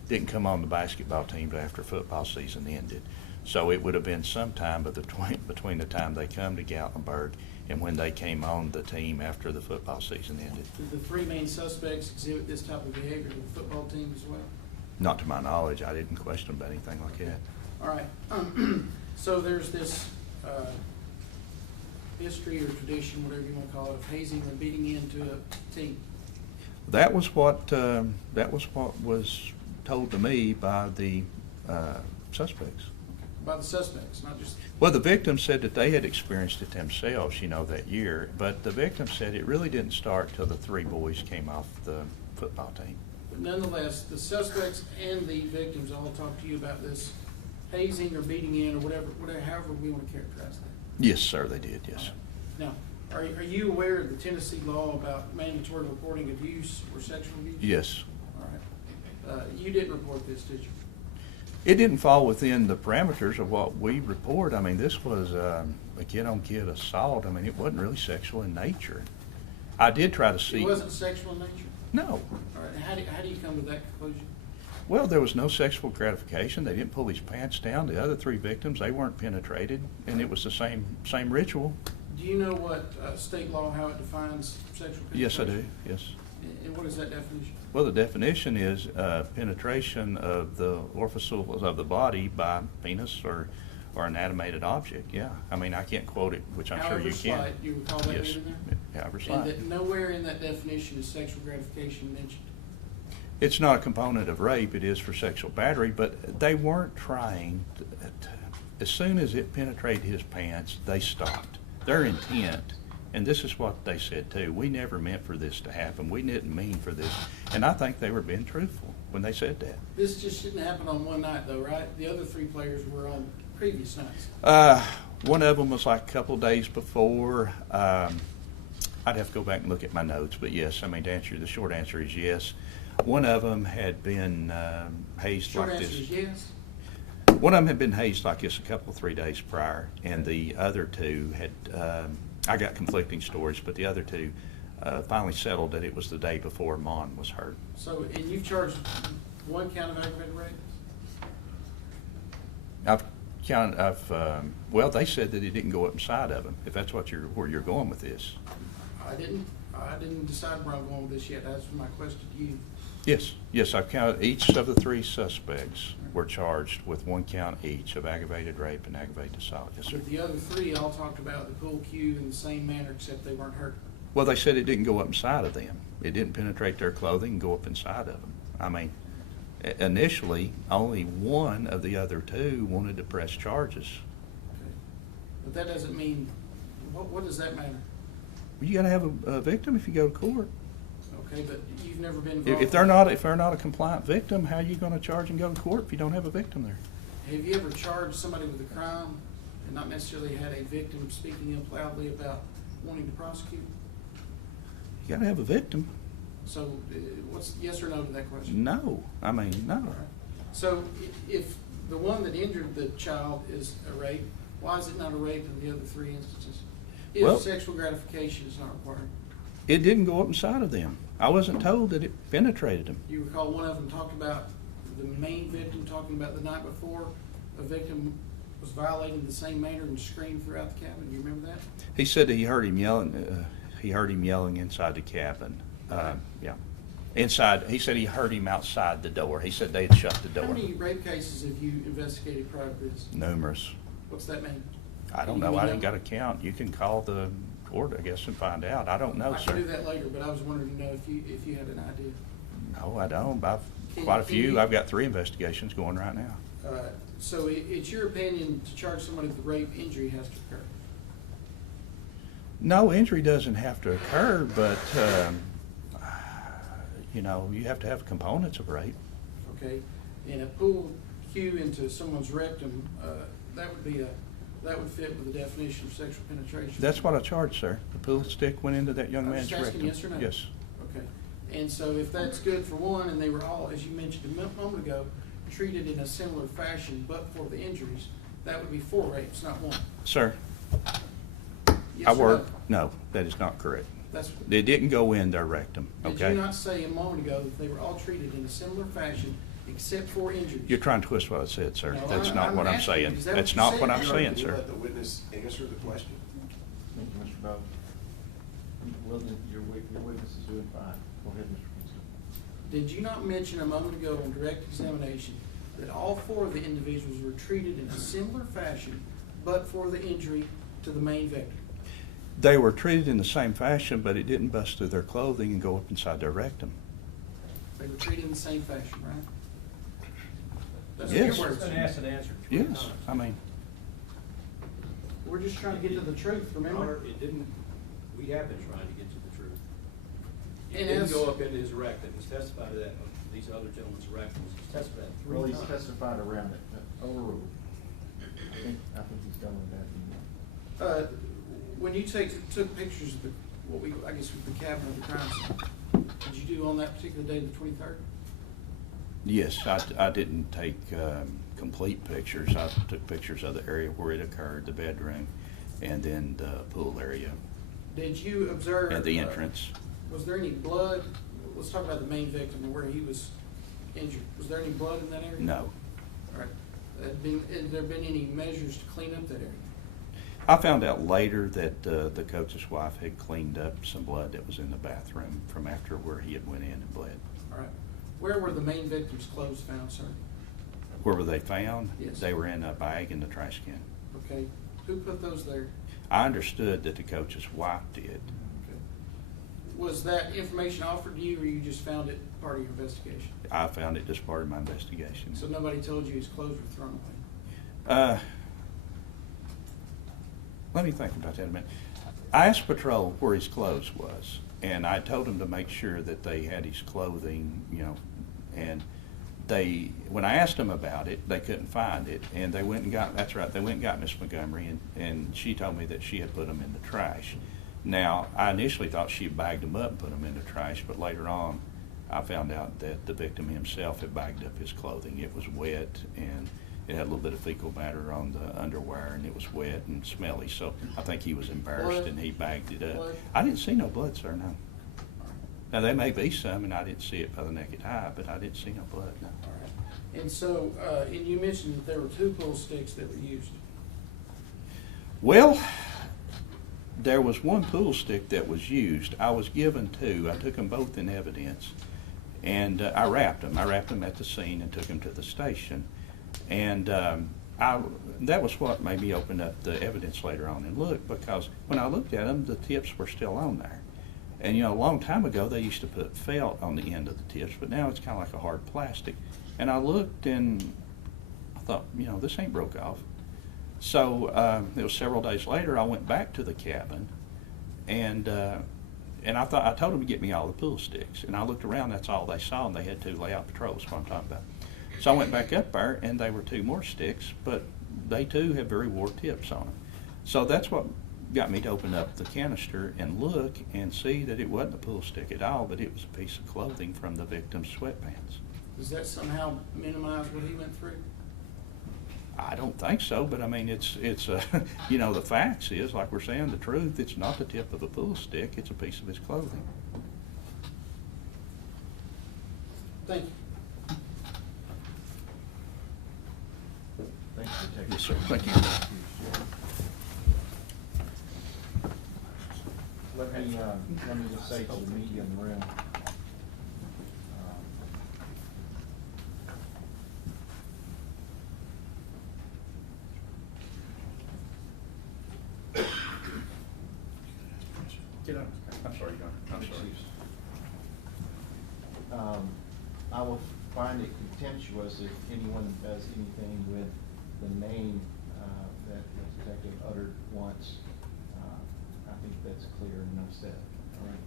didn't come on the basketball team till after football season ended. So it would have been sometime between the time they come to Gatlinburg and when they came on the team after the football season ended. Did the three main suspects exhibit this type of behavior to the football team as well? Not to my knowledge. I didn't question about anything like that. All right. So there's this history or tradition, whatever you want to call it, of hazing or beating into a team. That was what was told to me by the suspects. By the suspects, not just... Well, the victim said that they had experienced it themselves, that year. But the victim said it really didn't start till the three boys came off the football team. But nonetheless, the suspects and the victims all talked to you about this hazing or beating in or whatever, however we want to characterize that. Yes, sir, they did, yes. Now, are you aware of the Tennessee law about mandatory reporting abuse or sexual abuse? Yes. All right. You didn't report this, did you? It didn't fall within the parameters of what we report. This was a kid-on-kid assault. It wasn't really sexual in nature. I did try to see... It wasn't sexual in nature? No. All right. How do you come to that conclusion? Well, there was no sexual gratification. They didn't pull his pants down. The other three victims, they weren't penetrated, and it was the same ritual. Do you know what state law, how it defines sexual penetration? Yes, I do, yes. And what is that definition? Well, the definition is penetration of the orifices of the body by penis or an animated object, yeah. I can't quote it, which I'm sure you can. However slight, you recall that Yes, being in there? however And slight. that nowhere in that definition is sexual gratification mentioned? It's not a component of rape, it is for sexual battery, but they weren't trying as soon as it penetrated his pants, they stopped. Their intent, and this is what they said too, we never meant for this to happen, we didn't mean for this, and I think they were being truthful when they said that. This just didn't happen on one night though, right? The other three players were on previous nights. One of them was like a couple days before. I'd have to go back and look at my notes, but yes, the short answer is yes. One of them had been hazed Short like answer this. is yes? One of them had been hazed like this a couple, 3 days prior, and the other two had, I got conflicting stories, but the other two finally settled that it was the day before Mon was hurt. So, and you've charged one count of aggravated rape? Well, they said that it didn't go up inside of him, if that's where you're going with this. I didn't decide where I'm going with this yet. That's my question to you. Yes, I've counted, each of the 3 suspects were charged with 1 count each of aggravated rape and aggravated assault. Yes, sir. But the other 3 all talked about the pool cue in the same manner, except they weren't hurt. Well, they said it didn't go up inside of them. It didn't penetrate their clothing and go up inside of them. I mean, initially, only 1 of the other 2 wanted to press charges. Okay. But that doesn't mean, what does that matter? You got to have a victim if you go to court. Okay, but you've never been involved. If they're not a compliant victim, how are you going to charge and go to court if you don't have a victim there? Have you ever charged somebody with a crime and not necessarily had a victim speaking up loudly about wanting to prosecute? You got to have a victim. So, what's yes or no to that question? No, I mean, no. All right. So, if the one that injured the child is a rape, why is it not a rape in the other 3 instances? If Well, sexual gratification is not required. It didn't go up inside of them. I wasn't told that it penetrated them. You recall one of them talked about the main victim talking about the night before a victim was violating the same manner and screamed throughout the cabin. Do you remember that? He said that he heard him yelling. He heard him yelling inside the cabin. Yeah, inside. He said he heard him outside the door. He said they had shut the door. How many rape cases have you investigated prior to this? Numerous. What's that mean? I don't know. I didn't got a count. You can call the court, I guess, and find out. I don't know, I sir. can do that later, but I was wondering to know if you had an idea. No, I don't. I've Can- quite a can few. you- I've got 3 investigations going right now. So it's your opinion to charge somebody with rape, injury has to occur? No, injury doesn't have to occur, but you know, you have to have components of rape. Okay, and a pool cue into someone's rectum, that would fit with the definition of sexual penetration. That's what I charged, sir. The pool stick went into that young I'm man's just asking rectum. yes or no? Yes. Okay, and so if that's good for one, and they were all, as you mentioned a moment ago, treated in a similar fashion, but for the injuries, that would be 4 rapes, not 1. Sir, Yes I or no? work. No, that is not correct. That's, They didn't go in their rectum, did okay? you not say a moment ago that they were all treated in a similar fashion, except for injuries? You're trying to twist what I said, sir. No, That's I'm- not I'm what I'm asking you, saying. is that That's what you not what said? I'm saying, Can you sir. let the witness answer the question? Thank you, Mr. Bowden. Well, then your witness is doing fine. Go ahead, Mr. Kingston. Did you not mention a moment ago on direct examination that all 4 of the individuals were treated in a similar fashion, but for the injury to the main victim? They were treated in the same fashion, but it didn't bust through their clothing and go up inside their rectum. They were treated in the same fashion, right? That's Yes. your words. Been asked and answered 3 Yes, times. I mean, We're just trying to get to the truth, remember? It didn't, we have been trying to get to the truth. It And didn't as- go up into his rectum. He's testified to that, these other gentlemen's rectums. He's testified 3 Well, times. he's testified around it. Overruled. I think he's done with that. When you took pictures of I guess the cabin of the crime scene, did you do on that particular day, the 23rd? yes, I didn't take complete pictures. I took pictures of the area where it occurred, the bedroom, and then the pool area Did you observe? and the entrance. Was there any blood? Let's talk about the main victim and where he was injured. Was there any blood in that area? No. All right. Had there been any measures to clean up that area? I found out later that the coach's wife had cleaned up some blood that was in the bathroom from after where he had went in and bled. All right. Where were the main victim's clothes found, sir? Where were they found? Yes. They were in a bag in the trash can. Okay. Who put those there? I understood that the coach's wife did. Okay. Was that information offered to you, or you just found it part of your investigation? I found it as part of my investigation. So nobody told you his clothes were thrown away? Let me think about that a minute. I asked patrol where his clothes was, and I told them to make sure that they had his clothing, you know, and when I asked them about it, they couldn't find it, and they went and got, that's right, they went and got Miss Montgomery, and she told me that she had put them in the trash. Now, I initially thought she bagged them up and put them in the trash, but later on, I found out that the victim himself had bagged up his clothing. It was wet, and it had a little bit of fecal matter on the underwear, and it was wet and smelly, so I think he was embarrassed Blood? and he bagged it up. Blood? I didn't see no blood, sir, no. Now, there may be some, and I didn't see it by the naked eye, but I didn't see no blood, no. All right. And so, and you mentioned that there were 2 pool sticks that were used. Well, there was one pool stick that was used. I was given 2. I took them both in evidence. And I wrapped him. I wrapped him at the scene and took him to the station. And that was what made me open up the evidence later on and look, because when I looked at them, the tips were still on there. And a long time ago, they used to put felt on the end of the tips, but now it's kind of like a hard plastic. And I looked and I thought, this ain't broke off. So it was several days later, I went back to the cabin, and I told them to get me all the pool sticks. And I looked around, that's all they saw, and they had 2 layout patrols, what I'm talking about. So I went back up there, and they were 2 more sticks, but they too have very wore tips on them. So that's what got me to open up the canister and look and see that it wasn't a pool stick at all, but it was a piece of clothing from the victim's sweatpants. Does that somehow minimize what he went through? I don't think so, but I mean, it's the facts is, like we're saying, the truth, it's not the tip of a pool stick, it's a piece of his clothing. Thank you. Thank you, Detective. Yes, sir. Thank you. Let me just say to the media in the room, Get up. I'm sorry, John. I'm sorry. I will find it contemptuous if anyone does anything with the name that the detective uttered once. I think that's clear and enough said. All right.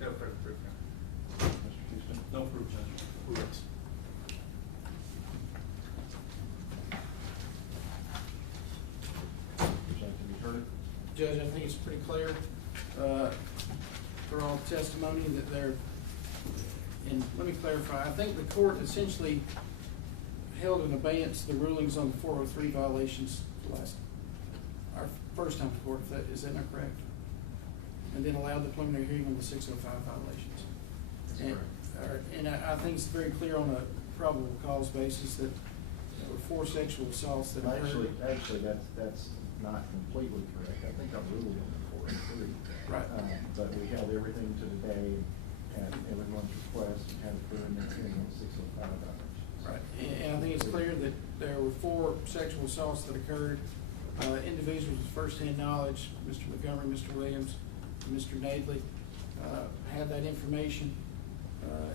No further proof, Mr. Houston? No proof, Judge. Judge, I think it's pretty clear for all testimony that they're, and let me clarify, I think the court essentially held in abeyance the rulings on the 403 violations our first time to court, is that not correct? And then allowed the preliminary hearing on the 605 violations. And I think it's very clear on a probable cause basis that there were 4 sexual assaults that occurred. Actually, that's not completely correct. I think I ruled on the 403. Right. But we held everything to the day at everyone's request and had a preliminary hearing on 605 violations. Right, and I think it's clear that there were 4 sexual assaults that occurred. Individuals with first-hand knowledge, Mr. Montgomery, Mr. Williams, and Mr. Nadley, had that information,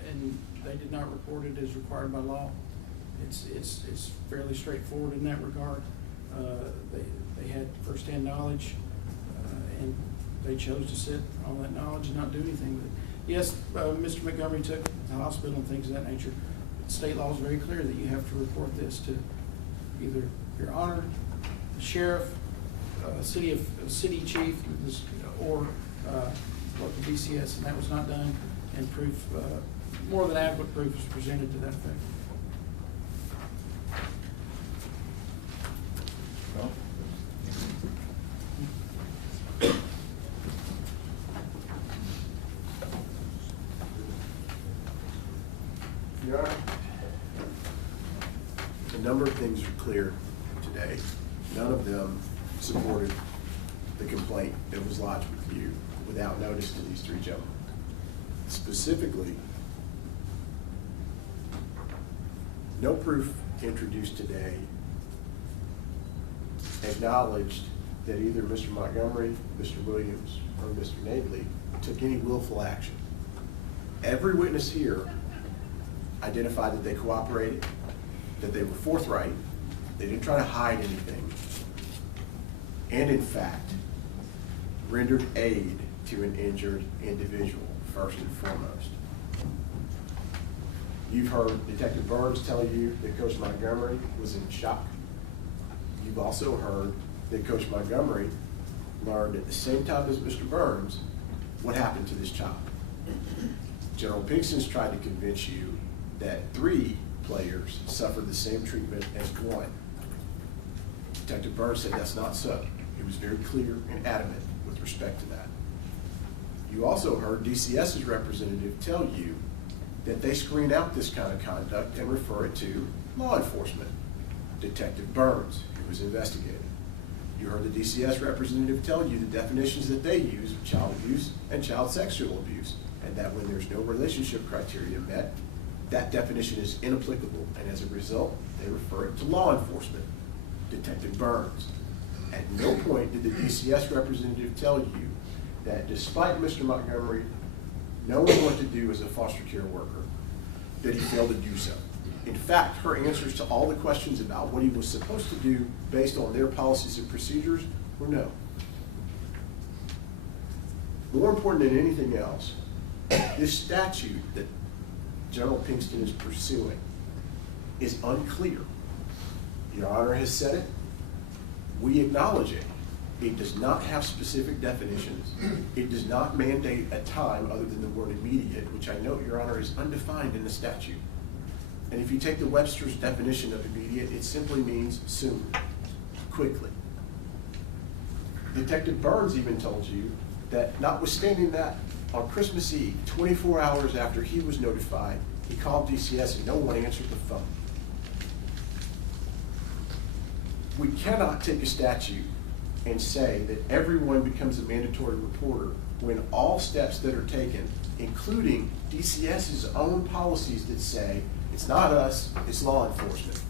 and they did not report it as required by law. It's fairly straightforward in that regard. They had first-hand knowledge, and they chose to sit on that knowledge and not do anything with it. Yes, Mr. Montgomery took it to the hospital and things of that nature. State law is very clear that you have to report this to either your honor, the sheriff, city chief, or local DCS, and that was not done. And proof, more than adequate proof, was presented to that effect. Well, Your Honor, a number of things are clear today. None of them supported the complaint that was lodged with you without notice to these 3 gentlemen. Specifically, no proof introduced today acknowledged that either Mr. Montgomery, Mr. Williams, or Mr. Nadley took any willful action. Every witness here identified that they cooperated, that they were forthright, they didn't try to hide anything, and in fact, rendered aid to an injured individual, first and foremost. You've heard Detective Burns tell you that Coach Montgomery was in shock. You've also heard that Coach Montgomery learned at the same time as Mr. Burns what happened to this child. General Pinkston's tried to convince you that 3 players suffered the same treatment as 1. Detective Burns said that's not so. He was very clear and adamant with respect to that. You also heard DCS's representative tell you that they screen out this kind of conduct and refer it to law enforcement. Detective Burns, who was investigating. You heard the DCS representative tell you the definitions that they use of child abuse and child sexual abuse, and that when there's no relationship criteria met, that definition is inapplicable, and as a result, they refer it to law enforcement. Detective Burns. At no point did the DCS representative tell you that despite Mr. Montgomery knowing what to do as a foster care worker, that he failed to do so. In fact, her answers to all the questions about what he was supposed to do based on their policies and procedures were no. More important than anything else, this statute that General Pinkston is pursuing is unclear. Your Honor has said it. We acknowledge it. It does not have specific definitions. It does not mandate a time other than the word immediate, which I note, Your Honor, is undefined in the statute. And if you take the Webster's definition of immediate, it simply means soon, quickly. Detective Burns even told you that notwithstanding that, on Christmas Eve, 24 hours after he was notified, he called DCS and no one answered the phone. We cannot take a statute and say that everyone becomes a mandatory reporter when all steps that are taken, including DCS's own policies that say, it's not us, it's law enforcement,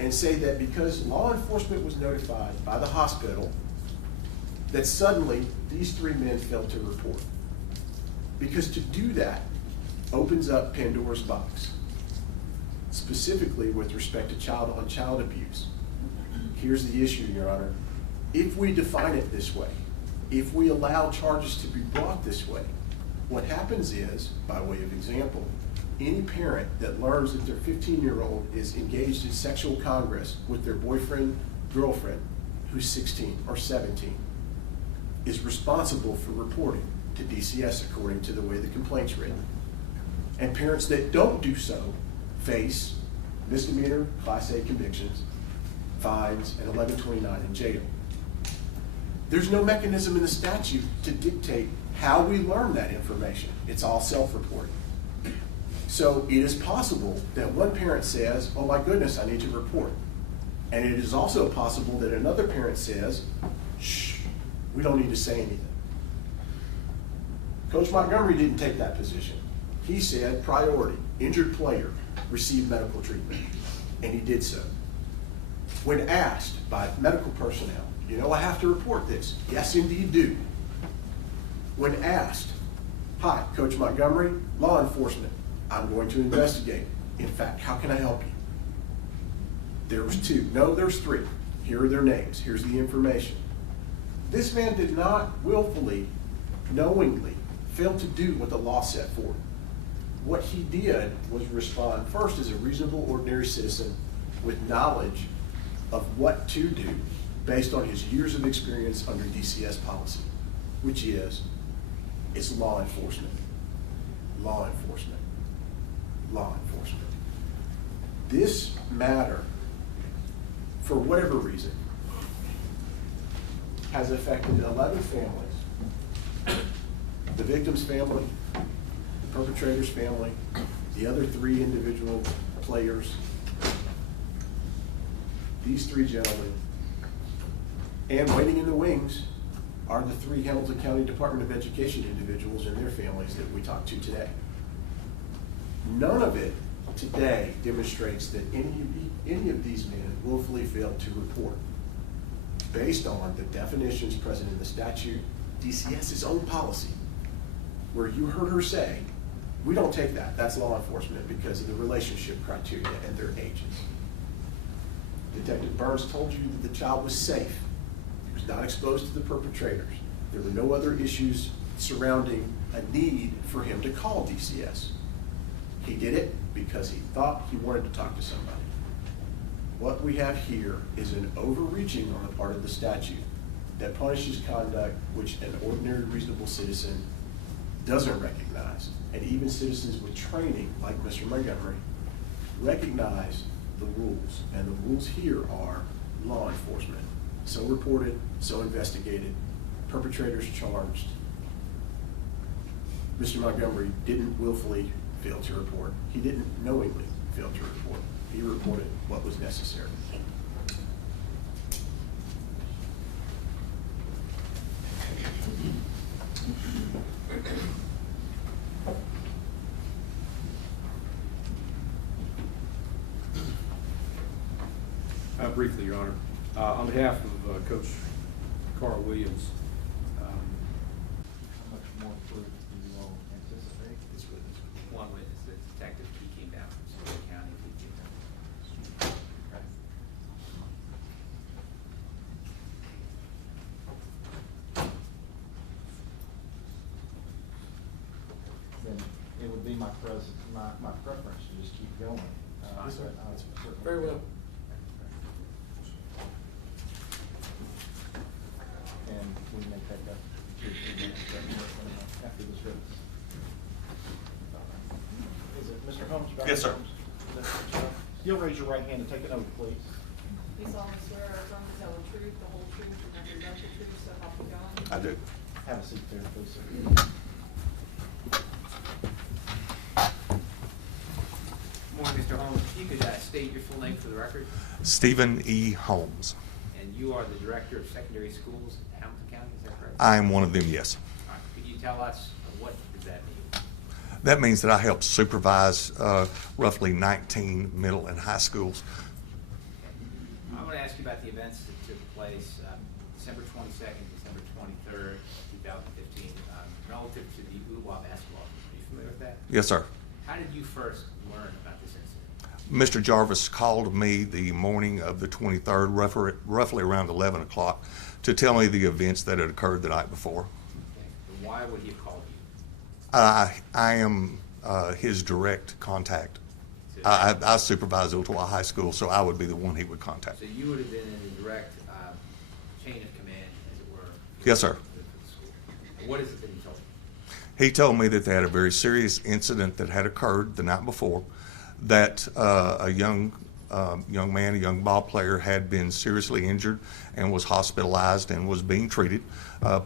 and say that because law enforcement was notified by the hospital, that suddenly these three men failed to report. Because to do that opens up Pandora's box, specifically with respect to child abuse. Here's the issue, Your Honor. If we define it this way, if we allow charges to be brought this way, what happens is, by way of example, any parent that learns that their 15-year-old is engaged in sexual congress with their boyfriend, girlfriend, who's 16 or 17, is responsible for reporting to DCS according to the way the complaint's written. And parents that don't do so face misdemeanor Class A convictions, fines, and 1129 in jail. There's no mechanism in the statute to dictate how we learn that information. It's all self-reporting. So it is possible that one parent says, oh my goodness, I need to report. And it is also possible that another parent says, shh, we don't need to say anything. Coach Montgomery didn't take that position. He said priority, injured player, receive medical treatment. And he did so. When asked by medical personnel, you know I have to report this. Yes, indeed do. When asked, hi, Coach Montgomery, law enforcement, I'm going to investigate. In fact, how can I help you? There was two. No, there's three. Here are their names. Here's the information. This man did not willfully, knowingly, fail to do what the law set forth. What he did was respond first as a reasonable, ordinary citizen with knowledge of what to do based on his years of experience under DCS policy, which is, it's law enforcement, law enforcement, law enforcement. This matter, for whatever reason, has affected 11 families. The victim's family, the perpetrator's family, the other 3 individual players, these 3 gentlemen, and waiting in the wings are the 3 Hamilton County Department of Education individuals and their families that we talked to today. None of it today demonstrates that any of these men willfully failed to report based on the definitions present in the statute, DCS's own policy, where you heard her say, we don't take that, that's law enforcement because of the relationship criteria and their ages. Detective Burns told you that the child was safe. He was not exposed to the perpetrators. There were no other issues surrounding a need for him to call DCS. He did it because he thought he wanted to talk to somebody. What we have here is an overreaching on the part of the statute that punishes conduct which an ordinary reasonable citizen doesn't recognize. And even citizens with training, like Mr. Montgomery, recognize the rules. And the rules here are law enforcement. So reported, so investigated, perpetrators charged. Mr. Montgomery didn't willfully fail to report. He didn't knowingly fail to report. He reported what was necessary. Briefly, Your Honor. On behalf of Coach Carl Williams, How much more proof do you all anticipate? One witness, the detective, he came down from Suffolk County. He came down. Okay. Then it would be my preference to just keep going. Yes, sir. But I certainly- Very well. And we may take up 2 or 3 minutes after this witness. Is it Mr. Holmes? Dr. Yes, sir. Holmes? You'll raise your right hand and take an oath, please. You solemnly swear or affirm to tell the truth, the whole truth, and nothing but the truth, so help you God? I do. Have a seat there, please, sir. Morning, Mr. Holmes. If you could state your full name for the record, Stephen E. Holmes. and you are the Director of Secondary Schools in Hamilton County, is that correct? I am one of them, yes. All right. Could you tell us what does that mean? That means that I help supervise roughly 19 middle and high schools. I want to ask you about the events that took place December 22nd, December 23rd, 2015, relative to the Ooltewah basketball. Are you familiar with that? Yes, sir. How did you first learn about this incident? Mr. Jarvis called me the morning of the 23rd, roughly around 11 o'clock, to tell me the events that had occurred the night before. Okay. And why would he have called you? I am his direct contact. I supervise Ooltewah High School, so I would be the one he would contact. So you would have been in the direct chain of command, as it were? Yes, sir. For the school. And what is it that he told you? He told me that they had a very serious incident that had occurred the night before, that a young man, a young ball player, had been seriously injured and was hospitalized and was being treated,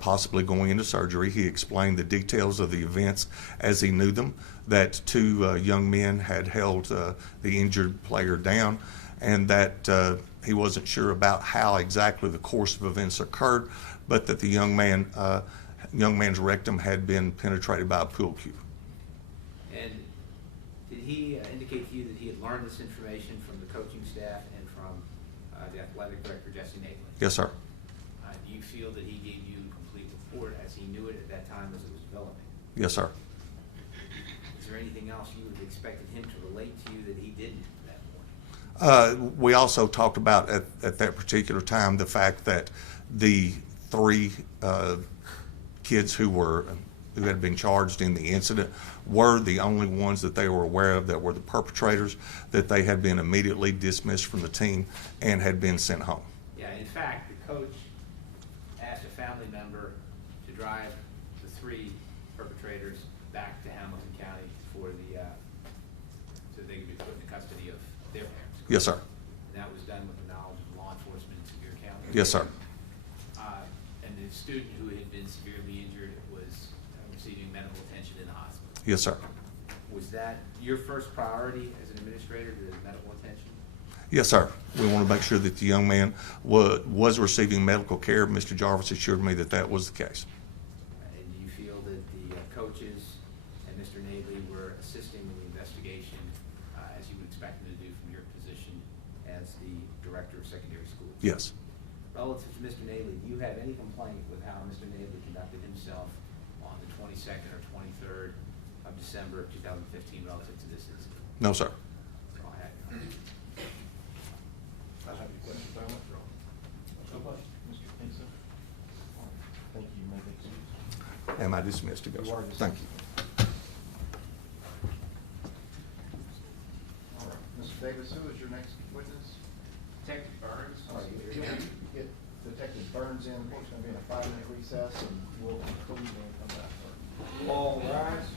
possibly going into surgery. He explained the details of the events as he knew them, that 2 young men had held the injured player down, and that he wasn't sure about how exactly the course of events occurred, but that the young man's rectum had been penetrated by a pool cue. And did he indicate to you that he had learned this information from the coaching staff and from the athletic director, Jesse Nagley? Yes, sir. Do you feel that he gave you a complete report as he knew it at that time as it was developing? Yes, sir. Is there anything else you would have expected him to relate to you that he didn't that morning? We also talked about at that particular time the fact that the 3 kids who had been charged in the incident were the only ones that they were aware of that were the perpetrators, that they had been immediately dismissed from the team and had been sent home. Yeah, in fact, the coach asked a family member to drive the 3 perpetrators back to Hamilton County for so they could be put in custody of their parents. Yes, sir. And that was done with the knowledge of law enforcement in Sevier County? Yes, sir. And the student who had been severely injured was receiving medical attention in the hospital? Yes, sir. Was that your first priority as an administrator, the medical attention? Yes, sir. We want to make sure that the young man was receiving medical care. Mr. Jarvis assured me that that was the case. And do you feel that the coaches and Mr. Nagley were assisting in the investigation as you would expect them to do from your position as the director of secondary schools? Yes. Relative to Mr. Nagley, do you have any complaint with how Mr. Nagley conducted himself on the 22nd or 23rd of December of 2015 relative to this incident? No, sir. Go ahead. I have any questions I want to No questions. Mr. Pinson? Thank you. You may be excused. Am I dismissed to go, You sir? are dismissed. Thank you. All right. Mr. Davis, who is your next witness? Detective Burns. All right. Can we get Detective Burns in? We're going to be in a 5-minute recess, and we'll conclude when we come back. All rise.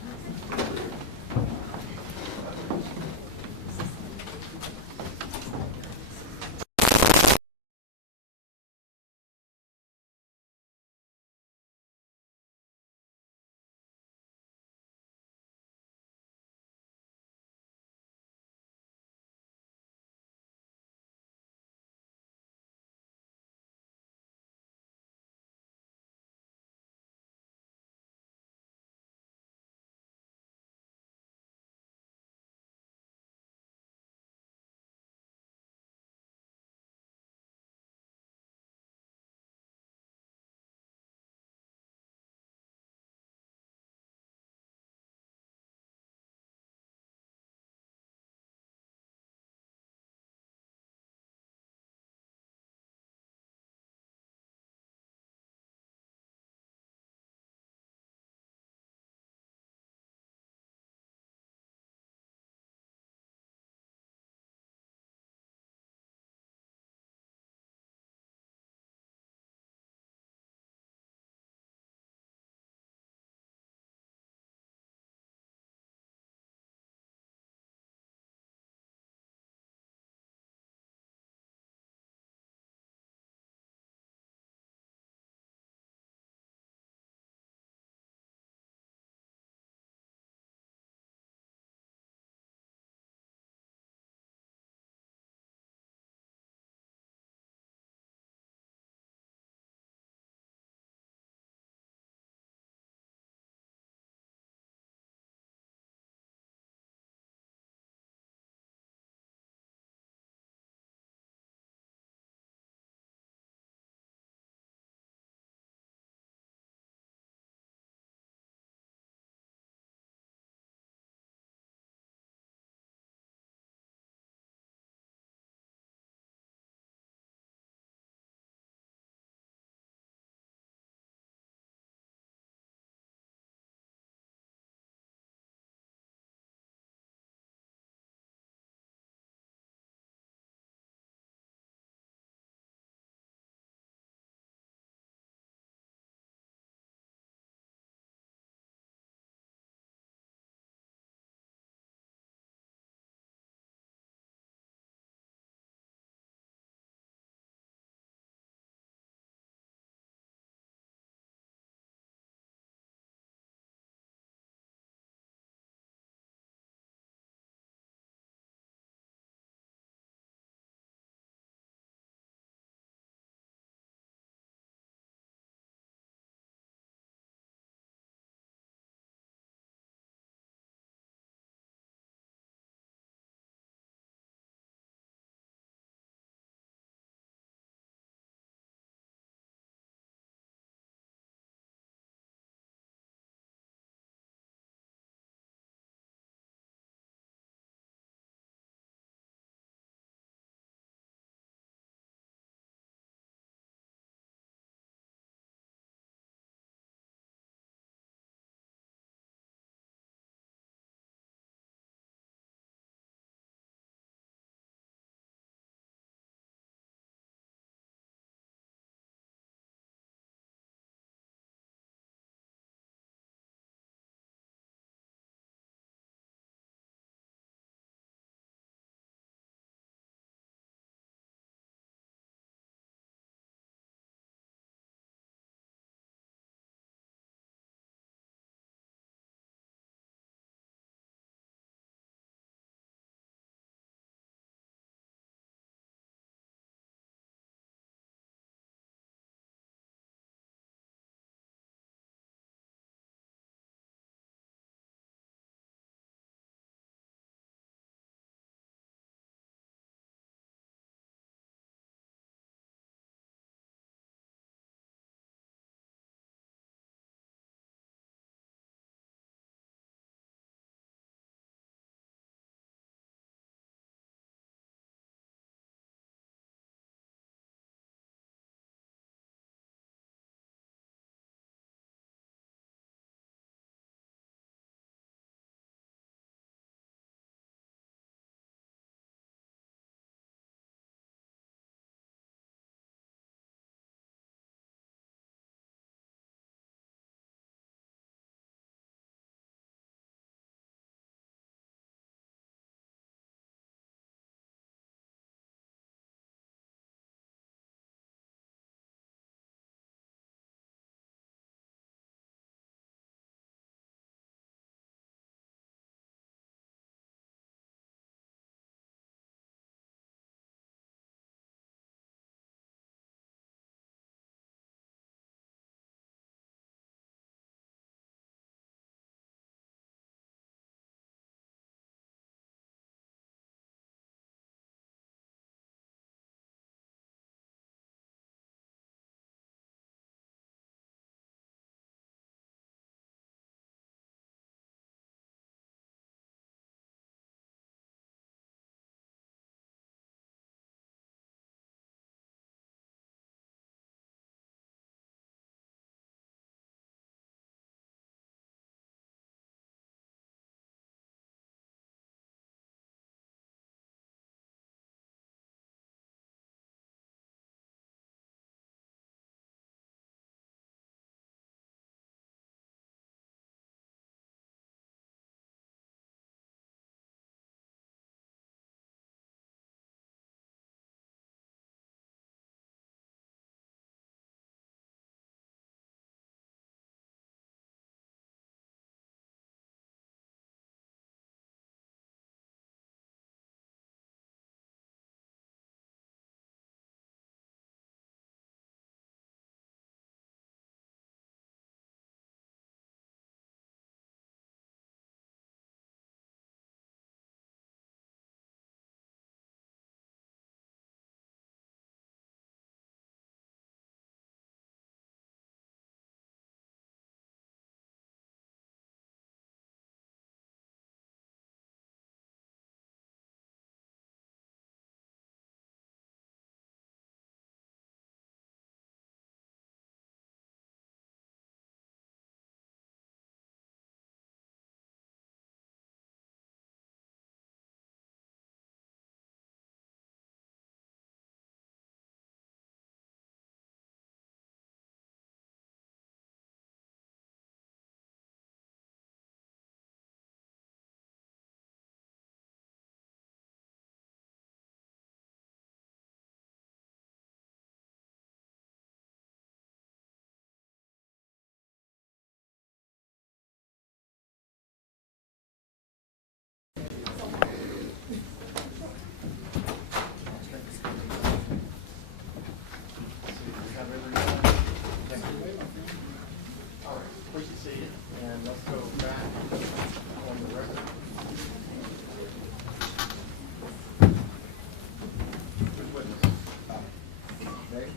Okay?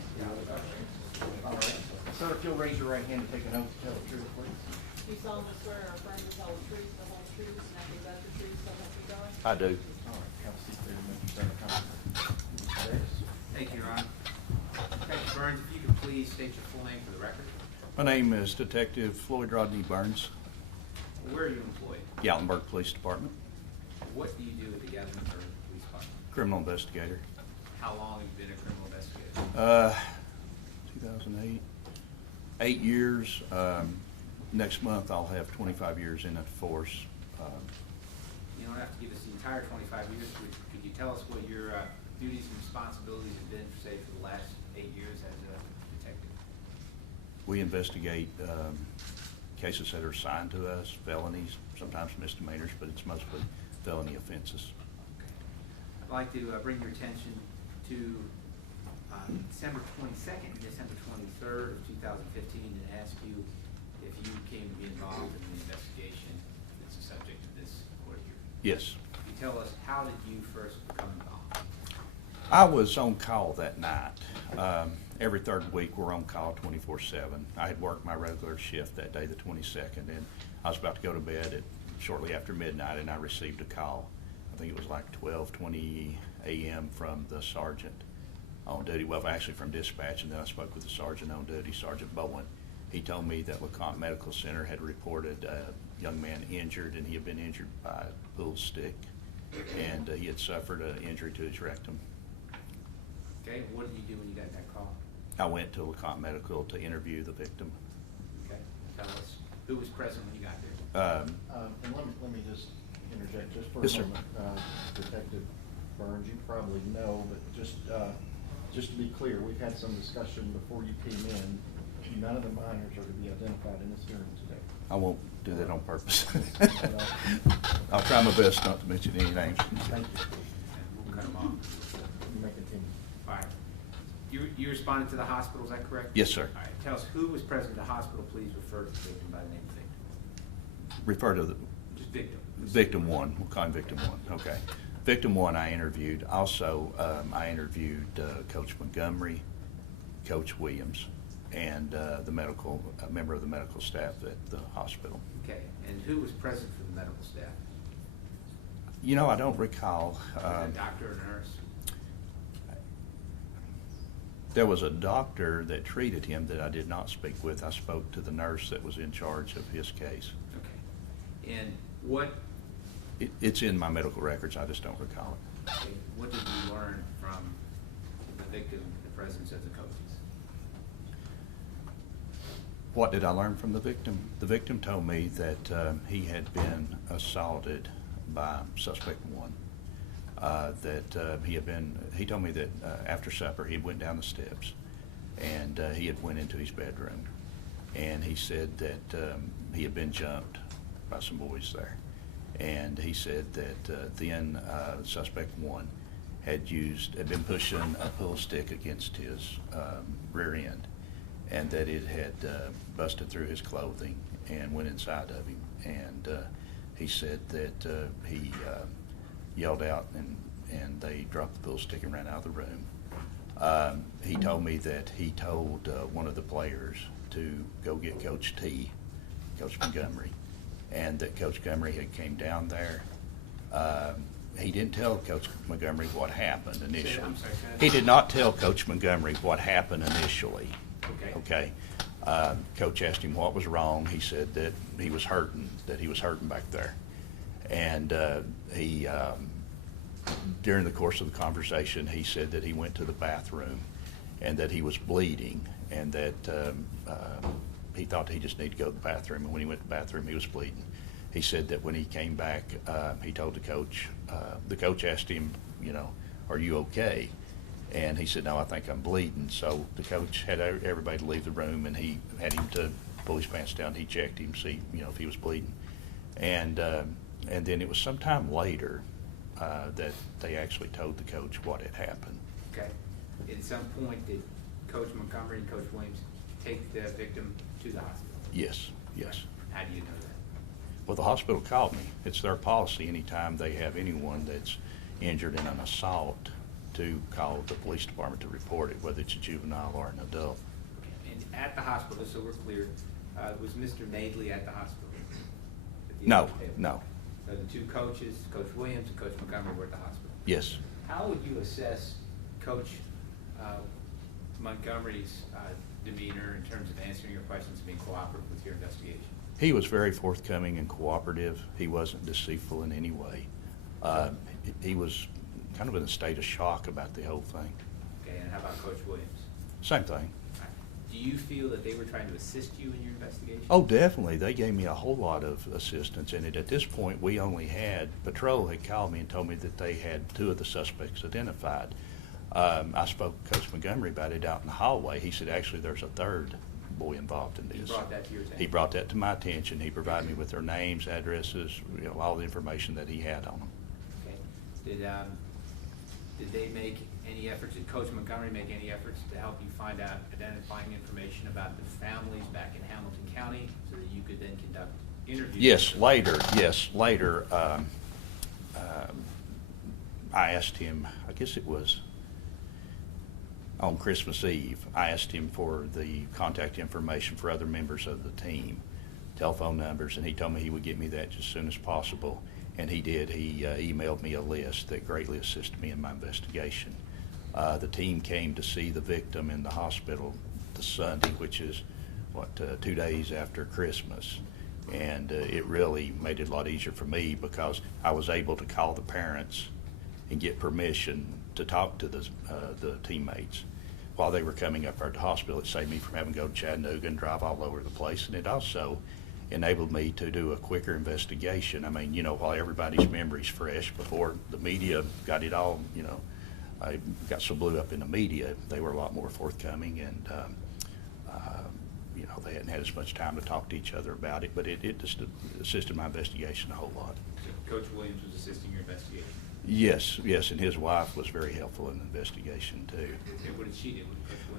All right. Sir, if you'll raise your right hand and take an oath to tell the truth, please. Do you solemnly swear or affirm to tell the truth, the whole truth, and nothing but the truth, so help you God? I do. All right, have a seat there, Mr. Senator. Thank you, Your Honor. Detective Burns, if you could please state your full name for the record. My name is Detective Floyd Rodney Burns, Where are you employed? Gatlinburg Police Department, What do you do at the Gatlinburg Police Department? criminal investigator. How long have you been a criminal investigator? 2008, 8 years. Next month, I'll have 25 years in the force. You don't have to give us the entire 25 years. Could you tell us what your duties and responsibilities have been, say, for the last 8 years as a detective? We investigate cases that are assigned to us, felonies, sometimes misdemeanors, but it's mostly felony offenses. I'd like to bring your attention to December 22nd and December 23rd of 2015 and ask you if you came to be involved in the investigation that's the subject of this court hearing. Yes. Could you tell us, how did you first become involved? I was on call that night. Every third week, we're on call 24/7. I had worked my regular shift that day, the 22nd, and I was about to go to bed at shortly after midnight, and I received a call. I think it was like 12:20 a.m. from the sergeant on duty. Well, actually from dispatch, and then I spoke with the sergeant on duty, Sergeant Bowen. He told me that LeConte Medical Center had reported a young man injured, and he had been injured by a pool stick, and he had suffered an injury to his rectum. Okay, and what did you do when you got that call? I went to LeConte Medical to interview the victim. Okay, tell us, who was present when you got there? And let me just interject just for Yes, a sir. moment. Detective Burns, you probably know, but just to be clear, we've had some discussion before you came in. None of the minors are to be identified in this hearing today. I won't do that on purpose. I'll try my best not to mention any names. Thank you. We'll cut them off. You may continue. All right. You responded to the hospital, is that correct? Yes, sir. All right, tell us who was present at the hospital. Please refer to the victim by the name of the victim. Refer to the Just victim. victim one. We'll call him victim one. Okay. Victim one I interviewed. Also, I interviewed Coach Montgomery, Coach Williams, and the medical member of the medical staff at the hospital. Okay, and who was present for the medical staff? You know, I don't recall. Was it a doctor or nurse? There was a doctor that treated him that I did not speak with. I spoke to the nurse that was in charge of his case. Okay. And what, It's in my medical records. I just don't recall it. okay, what did you learn from the victim in the presence of the coaches? What did I learn from the victim? The victim told me that he had been assaulted by suspect one. He told me that after supper he went down the steps and he had went into his bedroom, and he said that he had been jumped by some boys there, and he said that then suspect one had been pushing a pool stick against his rear end, and that it had busted through his clothing and went inside of him, and he said that he yelled out and they dropped the pool stick and ran out of the room. He told me that he told one of the players to go get Coach T, Coach Montgomery, and that Coach Montgomery had came down there. He didn't tell Coach Montgomery what happened initially. I'm sorry, He did not tell Coach Montgomery what happened initially. Okay. Okay. Coach asked him what was wrong. He said that he was hurting back there. And during the course of the conversation, he said that he went to the bathroom and that he was bleeding, and that he thought he just needed to go to the bathroom. And when he went to the bathroom, he was bleeding. He said that when he came back, he told the coach asked him, are you okay? And he said, no, I think I'm bleeding. So the coach had everybody to leave the room, and he had him to pull his pants down. He checked him, see, if he was bleeding. And then it was sometime later that they actually told the coach what had happened. Okay. At some point, did Coach Montgomery and Coach Williams take the victim to the hospital? Yes, yes. How do you know that? Well, the hospital called me. It's their policy anytime they have anyone that's injured in an assault to call the police department to report it, whether it's a juvenile or an adult. And at the hospital, so we're clear, was Mr. Madeley at the hospital? At the No, end of the table? no. So the two coaches, Coach Williams and Coach Montgomery, were at the hospital? Yes. How would you assess Coach Montgomery's demeanor in terms of answering your questions and being cooperative with your investigation? He was very forthcoming and cooperative. He wasn't deceitful in any way. He was kind of in a state of shock about the whole thing. Okay, and how about Coach Williams? Same thing. Do you feel that they were trying to assist you in your investigation? Oh, definitely. They gave me a whole lot of assistance in it. At this point, we only had, Patrol had called me and told me that they had 2 of the suspects identified. I spoke to Coach Montgomery about it out in the hallway. He said, actually, there's a 3rd boy involved in this. He brought that to your attention? He brought that to my attention. He provided me with their names, addresses, all the information that he had on them. Okay. Did they make any efforts, did Coach Montgomery make any efforts to help you find out identifying information about the families back in Hamilton County so that you could then conduct interviews? Yes, later, I asked him, I guess it was on Christmas Eve, I asked him for the contact information for other members of the team, telephone numbers, and he told me he would get me that as soon as possible. And he did. He emailed me a list that greatly assisted me in my investigation. The team came to see the victim in the hospital the Sunday, which is, 2 days after Christmas. And it really made it a lot easier for me because I was able to call the parents and get permission to talk to the teammates while they were coming up at the hospital. It saved me from having to go to Chattanooga and drive all over the place. And it also enabled me to do a quicker investigation. I mean, while everybody's memory's fresh, before the media got it all, I got so blew up in the media, they were a lot more forthcoming, and they hadn't had as much time to talk to each other about it, but it just assisted my investigation a whole lot. So Coach Williams was assisting your investigation? Yes, and his wife was very helpful in the investigation too. Okay, what did she do?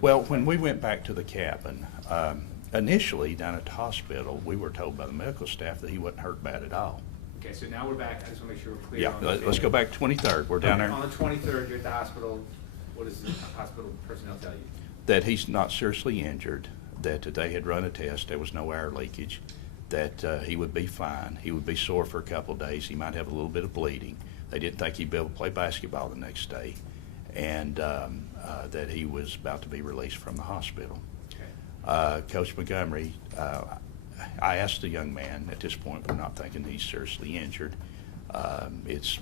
Well, when we went back to the cabin, initially down at the hospital, we were told by the medical staff that he wasn't hurt bad at all. Okay, so now we're back. I just want to make sure we're clear. Yeah, on let's go back to 23rd. We're down there. On the 23rd, you're at the hospital. What does the hospital personnel tell you? That he's not seriously injured, that they had run a test, there was no air leakage, that he would be fine. He would be sore for a couple of days. He might have a little bit of bleeding. They didn't think he'd be able to play basketball the next day, and that he was about to be released from the hospital. Okay. Coach Montgomery, I asked the young man at this point, we're not thinking he's seriously injured. It's,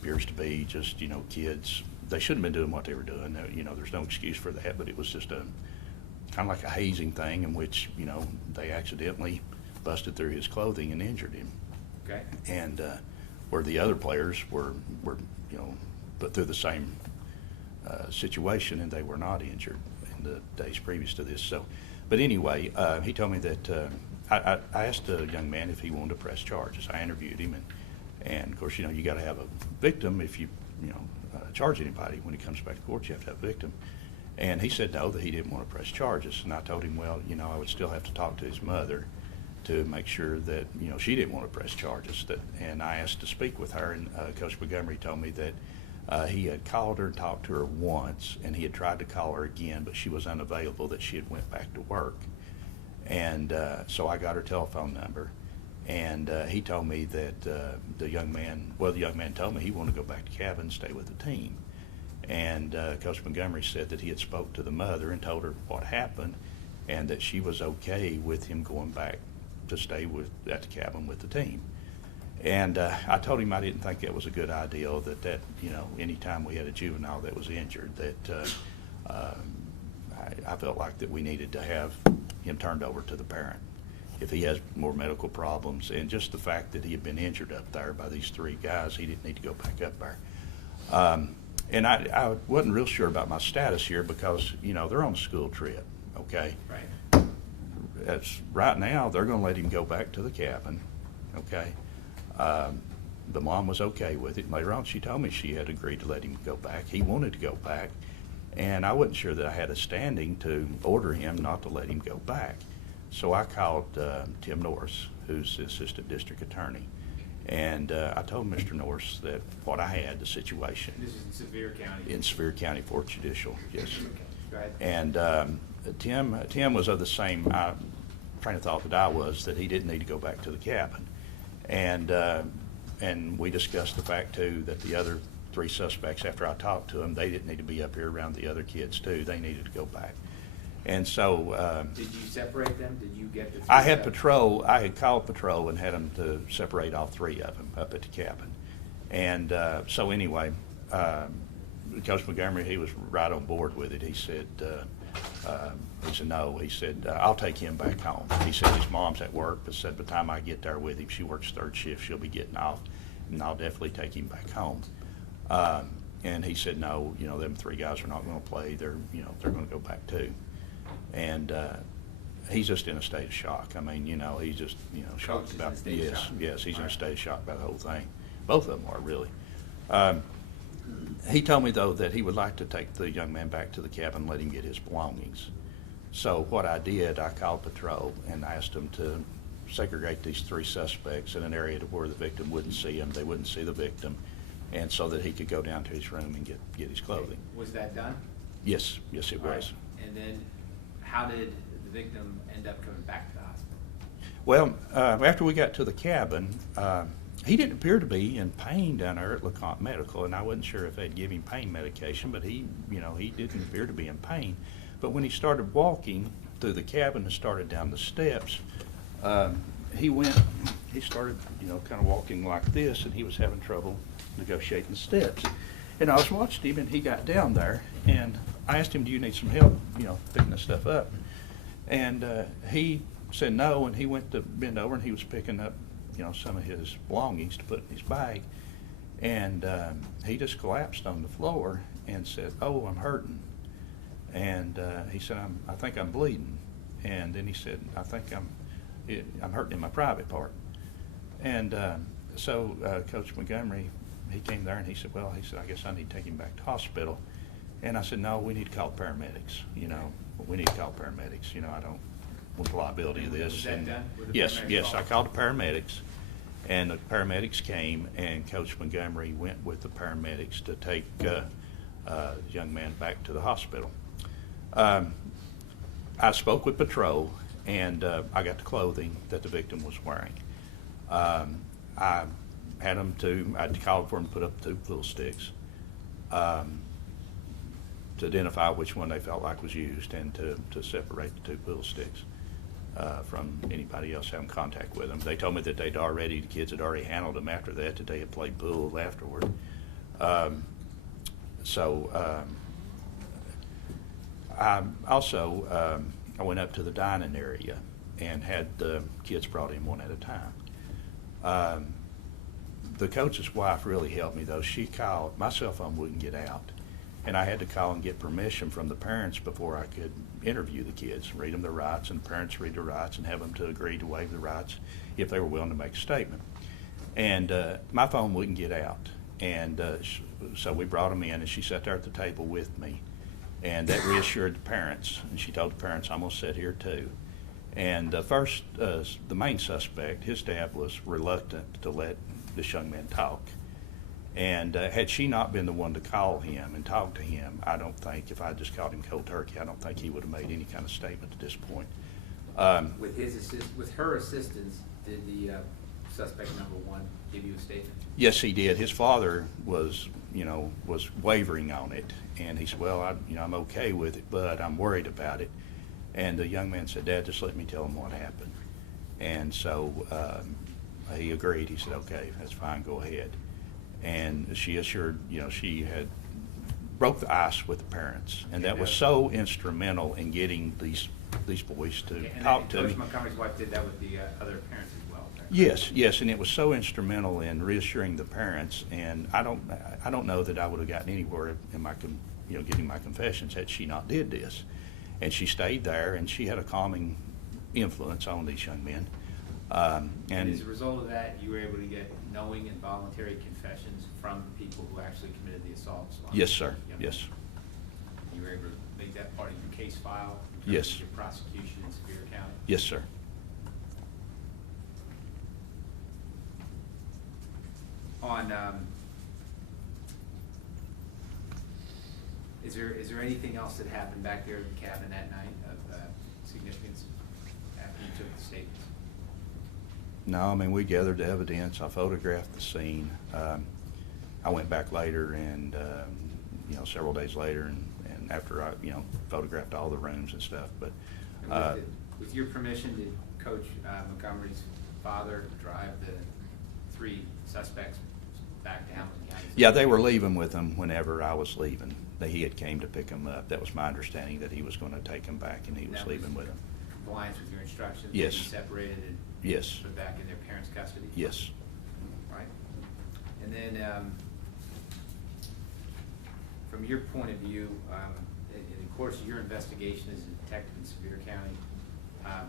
appears to be just, kids. They shouldn't have been doing what they were doing. There's no excuse for that, but it was just kind of like a hazing thing in which, they accidentally busted through his clothing and injured him. Okay. And where the other players were put through the same situation, and they were not injured in the days previous to this. So, but anyway, he told me that I asked the young man if he wanted to press charges. I interviewed him, and of course, you got to have a victim if you charge anybody. When he comes back to court, you have to have a victim. And he said no, that he didn't want to press charges. And I told him, well, I would still have to talk to his mother to make sure that she didn't want to press charges. And I asked to speak with her, and Coach Montgomery told me that he had called her and talked to her once, and he had tried to call her again, but she was unavailable, that she had went back to work. And so I got her telephone number, and he told me that the young man told me he wanted to go back to cabin and stay with the team. And Coach Montgomery said that he had spoke to the mother and told her what happened, and that she was okay with him going back to stay at the cabin with the team. And I told him I didn't think that was a good idea, that anytime we had a juvenile that was injured, that I felt like that we needed to have him turned over to the parent if he has more medical problems. And just the fact that he had been injured up there by these 3 guys, he didn't need to go back up there. And I wasn't real sure about my status here because, they're on a school trip, okay? Right. Right now, they're going to let him go back to the cabin, okay? The mom was okay with it. Later on, she told me she had agreed to let him go back. He wanted to go back, and I wasn't sure that I had a standing to order him not to let him go back. So I called Tim Norris, who's the assistant district attorney, And I told Mr. Norris that what I had, the situation. This is in Sevier County. In Sevier County, Fourth Judicial, yes. Go ahead. And Tim was of the same train of thought that I was, that he didn't need to go back to the cabin. And we discussed the fact, too, that the other 3 suspects, after I talked to them, they didn't need to be up here around the other kids, too. They needed to go back. And so... Did you separate them? Did you get the 3 I had separate? patrol. I had called patrol and had them to separate all 3 of them up at the cabin. And so anyway, Coach Montgomery, he was right on board with it. He said no. He said, I'll take him back home. He said his mom's at work, but said by the time I get there with him, she works 3rd shift, she'll be getting off, and I'll definitely take him back home. And he said, no, them 3 guys are not going to play. They're going to go back too. And he's just in a state of shock. I mean, he's just, shocked about, yes, he's in a state of shock about the whole thing. Both of them are really. He told me, though, that he would like to take the young man back to the cabin and let him get his belongings. So what I did, I called patrol and asked them to segregate these 3 suspects in an area to where the victim wouldn't see them, they wouldn't see the victim, and so that he could go down to his room and get his clothing. Was that done? Yes, it was. All right. And then how did the victim end up coming back to the hospital? Well, after we got to the cabin, he didn't appear to be in pain down there at LeConte Medical, and I wasn't sure if they'd give him pain medication, but he didn't appear to be in pain. But when he started walking through the cabin and started down the steps, he started, kind of walking like this, and he was having trouble negotiating the steps. And I was watching him, and he got down there, and I asked him, do you need some help, picking this stuff up? And he said no, and he went to bend over, and he was picking up, some of his belongings to put in his bag. And he just collapsed on the floor and said, oh, I'm hurting. And he said, I think I'm bleeding. And then he said, I think I'm hurting in my private part. And so Coach Montgomery, he came there and he said, I guess I need to take him back to hospital. And I said, no, we need to call paramedics. We need to call paramedics. I don't want the liability of this. Was that done? Yes, I called the paramedics. And the paramedics came, and Coach Montgomery went with the paramedics to take the young man back to the hospital. I spoke with patrol, and I got the clothing that the victim was wearing. I had called for them to put up 2 pool sticks to identify which one they felt like was used, and to separate the 2 pool sticks from anybody else having contact with them. They told me that the kids had already handled them after that they had played pool afterward. I also I went up to the dining area and had the kids brought in one at a time. The coach's wife really helped me, though. She called. My cell phone wouldn't get out, and I had to call and get permission from the parents before I could interview the kids, read them their rights, and the parents read their rights and have them to agree to waive the rights if they were willing to make a statement. And my phone wouldn't get out, and so we brought them in, and she sat there at the table with me, and that reassured the parents. And she told the parents, I'm going to sit here too. And the main suspect, his dad was reluctant to let this young man talk. And had she not been the one to call him and talk to him, I don't think, if I just called him cold turkey, I don't think he would have made any kind of statement at this point. With her assistance, did the suspect number 1 give you a statement? Yes, he did. His father was wavering on it, and he said, well, I'm okay with it, but I'm worried about it. And the young man said, Dad, just let me tell him what happened. And so he agreed. He said, okay, that's fine, go ahead. And she assured, she had broke the ice with the parents, and that was so instrumental in getting these boys to talk to me. Coach Montgomery's wife did that with the other parents as well. Yes, and it was so instrumental in reassuring the parents. And I don't know that I would have gotten anywhere in my, getting my confessions had she not did this. And she stayed there, and she had a calming influence on these young men. And as a result of that, you were able to get knowing and voluntary confessions from the people who actually committed the assaults? Yes, sir. Yes. You were able to make that part of your case file? Yes. Your prosecution in Sevier County? Yes, sir. on, is there anything else that happened back there in the cabin that night of significance after you took the statements? No, I mean, we gathered the evidence. I photographed the scene. I went back later and, several days later and after I, photographed all the rooms and stuff, but. With your permission, did Coach Montgomery's father drive the 3 suspects back to Hamilton County? Yeah, they were leaving with him whenever I was leaving. He had came to pick him up. That was my understanding, that he was going to take him back and he was leaving with him. Compliance with your instructions? Yes. To be separated and Yes. put back in their parents' custody? Yes. Right. And then, from your point of view, in the course of your investigation as a detective in Sevier County,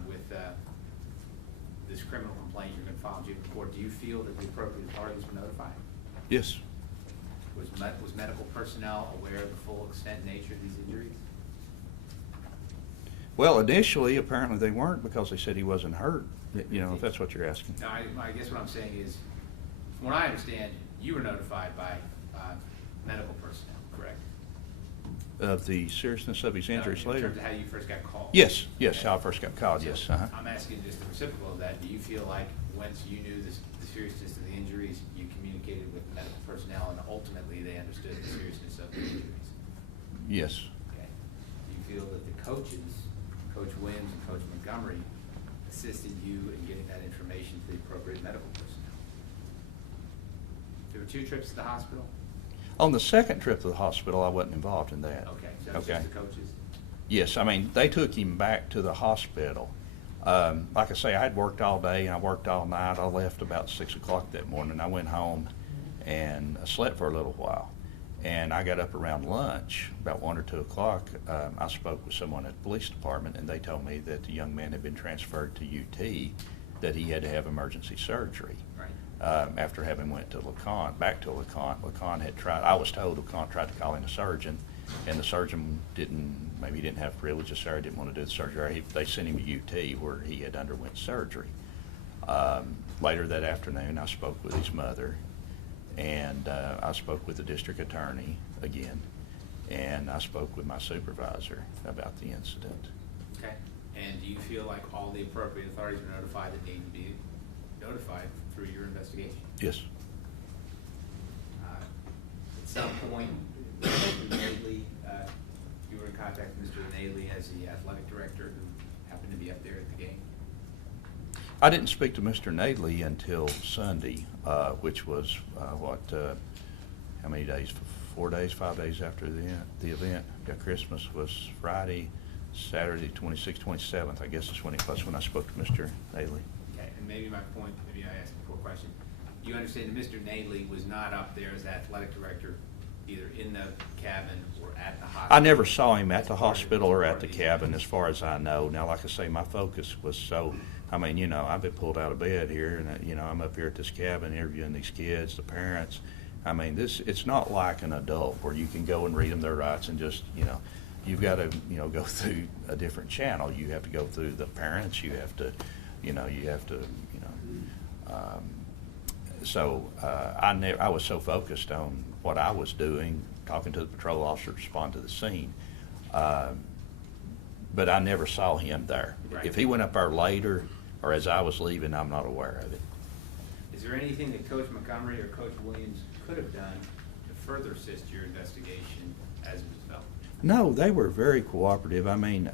with this criminal complaint you're going to file in juvenile court, do you feel that the appropriate authorities were notified? Yes. Was medical personnel aware of the full extent and nature of these injuries? Well, initially, apparently they weren't, because they said he wasn't hurt, if that's what you're asking. No, I guess what I'm saying is, from what I understand, you were notified by medical personnel, correct? Of the seriousness of his injuries later? In terms of how you first got called? Yes, Okay. how I first got called, yes. Uh-huh. I'm asking just the reciprocal of that. Do you feel like once you knew the seriousness of the injuries, you communicated with medical personnel and ultimately they understood the seriousness of the injuries? Yes. Okay. Do you feel that the coaches, Coach Williams and Coach Montgomery, assisted you in getting that information to the appropriate medical personnel? There were 2 trips to the hospital? On the second trip to the hospital, I wasn't involved in that. Okay, so it's just the coaches? Yes, I mean, they took him back to the hospital. Like I say, I had worked all day and I worked all night. I left about 6 o'clock that morning. I went home and I slept for a little while. And I got up around lunch, about 1 or 2 o'clock. I spoke with someone at the police department and they told me that the young man had been transferred to UT, that he had to have emergency surgery. Right. After having went to LeConte, back to LeConte. LeConte had tried, I was told LeConte tried to call in a surgeon, and the surgeon maybe he didn't have privileges there, didn't want to do the surgery. They sent him to UT where he had underwent surgery. Later that afternoon, I spoke with his mother, and I spoke with the district attorney again, and I spoke with my supervisor about the incident. Okay. And do you feel like all the appropriate authorities were notified that need to be notified through your investigation? Yes. At some point, Mr. Nadley, you were in contact with Mr. Nadley as the athletic director who happened to be up there at the game? I didn't speak to Mr. Nadley until Sunday, which was, how many days? 4 days, 5 days after the event. Yeah, Christmas was Friday, Saturday, 26th, 27th, I guess is when it was when I spoke to Mr. Nadley. Okay, and maybe my point, maybe I asked a poor question. You understand that Mr. Nadley was not up there as athletic director, either in the cabin or at the hospital? I never saw him at the hospital or at the cabin, as far as I know. Now, like I say, my focus was I've been pulled out of bed here, and I'm up here at this cabin interviewing these kids, the parents. I mean, it's not like an adult where you can go and read them their rights and just, you've got to, go through a different channel. You have to go through the parents. You have to, I was so focused on what I was doing, talking to the patrol officer to respond to the scene. But I never saw him there. Right. If he went up there later or as I was leaving, I'm not aware of it. Is there anything that Coach Montgomery or Coach Williams could have done to further assist your investigation as it was developed? No, they were very cooperative. I mean,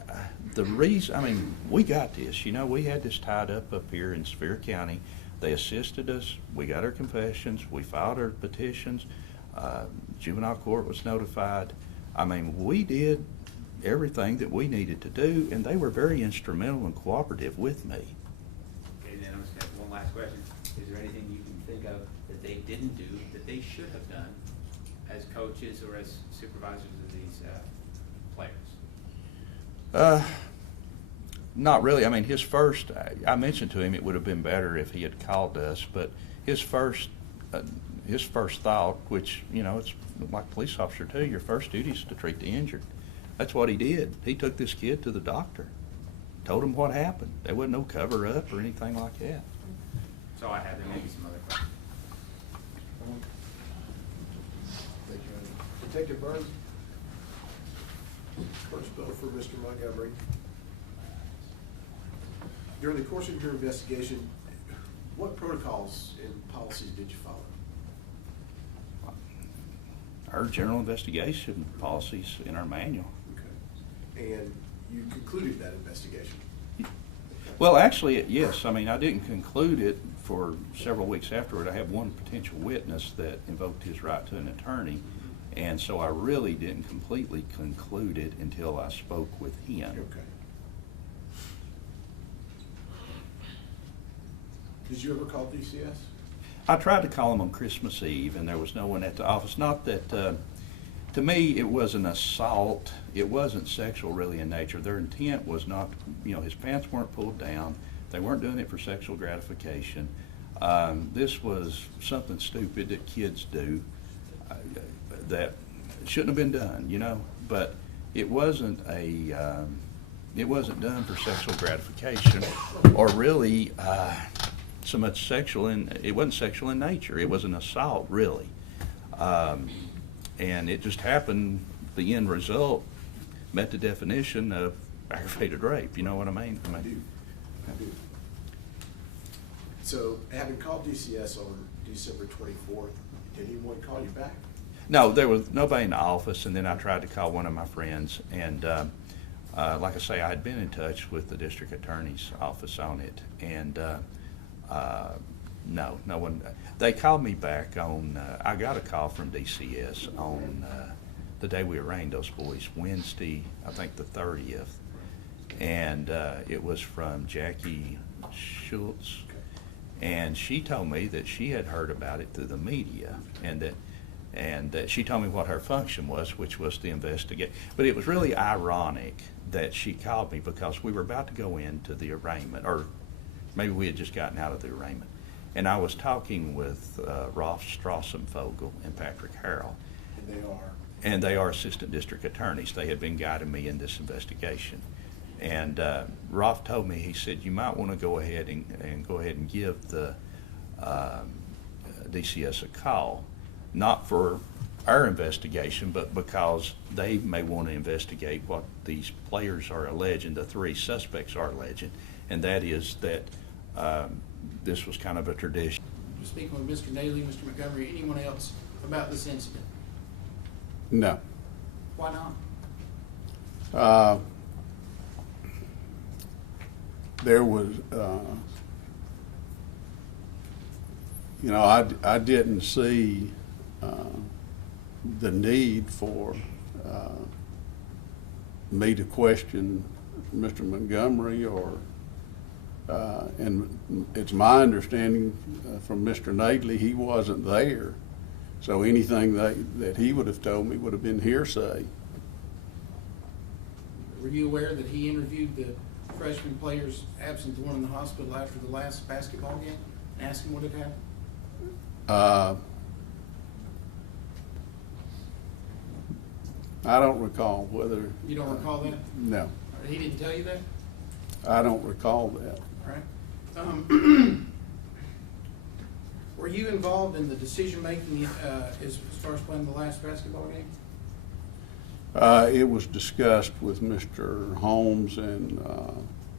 we got this. We had this tied up here in Sevier County. They assisted us. We got our confessions. We filed our petitions. Juvenile court was notified. I mean, we did everything that we needed to do, and they were very instrumental and cooperative with me. Okay, then I'm just going to have one last question. Is there anything you can think of that they didn't do that they should have done as coaches or as supervisors of these players? Not really. I mean, I mentioned to him it would have been better if he had called us, but his first thought, which, it's like a police officer too, your first duty is to treat the injured. That's what he did. He took this kid to the doctor, told him what happened. There wasn't no cover up or anything like that. So I have, there may be some other questions. Detective Burns? First bill for Mr. Montgomery. During the course of your investigation, what protocols and policies did you follow? Our general investigation policies in our manual. Okay. And you concluded that investigation? Well, actually, yes. I mean, I didn't conclude it for several weeks afterward. I had one potential witness that invoked his right to an attorney, and so I really didn't completely conclude it until I spoke with him. Okay. Did you ever call DCS? I tried to call him on Christmas Eve, and there was no one at the office. Not that, to me, it was an assault. It wasn't sexual really in nature. Their intent was not, his pants weren't pulled down. They weren't doing it for sexual gratification. This was something stupid that kids do that shouldn't have been done, but it wasn't it wasn't done for sexual gratification or really so much it wasn't sexual in nature. It was an assault, really. And it just happened, the end result met the definition of aggravated rape. You know what I mean? I do. So, having called DCS on December 24th, did anyone call you back? No, there was nobody in the office, and then I tried to call one of my friends, and like I say, I had been in touch with the district attorney's office on it, and no one. They called me back on, I got a call from DCS on the day we arraigned those boys, Wednesday, I think the 30th, and it was from Jackie Schultz, and she told me that she had heard about it through the media, and that she told me what her function was, which was to investigate. But it was really ironic that she called me because we were about to go into the arraignment, or maybe we had just gotten out of the arraignment. And I was talking with Rolf Strassenvogel and Patrick Harrell. And they are? And they are assistant district attorneys. They had been guiding me in this investigation. And Rolf told me, he said, you might want to go ahead and give the DCS a call, not for our investigation, but because they may want to investigate what these players are alleging, the three suspects are alleging, and that is that this was kind of a tradition. You're speaking with Mr. Daly, Mr. Montgomery, anyone else about this incident? No. Why not? There was, I didn't see the need for me to question Mr. Montgomery and it's my understanding from Mr. Nadley, he wasn't there. So anything that he would have told me would have been hearsay. Were you aware that he interviewed the freshman players absent, the one in the hospital after the last basketball game, and asked him what had happened? I don't recall whether... You don't recall that? No. He didn't tell you that? I don't recall that. All right. Were you involved in the decision-making as far as playing the last basketball game? It was discussed with Mr. Holmes and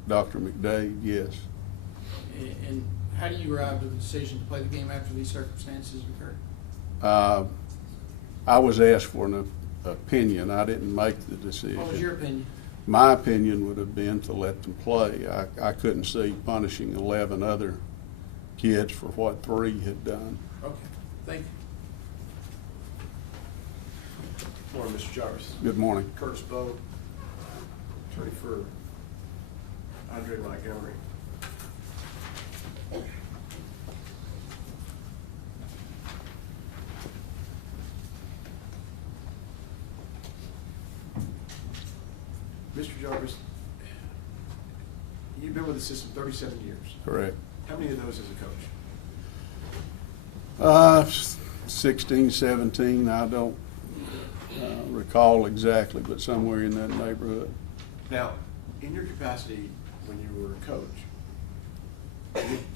Dr. McDade, yes. And how do you arrive at the decision to play the game after these circumstances occurred? I was asked for an opinion. I didn't make the decision. What was your opinion? My opinion would have been to let them play. I couldn't see punishing 11 other kids for what 3 had done. Okay, thank you. Good morning, Mr. Jarvis. Good morning. Curtis Bowe, attorney for Andre Montgomery. Mr. Jarvis, you've been with the system 37 years. Correct. How many of those as a coach? 16, 17, I don't recall exactly, but somewhere in that neighborhood. Now, in your capacity when you were a coach,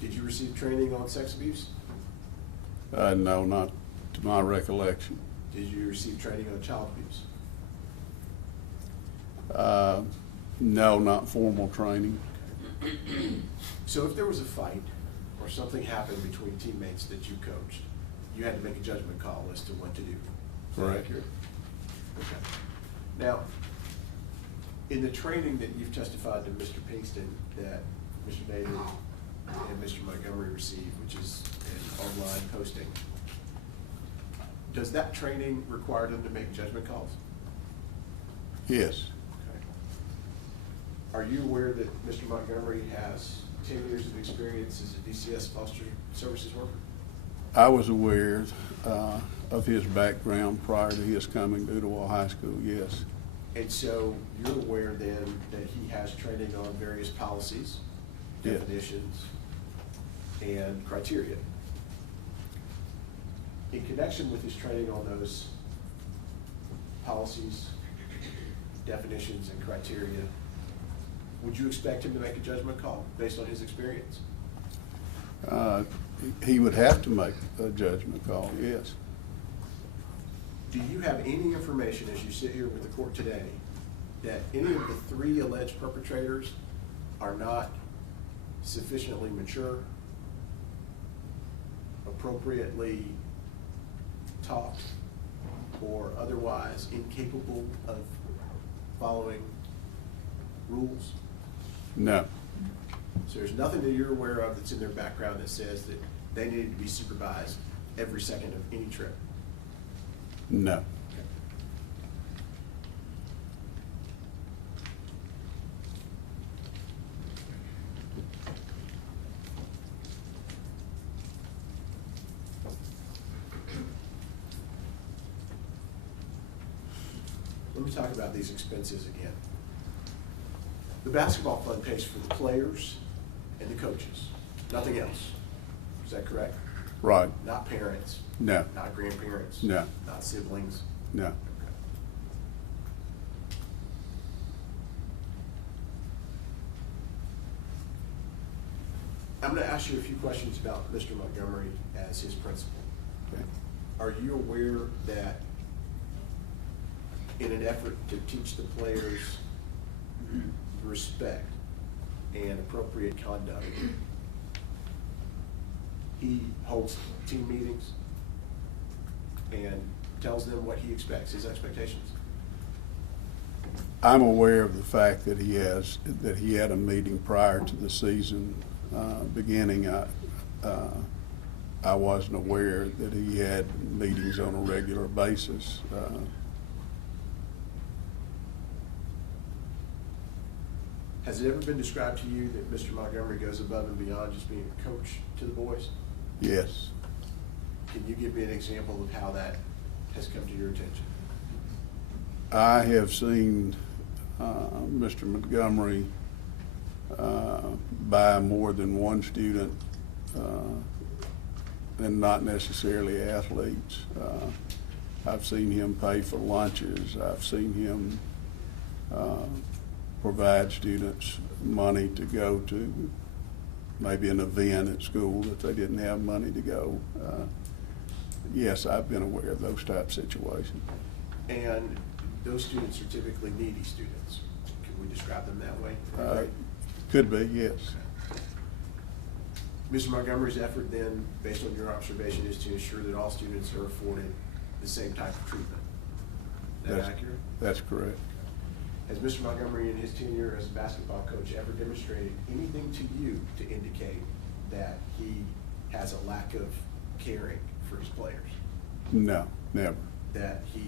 did you receive training on sex abuse? No, not to my recollection. Did you receive training on child abuse? No, not formal training. So if there was a fight or something happened between teammates that you coached, you had to make a judgment call as to what to do. Is that Correct. accurate? Okay. Now, in the training that you've testified to Mr. Pinkston that Mr. David and Mr. Montgomery received, which is an online posting, does that training require them to make judgment calls? Yes. Okay. Are you aware that Mr. Montgomery has 10 years of experience as a DCS foster services worker? I was aware of his background prior to his coming to Ooltewah High School, yes. And so you're aware then that he has training on various policies, Yes. definitions, and criteria. In connection with his training on those policies, definitions, and criteria, would you expect him to make a judgment call based on his experience? He would have to make a judgment call, yes. Do you have any information as you sit here with the court today that any of the 3 alleged perpetrators are not sufficiently mature, appropriately taught, or otherwise incapable of following rules? No, So there's nothing that you're aware of that's in their background that says that they need to be supervised every second of any trip? no. Let me talk about these expenses again. The basketball fund pays for the players and the coaches, nothing else. Is that correct? Right, Not parents? No. Not grandparents? No. Not siblings? no. Okay. I'm going to ask you a few questions about Mr. Montgomery as his principal. Okay. Are you aware that in an effort to teach the players respect and appropriate conduct, he holds team meetings and tells them what he expects, his expectations? I'm aware of the fact that he had a meeting prior to the season beginning. I wasn't aware that he had meetings on a regular basis. Has it ever been described to you that Mr. Montgomery goes above and beyond just being a coach to the boys? Yes. Can you give me an example of how that has come to your attention? I have seen Mr. Montgomery buy more than one student, and not necessarily athletes. I've seen him pay for lunches. I've seen him provide students money to go to maybe an event at school that they didn't have money to go. Yes, I've been aware of those type of situations. And those students are typically needy students. Can we describe them that way? Could be, yes. Mr. Montgomery's effort then, based on your observation, is to ensure that all students are afforded the same type of treatment. Is that accurate? That's correct. Has Mr. Montgomery in his tenure as a basketball coach ever demonstrated anything to you to indicate that he has a lack of caring for his players? No, never. That he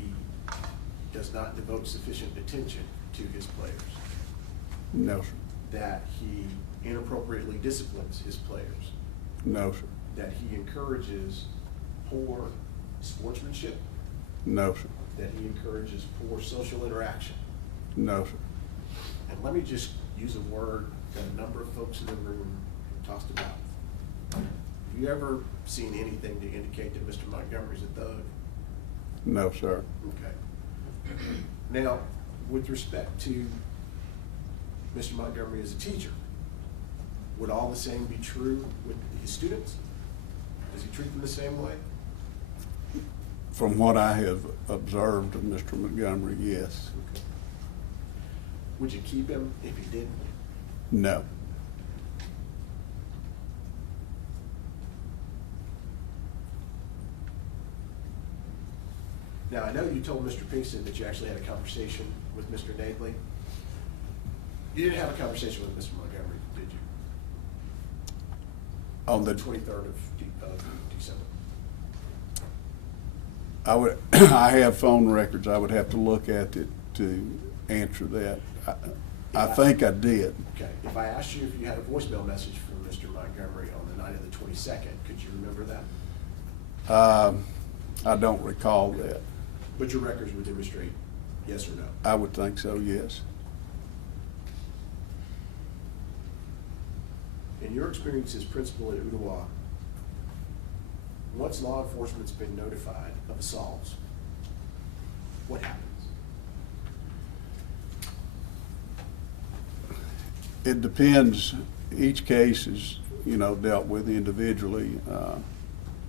does not devote sufficient attention to his players? No, sir. That he inappropriately disciplines his players? No, sir. That he encourages poor sportsmanship? No, sir. That he encourages poor social interaction? No, sir. And let me just use a word that a number of folks in the room have tossed about. Have you ever seen anything to indicate that Mr. Montgomery's a thug? No, sir. Okay. Now, with respect to Mr. Montgomery as a teacher, would all the same be true with his students? Does he treat them the same way? From what I have observed of Mr. Montgomery, yes. Would you keep him if you didn't? No. Now, I know you told Mr. Pinkston that you actually had a conversation with Mr. Nadley. You didn't have a conversation with Mr. Montgomery, did you? On the 23rd of December. I have phone records. I would have to look at it to answer that. I think I did. Okay. If I asked you if you had a voicemail message from Mr. Montgomery on the night of the 22nd, could you remember that? I don't recall that. But your records would demonstrate yes or no? I would think so, yes. In your experience as principal at Ooltewah, once law enforcement's been notified of assaults, what happens? It depends. Each case is, dealt with individually.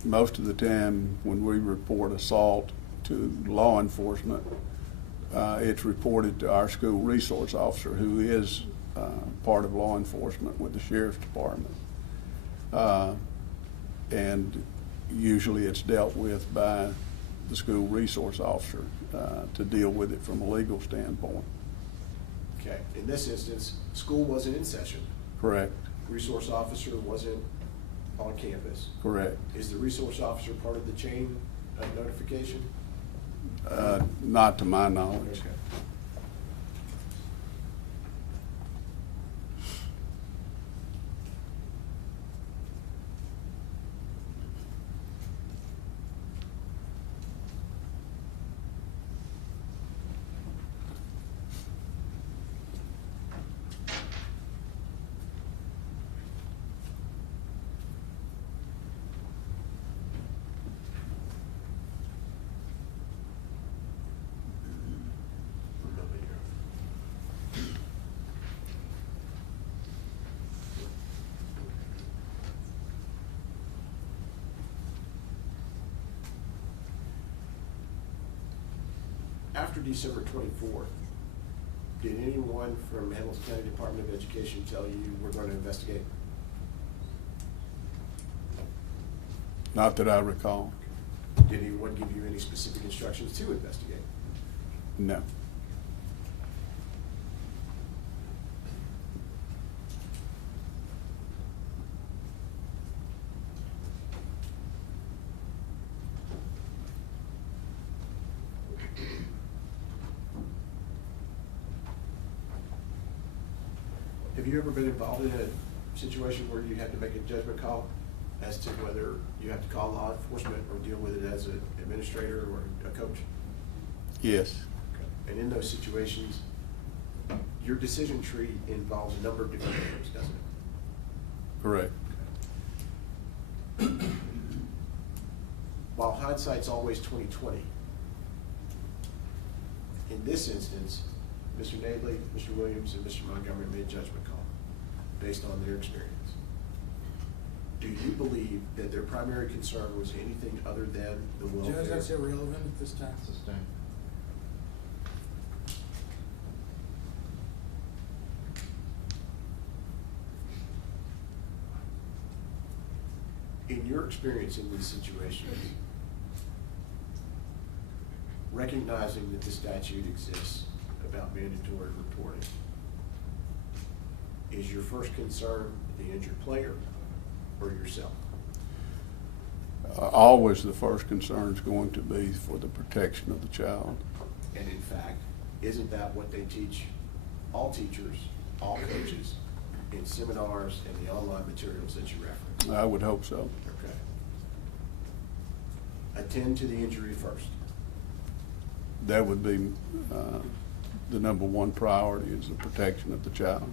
Most of the time when we report assault to law enforcement, it's reported to our school resource officer, who is part of law enforcement with the sheriff's department. And usually it's dealt with by the school resource officer to deal with it from a legal standpoint. Okay. In this instance, school wasn't in session. Correct. Resource officer wasn't on campus. Correct. Is the resource officer part of the chain of notification? Not to my knowledge. Okay. After December 24th, did anyone from Hamilton County Department of Education tell you we're going to investigate? Not that I recall. Did anyone give you any specific instructions to investigate? No. Have you ever been involved in a situation where you had to make a judgment call as to whether you have to call law enforcement or deal with it as an administrator or a coach? Yes. Okay. And in those situations, your decision tree involves a number of different names, doesn't it? Correct. Okay. While hindsight's always 20/20, in this instance, Mr. Nadley, Mr. Williams, and Mr. Montgomery made a judgment call based on their experience. Do you believe that their primary concern was anything other than the welfare? Judge, that's irrelevant at this time. Sustained. In your experience in these situations, recognizing that the statute exists about mandatory reporting, is your first concern the injured player or yourself? Always the first concern is going to be for the protection of the child. And in fact, isn't that what they teach all teachers, all coaches, in seminars and the online materials that you reference? I would hope so. Okay. Attend to the injury first. That would be the number one priority, is the protection of the child.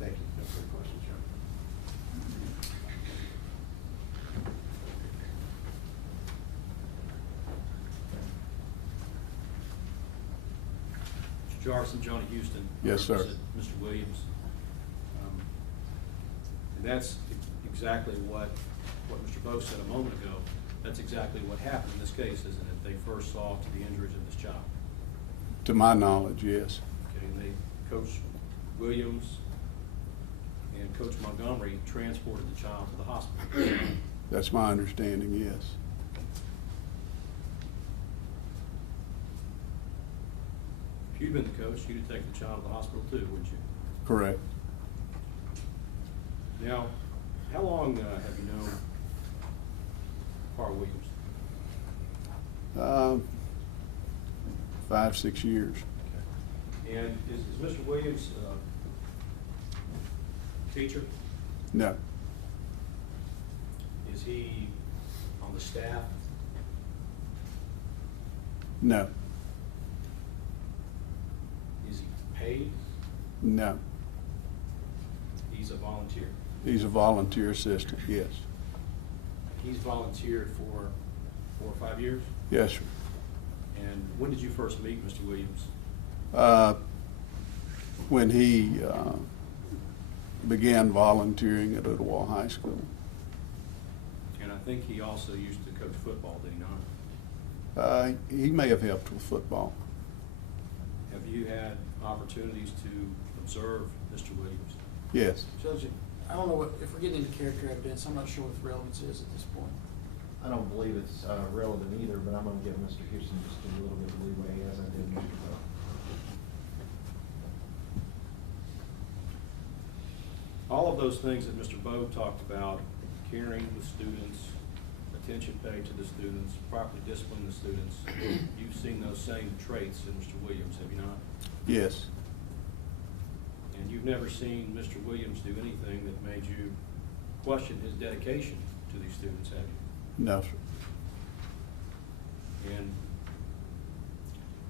Thank you. No further questions, John. Mr. Jarson, Johnny Houston. Yes, sir. Represent Mr. Williams. And that's exactly what Mr. Bowe said a moment ago. That's exactly what happened in this case, isn't it? They first saw to the injuries of this child. To my knowledge, yes. Okay, and Coach Williams and Coach Montgomery transported the child to the hospital. That's my understanding, yes. If you'd been the coach, you'd have taken the child to the hospital too, wouldn't you? Correct. Now, how long have you known Carl Williams? 5, 6 years. Okay. And is Mr. Williams a teacher? No. Is he on the staff? No. Is he paid? No. He's a volunteer. He's a volunteer assistant, yes. He's volunteered for 4 or 5 years? Yes, sir. And when did you first meet Mr. Williams? When he began volunteering at Ooltewah High School. And I think he also used to coach football, did he not? He may have helped with football. Have you had opportunities to observe Mr. Williams? Yes. Judge, I don't know what, if we're getting into character evidence, I'm not sure what the relevance is at this point. I don't believe it's relevant either, but I'm going to give Mr. Houston just a little bit of leeway, as I did Mr. Bell. All of those things that Mr. Bowe talked about, caring with students, attention paid to the students, properly disciplining the students, you've seen those same traits in Mr. Williams, have you not? Yes. And you've never seen Mr. Williams do anything that made you question his dedication to these students, have you? No, sir. And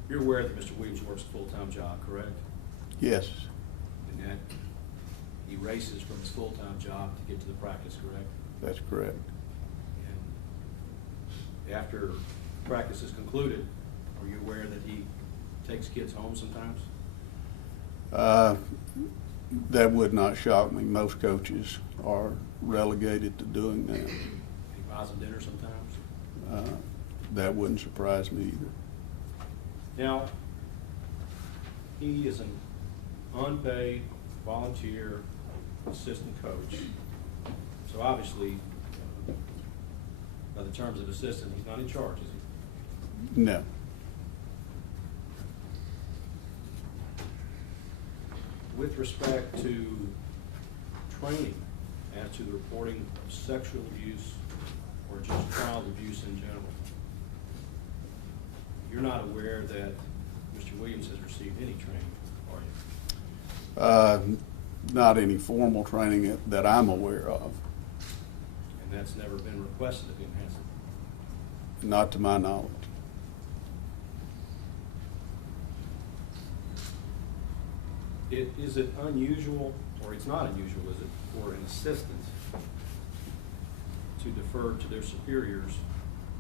you're aware that Mr. Williams works a full-time job, correct? Yes. And that he races from his full-time job to get to the practice, correct? That's correct. And after practice is concluded, are you aware that he takes kids home sometimes? That would not shock me. Most coaches are relegated to doing that. He buys them dinner sometimes? That wouldn't surprise me either. Now, he is an unpaid volunteer assistant coach. So obviously, by the terms of assistant, he's not in charge, is he? No. With respect to training as to the reporting of sexual abuse or just child abuse in general, you're not aware that Mr. Williams has received any training, are you? Not any formal training that I'm aware of. And that's never been requested of him, has it? Not to my knowledge. Is it unusual, or it's not unusual, is it, for an assistant to defer to their superiors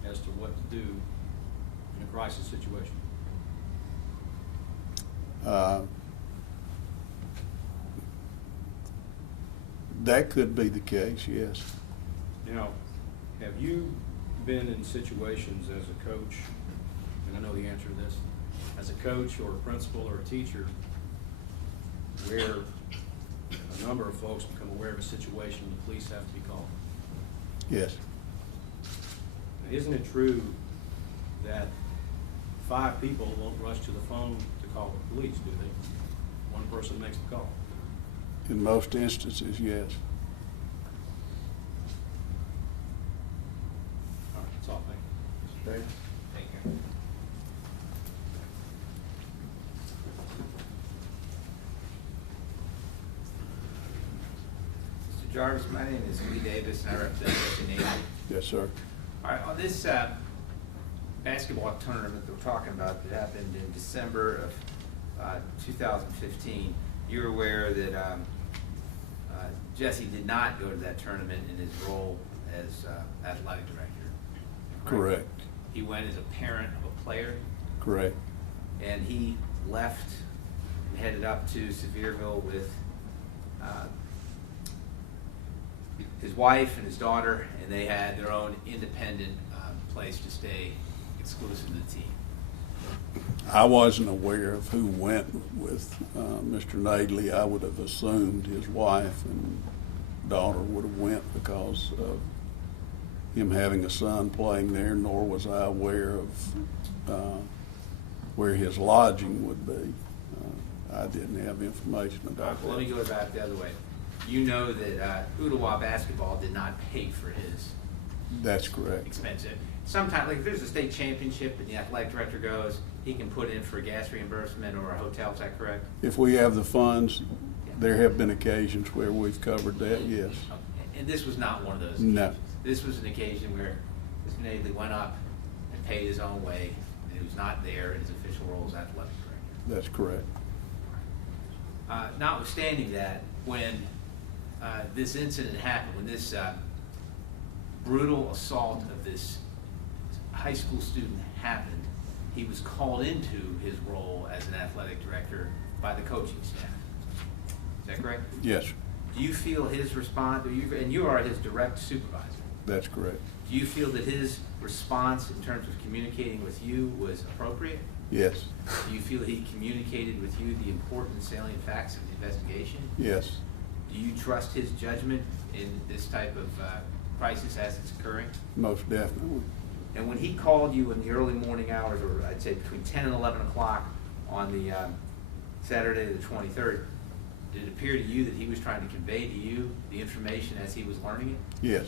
as to what to do in a crisis situation? That could be the case, yes. Now, have you been in situations as a coach, and I know the answer to this, as a coach or a principal or a teacher, where a number of folks become aware of a situation and the police have to be called? Yes. Now, isn't it true that 5 people won't rush to the phone to call the police, do they? One person makes the call. In most instances, yes. All right, that's all, thank you. Okay. Thank you. Mr. Jarvis, my name is Lee Davis, and I represent Western Navy. Yes, sir. All right, on this basketball tournament that we're talking about that happened in December of 2015, you're aware that Jesse did not go to that tournament in his role as athletic director. Correct. He went as a parent of a player. Correct. And he left and headed up to Sevierville with his wife and his daughter, and they had their own independent place to stay exclusive to the team? I wasn't aware of who went with Mr. Nadley. I would have assumed his wife and daughter would have went because of him having a son playing there, nor was I aware of where his lodging would be. I didn't have information about that. Let me go back the other way. You know that Ooltewah basketball did not pay for his That's correct. expense. Sometimes, like if there's a state championship and the athletic director goes, he can put in for gas reimbursement or a hotel, is that correct? If we have the funds, there have been occasions where we've covered that, yes. And this was not one of those No. occasions. This was an occasion where Mr. Nadley went up and paid his own way, and he was not there in his official role as athletic director. That's correct. Notwithstanding that, when this incident happened, when this brutal assault of this high school student happened, he was called into his role as an athletic director by the coaching staff. Is that correct? Yes, Do you feel his response, and you are his direct supervisor, that's correct. do you feel that his response in terms of communicating with you was appropriate? Yes, Do you feel he communicated with you the important salient facts of the investigation? yes, Do you trust his judgment in this type of crisis as it's occurring? most definitely. And when he called you in the early morning hours, or I'd say between 10 and 11 o'clock on the Saturday the 23rd, did it appear to you that he was trying to convey to you the information as he was learning it? Yes,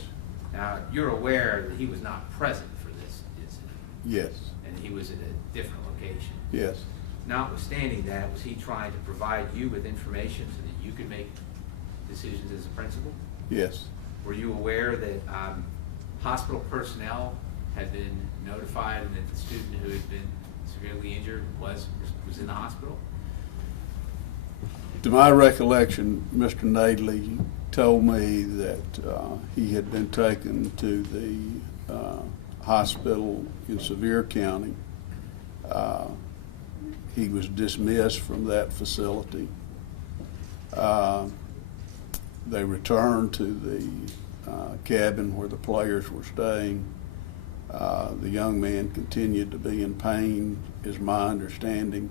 Now, you're aware that he was not present for this incident, yes, and he was at a different location. yes, Notwithstanding that, was he trying to provide you with information so that you could make decisions as a principal? yes, Were you aware that hospital personnel had been notified and that the student who had been severely injured was in the hospital? To my recollection, Mr. Nadley told me that he had been taken to the hospital in Sevier County. He was dismissed from that facility. They returned to the cabin where the players were staying. The young man continued to be in pain, is my understanding.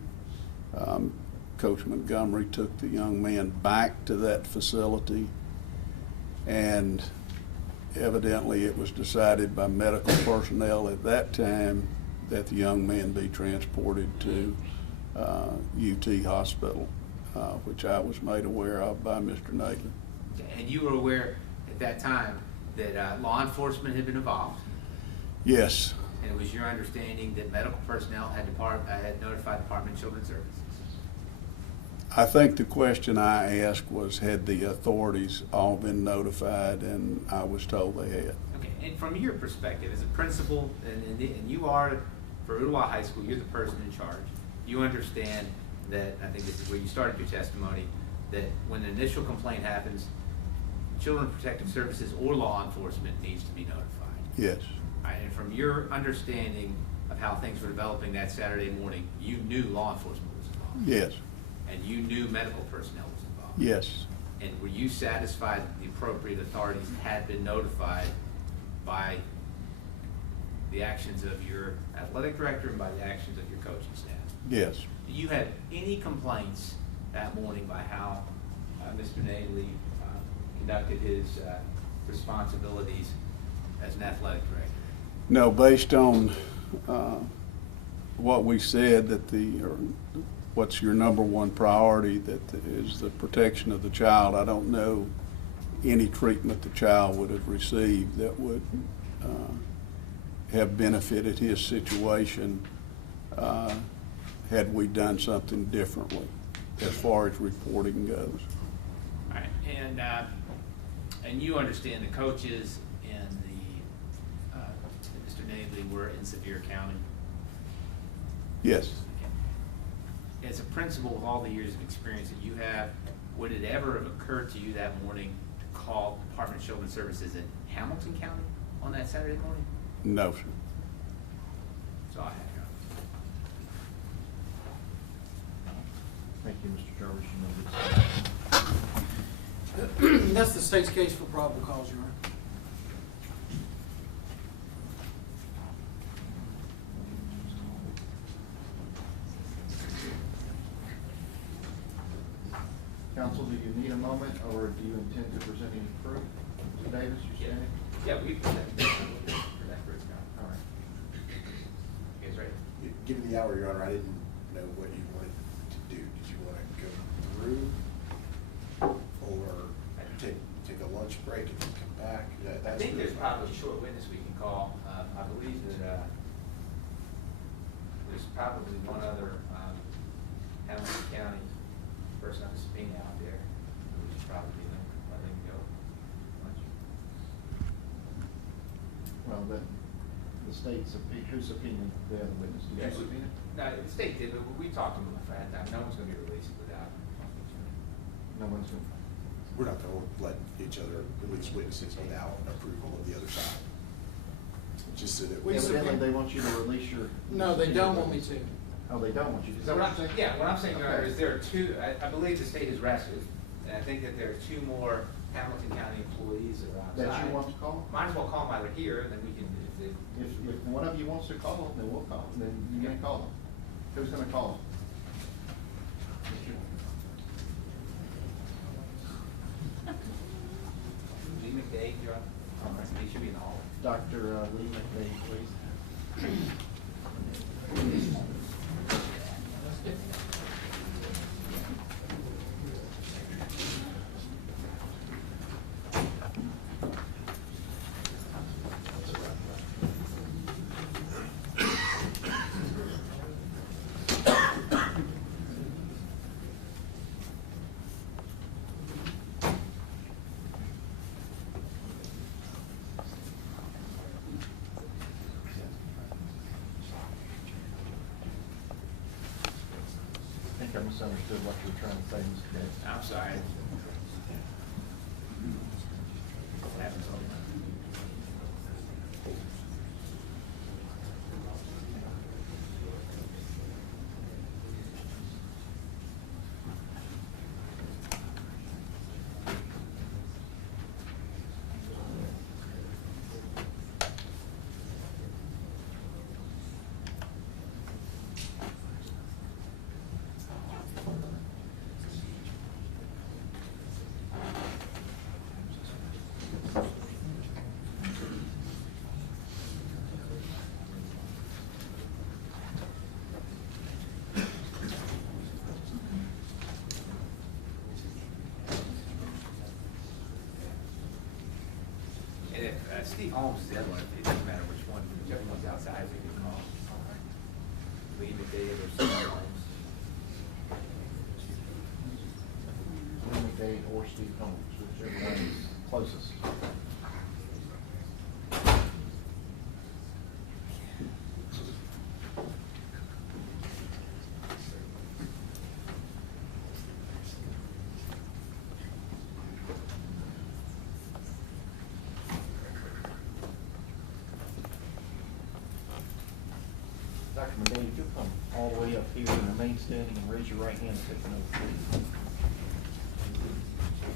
Coach Montgomery took the young man back to that facility, and evidently it was decided by medical personnel at that time that the young man be transported to UT Hospital, which I was made aware of by Mr. Nadley. And you were aware at that time that law enforcement had been involved, Yes, and it was your understanding that medical personnel had notified the Department of Children's Services? I think the question I asked was, had the authorities all been notified, and I was told they had. Okay, and from your perspective as a principal, and you are, for Ooltewah High School, you're the person in charge. You understand that, I think this is where you started your testimony, that when an initial complaint happens, Children's Protective Services or law enforcement needs to be notified. Yes, All right, and from your understanding of how things were developing that Saturday morning, you knew law enforcement was involved. yes, And you knew medical personnel was involved. yes, And were you satisfied that the appropriate authorities had been notified by the actions of your athletic director and by the actions of your coaching staff? yes. Do you have any complaints that morning by how Mr. Nadley conducted his responsibilities as an athletic director? No, based on what we said, that what's your number one priority, that is the protection of the child. I don't know any treatment the child would have received that would have benefited his situation had we done something differently as far as reporting goes. All right, and you understand the coaches and Mr. Nadley were in Sevier County? Yes, As a principal with all the years of experience that you have, would it ever have occurred to you that morning to call Department of Children's Services in Hamilton County on that Saturday morning? no, sir. So I have. Thank you, Mr. Jarvis. You know this. That's the state's case for probable cause, Your Honor. Council, do you need a moment, or do you intend to present any proof? Mr. Davis, you standing? Yeah, we present for that first round. All right. You guys ready? Given the hour, Your Honor, I didn't know what you wanted to do. Did you want to go through or take a lunch break and come back? I think there's probably a short witness we can call. I believe that there's probably one other Hamilton County person on the subpoena out there. We should probably let them go. Lunch. Well, the state's whose opinion the other witness? Did you subpoena? No, the state did, but we talked to them ahead of time. No one's going to be released without. No one's going. We're not going to let each other release witnesses without approval of the other side. Just so that we. Evidently, they want you to release your. No, they don't want me to. Oh, they don't want you to. Is that What what I'm you're saying? Yeah, what I'm saying, Your Honor, Okay. is there are two, I believe the state has rested, and I think that there are two more Hamilton County employees that are outside. That you want to call? Might as well call them while they're here, and then we can, If one of you wants to call them, then we'll call them. Then you're gonna call them. Who's gonna call them? Lee McDade, Your Honor. All right. He should be in the hall. Dr. Lee McVeigh, please. I think I misunderstood what you were trying to say, Mr. Davis. I'm sorry. Happens all the time. And if Steve Holmes is the other one, it doesn't matter which one, whichever one's outside, we can call. Lee McDade or Steve Holmes. Lee McVeigh or Steve Holmes, whichever one is closest. Dr. McVeigh, if you'll come all the way up here and remain standing and raise your right hand and take an oath, please.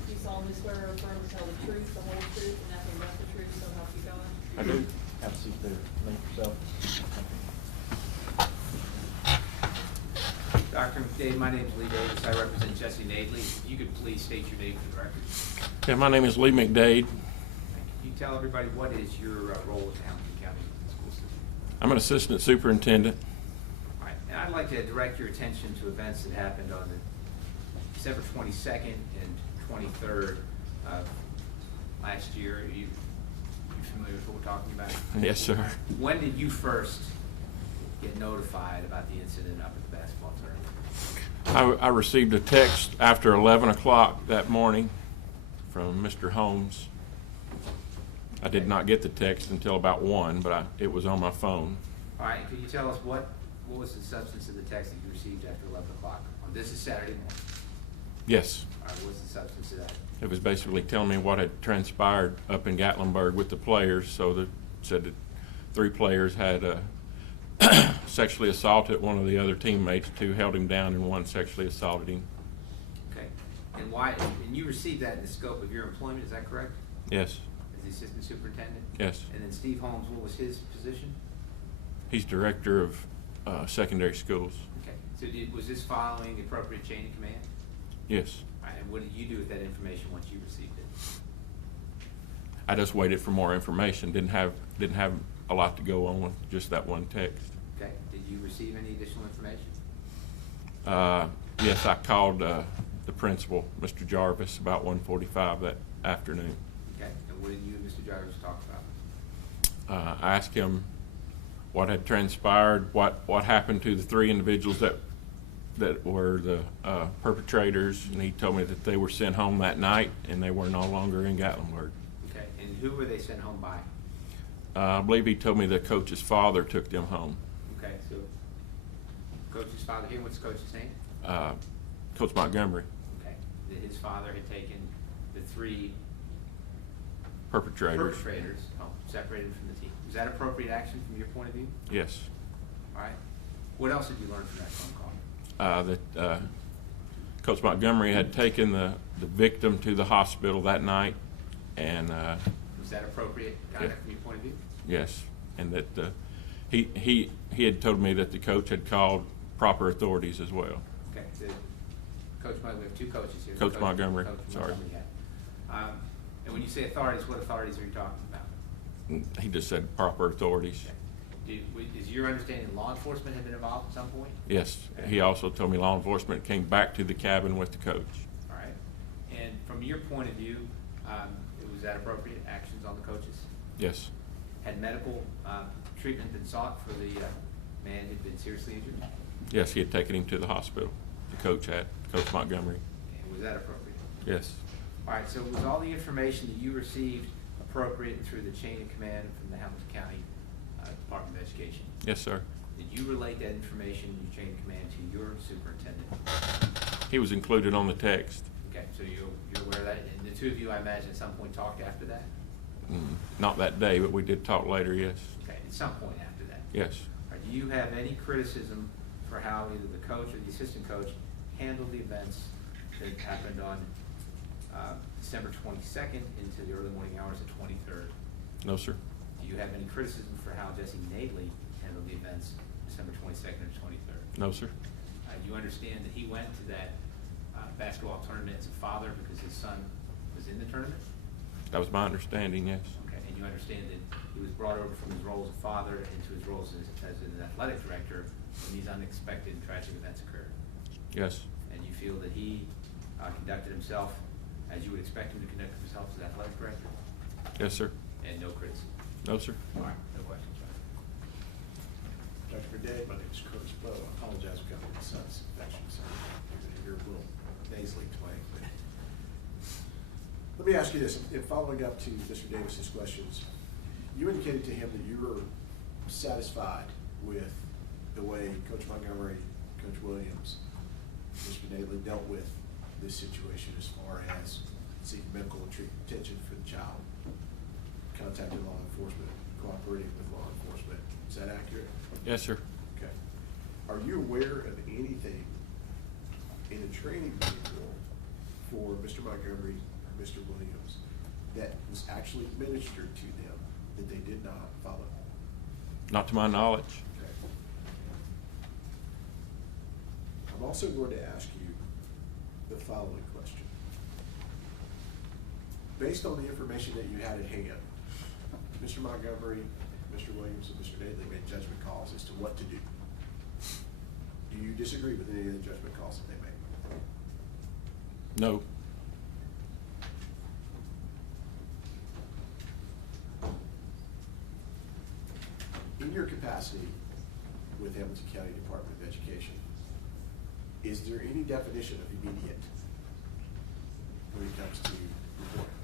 Do you solemnly swear or affirm to tell the truth, the whole truth, and nothing but the truth, so help you God? I do. Have a seat there. Name yourself. Dr. McDade, my name is Lee Davis. I represent Jesse Nadley. If you could please state your name for the record. Yeah, my name is Lee McDade. Can you tell everybody what is your role with the Hamilton County School System? I'm an assistant superintendent. All right, and I'd like to direct your attention to events that happened on the December 22nd and 23rd of last year. You familiar with what we're talking about? Yes, sir. When did you first get notified about the incident up at the basketball tournament? I received a text after 11 o'clock that morning from Mr. Holmes. I did not get the text until about 1, but it was on my phone. All right, could you tell us what was the substance of the text that you received after 11 o'clock? This is Saturday morning. Yes. All right, what was the substance of that? It was basically telling me what had transpired up in Gatlinburg with the players. So it said that 3 players had sexually assaulted one of the other teammates, 2 held him down, and 1 sexually assaulted him. Okay. And why? And you received that in the scope of your employment, is that correct? Yes. As the assistant superintendent? Yes. And then Steve Holmes, what was his position? He's director of secondary schools. Okay. So was this following the appropriate chain of command? Yes. All right. And what did you do with that information once you received it? I just waited for more information. Didn't have a lot to go on with just that one text. Okay, did you receive any additional information? Yes, I called the principal, Mr. Jarvis, about 1:45 that afternoon. Okay, and what did you and Mr. Jarvis talk about? I asked him what had transpired, what happened to the 3 individuals that were the perpetrators, and he told me that they were sent home that night and they were no longer in Gatlinburg. Okay, and who were they sent home by? I believe he told me the coach's father took them home. Okay, so coach's father here, what's the coach's name? Coach Montgomery. Okay, that his father had taken the 3 Perpetrators. home, separated from the team. Was that appropriate action from your point of view? Yes. All right. What else did you learn from that phone call? That Coach Montgomery had taken the victim to the hospital that night, and Was that appropriate conduct from your point of view? yes, and that he had told me that the coach had called proper authorities as well. Okay, so Coach Montgomery, we have 2 coaches here. Coach Montgomery, sorry. Yeah. And when you say authorities, what authorities are you talking about? He just said proper authorities. Is your understanding law enforcement had been involved at some point? Yes, Okay. he also told me law enforcement came back to the cabin with the coach. All right. And from your point of view, was that appropriate actions on the coaches? Yes. Had medical treatment been sought for the man who'd been seriously injured? Yes, he had taken him to the hospital. The coach had, Coach Montgomery. And was that appropriate? Yes. All right, so was all the information that you received appropriate through the chain of command from the Hamilton County Department of Education? Yes, sir. Did you relate that information in your chain of command to your superintendent? He was included on the text. Okay, so you're aware of that, and the 2 of you, I imagine, at some point talked after that? Not that day, but we did talk later, yes. Okay, at some point after that? Yes. All right, do you have any criticism for how either the coach or the assistant coach handled the events that happened on December 22nd into the early morning hours of 23rd? No, sir. Do you have any criticism for how Jesse Nadley handled the events December 22nd or 23rd? No, sir. You understand that he went to that basketball tournament as a father because his son was in the tournament? That was my understanding, yes. Okay, and you understand that he was brought over from his role as a father into his roles as an athletic director when these unexpected and tragic events occurred? Yes. And you feel that he conducted himself as you would expect him to conduct himself as athletic director? Yes, sir. And no criticism? No, sir. All right, no questions, right? Dr. Burdett, my name is Curtis Bowe. I apologize for my son's infection, so you're a little nasally twang. Let me ask you this, in following up to Mr. Davis's questions, you indicated to him that you were satisfied with the way Coach Montgomery, Coach Williams, Mr. Nadley dealt with this situation as far as seeking medical attention for the child, contacting law enforcement, cooperating with law enforcement. Is that accurate? Yes, sir. Okay. Are you aware of anything in the training manual for Mr. Montgomery or Mr. Williams that was actually administered to them that they did not follow? Not to my knowledge. Okay. I'm also going to ask you the following question. Based on the information that you had at hand, Mr. Montgomery, Mr. Williams, and Mr. Nadley made judgment calls as to what to do. Do you disagree with any of the judgment calls that they made? No. In your capacity with Hamilton County Department of Education, is there any definition of immediate when it comes to reporting?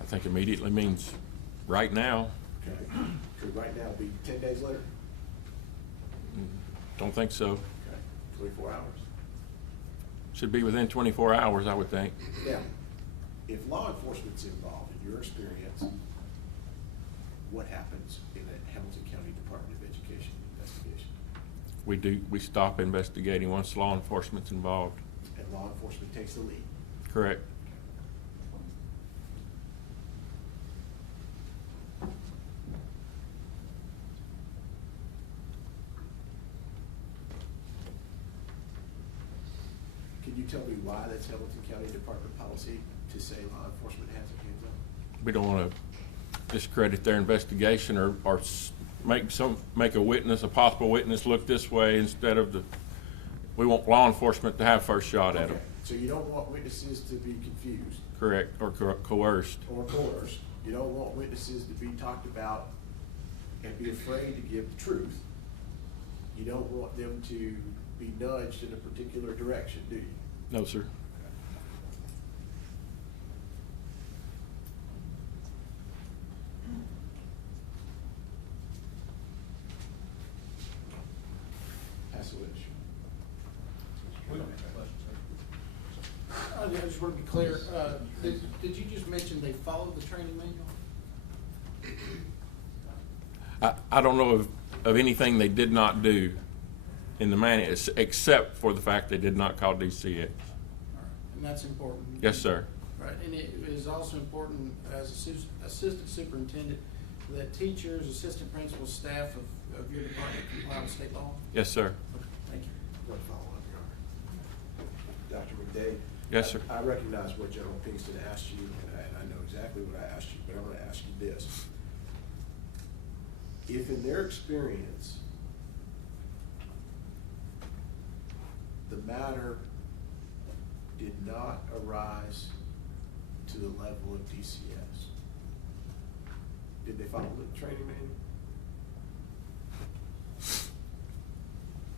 I think immediately means right now. Okay. Could right now be 10 days later? Don't think so. Okay. 24 hours? Should be within 24 hours, I would think. Now, if law enforcement's involved, in your experience, what happens in a Hamilton County Department of Education investigation? We stop investigating once law enforcement's involved. And law enforcement takes the lead? Correct. Can you tell me why that's Hamilton County Department policy to say law enforcement has their hands up? We don't want to discredit their investigation or make a possible witness look this way instead of we want law enforcement to have first shot at them. So you don't want witnesses to be confused? Correct, or coerced. Or coerced. You don't want witnesses to be talked about and be afraid to give the truth. You don't want them to be nudged in a particular direction, do you? No, sir. Pass the witch. I just want to be clear, did you just mention they followed the training manual? I don't know of anything they did not do in the manual, except for the fact they did not call DCX. All right. And that's important. Yes, sir. Right, and it is also important as assistant superintendent that teachers, assistant principals, staff of your department comply with state law? Yes, sir. Okay, thank you. One follow-up, Your Honor. Dr. McDade. Yes, sir. I recognize what General Pinkston asked you, and I know exactly what I asked you, but I'm going to ask you this. If in their experience, the matter did not arise to the level of DCS, did they follow the training manual?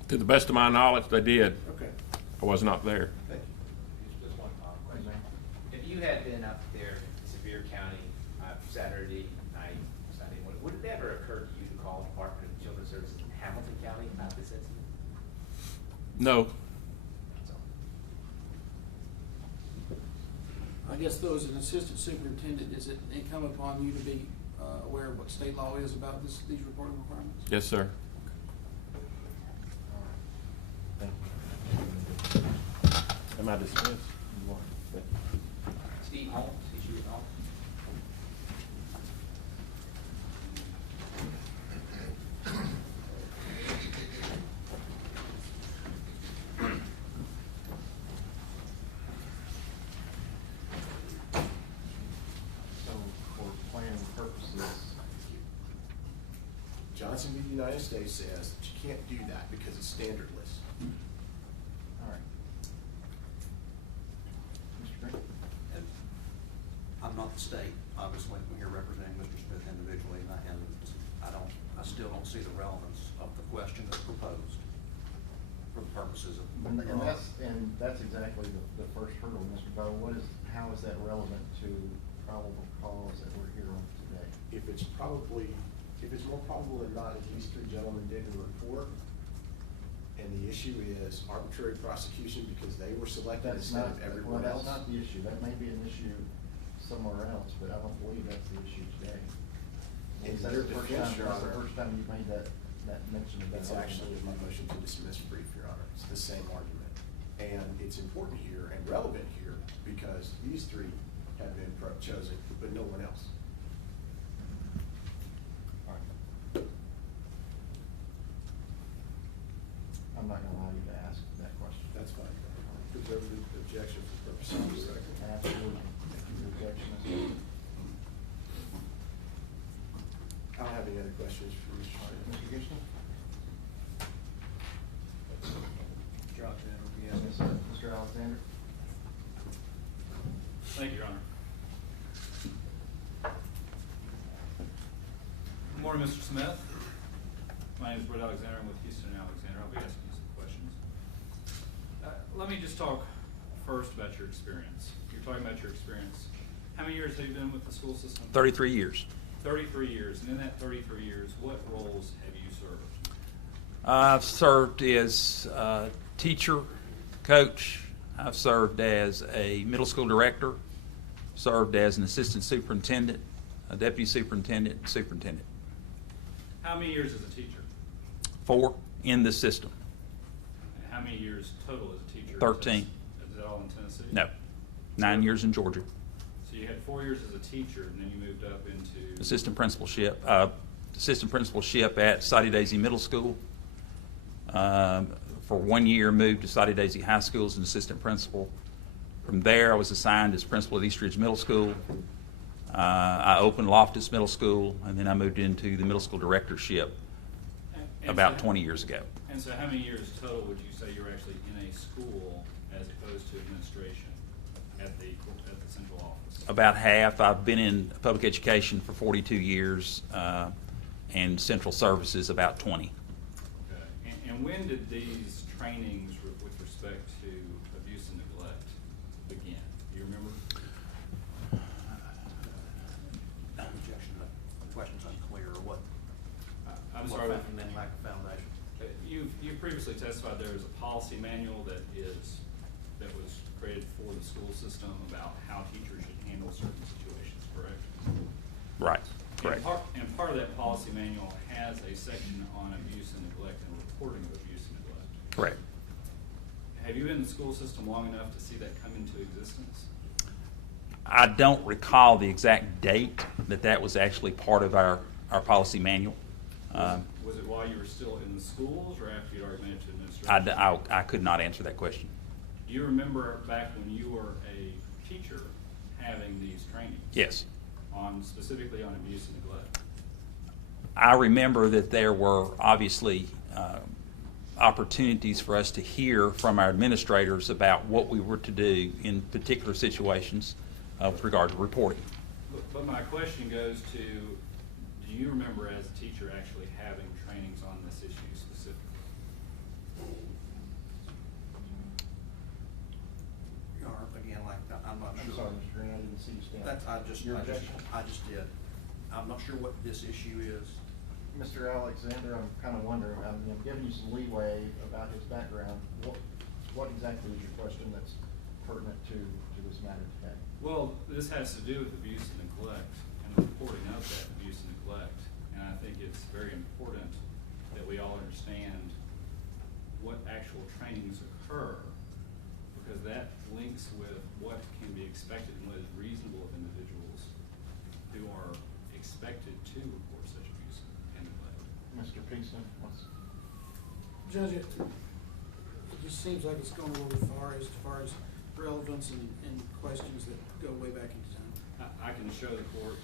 To the best of my knowledge, they did. Okay. I was not there. Thank you. Just one question. If you had been up there in Sevier County Saturday night, Sunday morning, would it ever occur to you to call the Department of Children's Services in Hamilton County about this incident? No. I guess though, as an assistant superintendent, is it incumbent upon you to be aware of what state law is about these reporting requirements? Yes, sir. Thank you. Am I dismissed? You are. Steve Holmes, issue with Holmes. So for planning purposes, Johnson v. United States says that you can't do that because it's standardless. all right. Mr. Green? And I'm not the state, obviously, I'm here representing Mr. Smith individually, and I still don't see the relevance of the question that's proposed for the purposes of. And that's exactly the first hurdle, Mr. Bowe. How is that relevant to probable cause that we're here on today? If it's more probable than not that these three gentlemen didn't report, and the issue is arbitrary prosecution because they were selected instead of everyone else. That's not the issue. That may be an issue somewhere else, but I don't believe that's the issue today. In That's their the first defense, time- Your that's the Honor. first time you've made that mention of that. It's actually in my motion to dismiss brief, Your Honor. It's the same argument. And it's important here and relevant here because these three have been chosen, but no one else. All right. I'm not gonna allow you to ask that question. That's fine. Preserve the objection for purposes of the record. Absolutely. Your objection is. I don't have any other questions for Mr. Smith. Mr. Gibson? Yes, Yes, sir. Mr. Alexander? Thank you, Your Honor. Good morning, Mr. Smith. My name is Brett Alexander. I'm with Houston and Alexander. I'll be asking you some questions. Let me just talk first about your experience. You're talking about your experience. How many years have you been with the school system? 33 years. 33 years. And in that 33 years, what roles have you served? I've served as teacher, coach. I've served as a middle school director, served as an assistant superintendent, a deputy superintendent, and superintendent. How many years as a teacher? 4 in the system. And how many years total as a teacher? 13. Is that all in Tennessee? No. 9 years in Georgia. So you had 4 years as a teacher, and then you moved up into? Assistant principalship. Assistant principalship at Soddy Daisy Middle School for for 1 year, moved to Soddy Daisy High School as an assistant principal. From there, I was assigned as principal at East Ridge Middle School. I opened Loftus Middle School, and then I moved into the middle school directorship about 20 years ago. And so how many years total would you say you're actually in a school as opposed to administration at the central office? About half. I've been in public education for 42 years, and central services about 20. Okay. And when did these trainings with respect to abuse and neglect begin? Do you remember? Objection, the question's unclear, or what? I'm sorry. And then lack of foundation. You've previously testified there is a policy manual that was created for the school system about how teachers should handle certain situations, correct? Right, correct. And part of that policy manual has a section on abuse and neglect and reporting of abuse and neglect. Correct. Have you been in the school system long enough to see that come into existence? I don't recall the exact date that was actually part of our policy manual. Was it while you were still in the schools or after you'd already made it to administration? I could not answer that question. Do you remember back when you were a teacher having these trainings? Yes. Specifically on abuse and neglect? I remember that there were obviously opportunities for us to hear from our administrators about what we were to do in particular situations with regard to reporting. But my question goes to, do you remember as a teacher actually having trainings on this issue specifically? Your Honor, again, I'm not sure. I'm sorry, Mr. Green, I didn't see you stand. Your I objection? just did. I'm not sure what this issue is. Mr. Alexander, I'm kind of wondering, I'm giving you some leeway about his background. What exactly is your question that's pertinent to this matter today? Well, this has to do with abuse and neglect and the reporting of that abuse and neglect. And I think it's very important that we all understand what actual trainings occur, because that links with what can be expected and what is reasonable of individuals who are expected to report such abuse and neglect. Mr. Pinkston, Judge, it just seems like it's going a little far as relevance and questions that go way back into time. I can show the court,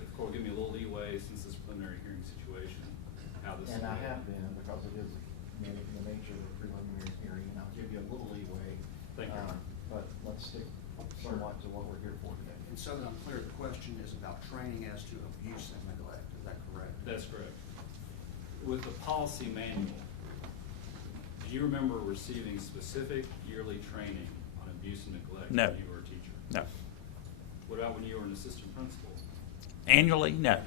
if the court will give me a little leeway since this preliminary hearing situation, how this. and I have been, because it is the nature of a preliminary hearing, and I'll give you a little leeway. Thank you. But let's stick somewhat to what we're here for today. And so that I'm clear, the question is about training as to abuse and neglect. Is that correct? That's correct. With the policy manual, do you remember receiving specific yearly training on abuse and neglect No. when you were a teacher? No. What about when you were an assistant principal? Annually, no.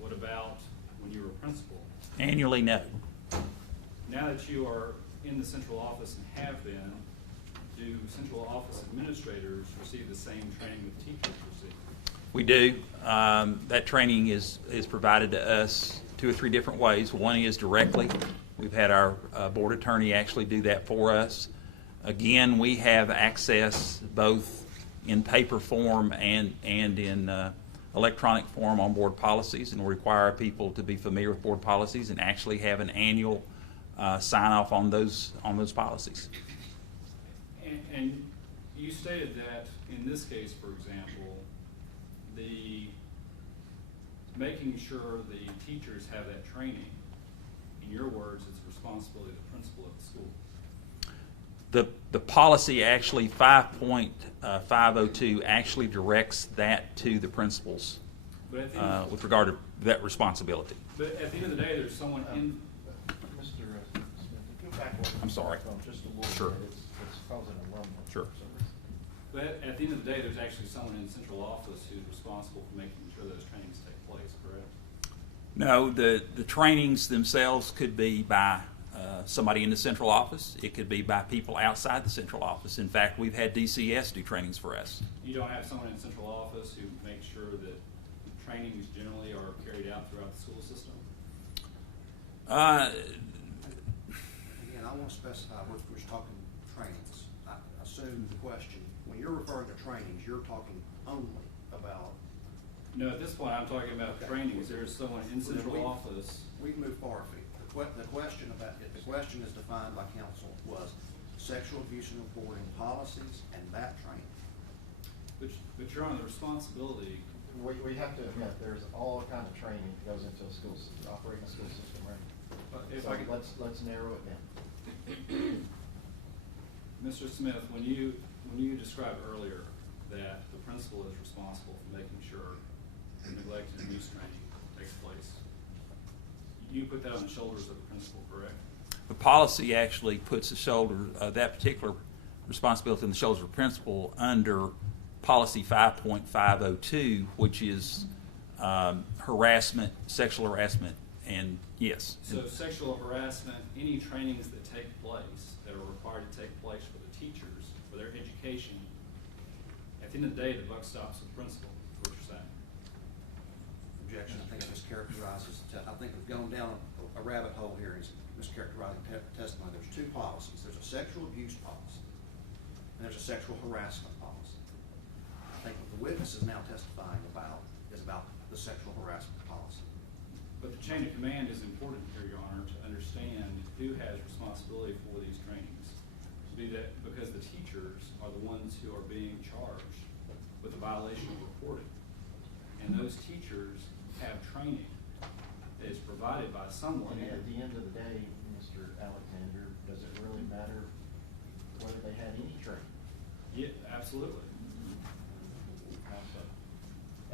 What about when you were a principal? Annually, no. Now that you are in the central office and have been, do central office administrators receive the same training that teachers receive? We do. That training is provided to us 2 or 3 different ways. One is directly. We've had our board attorney actually do that for us. Again, we have access both in paper form and in electronic form on board policies, and we require people to be familiar with board policies and actually have an annual sign off on those policies. And you stated that in this case, for example, the making sure the teachers have that training, in your words, it's the responsibility of the principal of the school. The policy actually 5.502 actually directs that to the principals with regard to that responsibility. But at the end of the day, there's someone in. Mr. Smith, if you back up. I'm sorry. Just a little Sure. bit, it's causing a rumble. Sure. But at the end of the day, there's actually someone in the central office who's responsible for making sure those trainings take place, correct? No, the trainings themselves could be by somebody in the central office. It could be by people outside the central office. In fact, we've had DCS do trainings for us. You don't have someone in the central office who makes sure that trainings generally are carried out throughout the school system? Again, I want to specify, we're talking trainings. I assume the question, when you're referring to trainings, you're talking only about. No, at this point, I'm talking about trainings. There's someone in central office. We can move far afield. The The question as defined by council was sexual abuse and reporting policies and that training. But you're on the responsibility. We have to admit, there's all kind of training that goes into a school system, operating a school system, right? If So I could- let's narrow it down. Mr. Smith, when you described earlier that the principal is responsible for making sure the neglect and abuse training takes place, you put that on the shoulders of the principal, correct? The policy actually puts the shoulder, that particular responsibility on the shoulders of the principal under policy 5.502, which is harassment, sexual harassment, and yes. So sexual harassment, any trainings that take place, that are required to take place for the teachers, for their education, at the end of the day, the buck stops with the principal, is what you're saying. Objection, I think it mischaracterizes, I think we've gone down a rabbit hole here, is mischaracterizing testimony. There's two policies. There's a sexual abuse policy, and there's a sexual harassment policy. I think what the witness is now testifying about is about the sexual harassment policy. But the chain of command is important here, Your Honor, to understand who has responsibility for these trainings. To do that because the teachers are the ones who are being charged with the violation of reporting. And those teachers have training that is provided by someone. And at the end of the day, Mr. Alexander, does it really matter whether they had any training? Yeah, absolutely.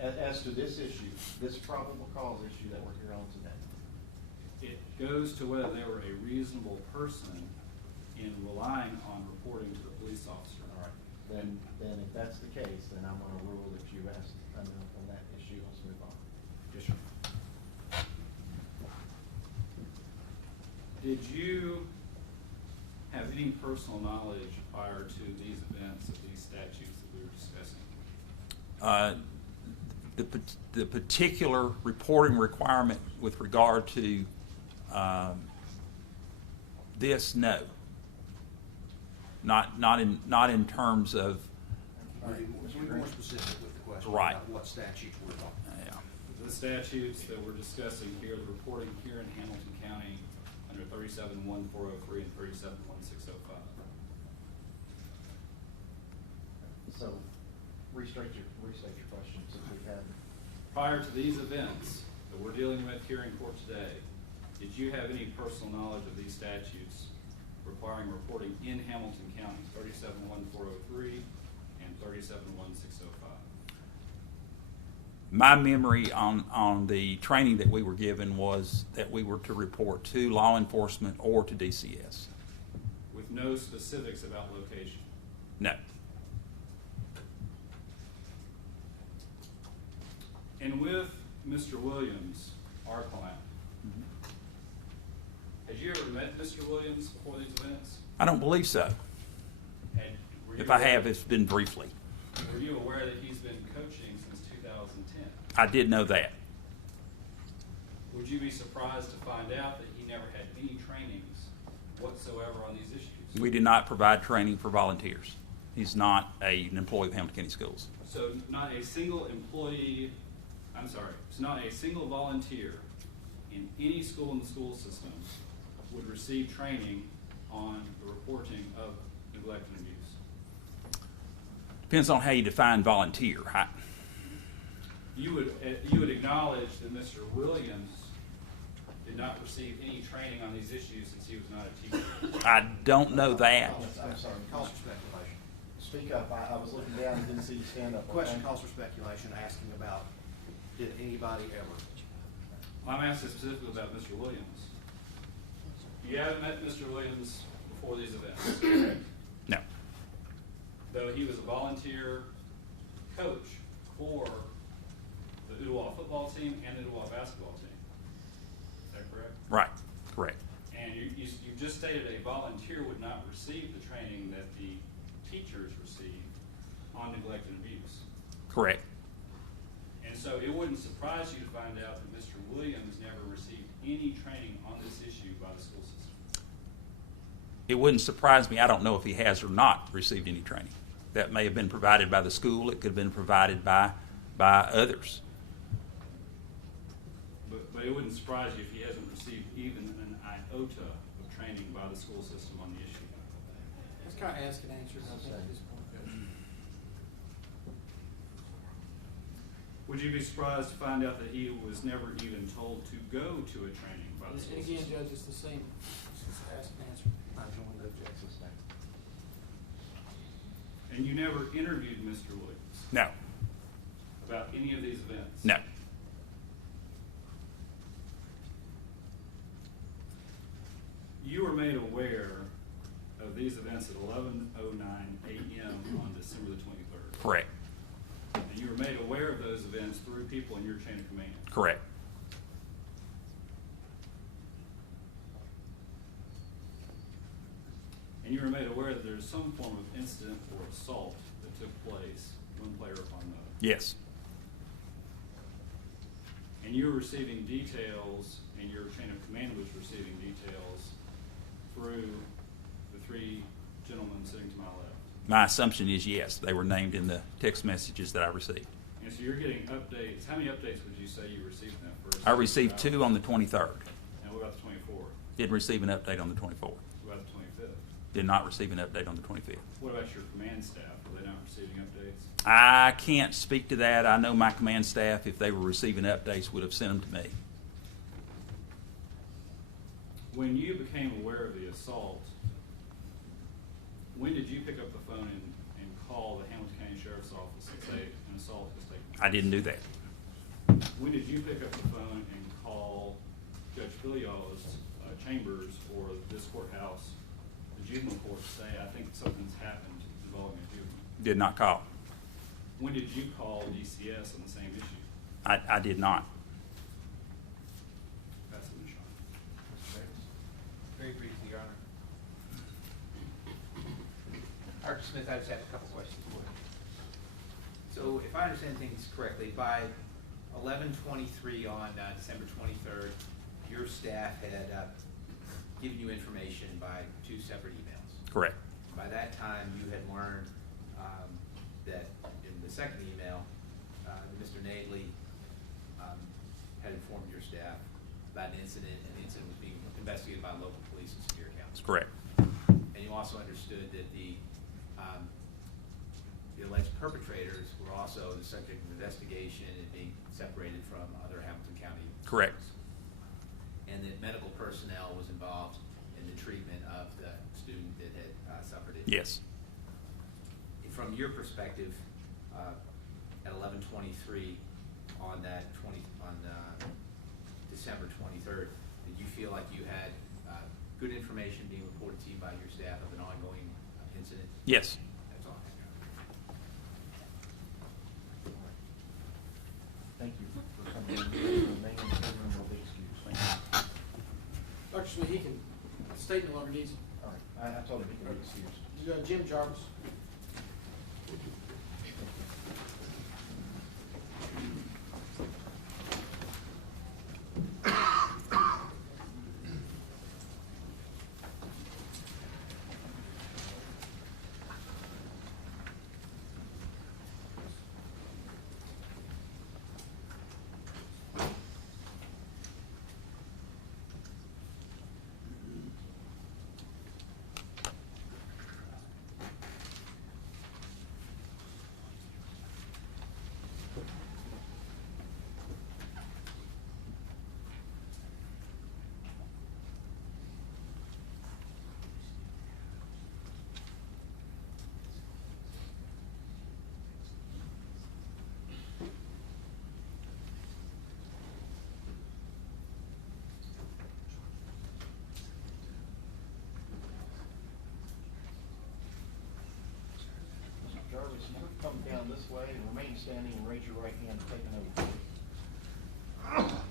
As to this issue, this probable cause issue that we're here on today. It goes to whether they were a reasonable person in relying on reporting to the police officer. All right. Then if that's the case, then I'm going to rule that you asked enough on that issue. Let's move on. Yes, sir. Did you have any personal knowledge prior to these events of these statutes that we were discussing? The particular reporting requirement with regard to this, no. Not in terms of. Be more specific with the question Right. about what statutes we're talking about. Yeah. The statutes that we're discussing here, the reporting here in Hamilton County under 37-1403 and 37-1605. So restate your question since we've had. Prior to these events that we're dealing with here in court today, did you have any personal knowledge of these statutes requiring reporting in Hamilton County, 37-1403 and 37-1605? My memory on the training that we were given was that we were to report to law enforcement or to DCS. With no specifics about location? No. And with Mr. Williams, our client, had you ever met Mr. Williams before these events? I don't believe so. And were you If I aware- have, it's been briefly. Were you aware that he's been coaching since 2010? I did know that. Would you be surprised to find out that he never had any trainings whatsoever on these issues? We do not provide training for volunteers. He's not an employee of Hamilton County Schools. So not a single it's not a single volunteer in any school in the school system would receive training on the reporting of neglect and abuse. Depends on how you define volunteer. You would acknowledge that Mr. Williams did not receive any training on these issues since he was not a teacher. I don't know that. I'm sorry. Calls for speculation. Speak up. I was looking down and didn't see you stand up. Question calls for speculation, asking about, did anybody ever? I'm asking specifically about Mr. Williams. You haven't met Mr. Williams before these events, correct? No. Though he was a volunteer coach for the Ooltewah football team and the Ooltewah basketball team. Is that correct? Right. Correct. And you just stated a volunteer would not receive the training that the teachers receive on neglect and abuse. Correct. And so it wouldn't surprise you to find out that Mr. Williams never received any training on this issue by the school system. It wouldn't surprise me. I don't know if he has or not received any training. That may have been provided by the school. It could have been provided by others. But it wouldn't surprise you if he hasn't received even an iota of training by the school system on the issue. Let's kind of ask and answer, I think, at this point. Would you be surprised to find out that he was never even told to go to a training by the school And again, system? Judge, it's the same, just ask and answer. And you never interviewed Mr. Williams No, about any of these events? no. You were made aware of these events at 11:09 a.m. on December the 23rd. Correct. And you were made aware of those events through people in your chain of command. Correct. And you were made aware that there's some form of incident or assault that took place, one player upon another. Yes. And you were receiving details, and your chain of command was receiving details through the three gentlemen sitting to my left. My assumption is yes, they were named in the text messages that I received. And so you're getting updates. How many updates would you say you received in that first? I received 2 on the 23rd. And what about the 24th? Didn't receive an update on the 24th. What about the 25th? Did not receive an update on the 25th. What about your command staff? Were they not receiving updates? I can't speak to that. I know my command staff, if they were receiving updates, would have sent them to me. When you became aware of the assault, when did you pick up the phone and call the Hamilton County Sheriff's Office and say an assault was taking place? I didn't do that. When did you pick up the phone and call Judge Filial's chambers or this courthouse, the juvenile court, to say, I think something's happened involving a juvenile? Did not call. When did you call DCS on the same issue? I did not. That's an issue. Very briefly, Your Honor. Dr. Smith, I just have a couple questions for you. So if I understand things correctly, by 11:23 on December 23rd, your staff had given you information by 2 separate emails. Correct. By that time, you had learned that in the second email, Mr. Nadley had informed your staff about an incident, and the incident was being investigated by local police and Superior County. That's correct. And you also understood that the alleged perpetrators were also the subject of investigation and being separated from other Hamilton County. Correct. And that medical personnel was involved in the treatment of the student that had suffered it. Yes. From your perspective, at 11:23 on December 23rd, did you feel like you had good information being reported to you by your staff of an ongoing incident? Yes. That's all. Thank you for coming in. The name and everyone will be excused. Thank you. Dr. Smith, he can, state no longer needs it. All right, I told him he can be excused. Jim Jarvis. Jarvis, you come down this way and remain standing and raise your right hand and take an oath.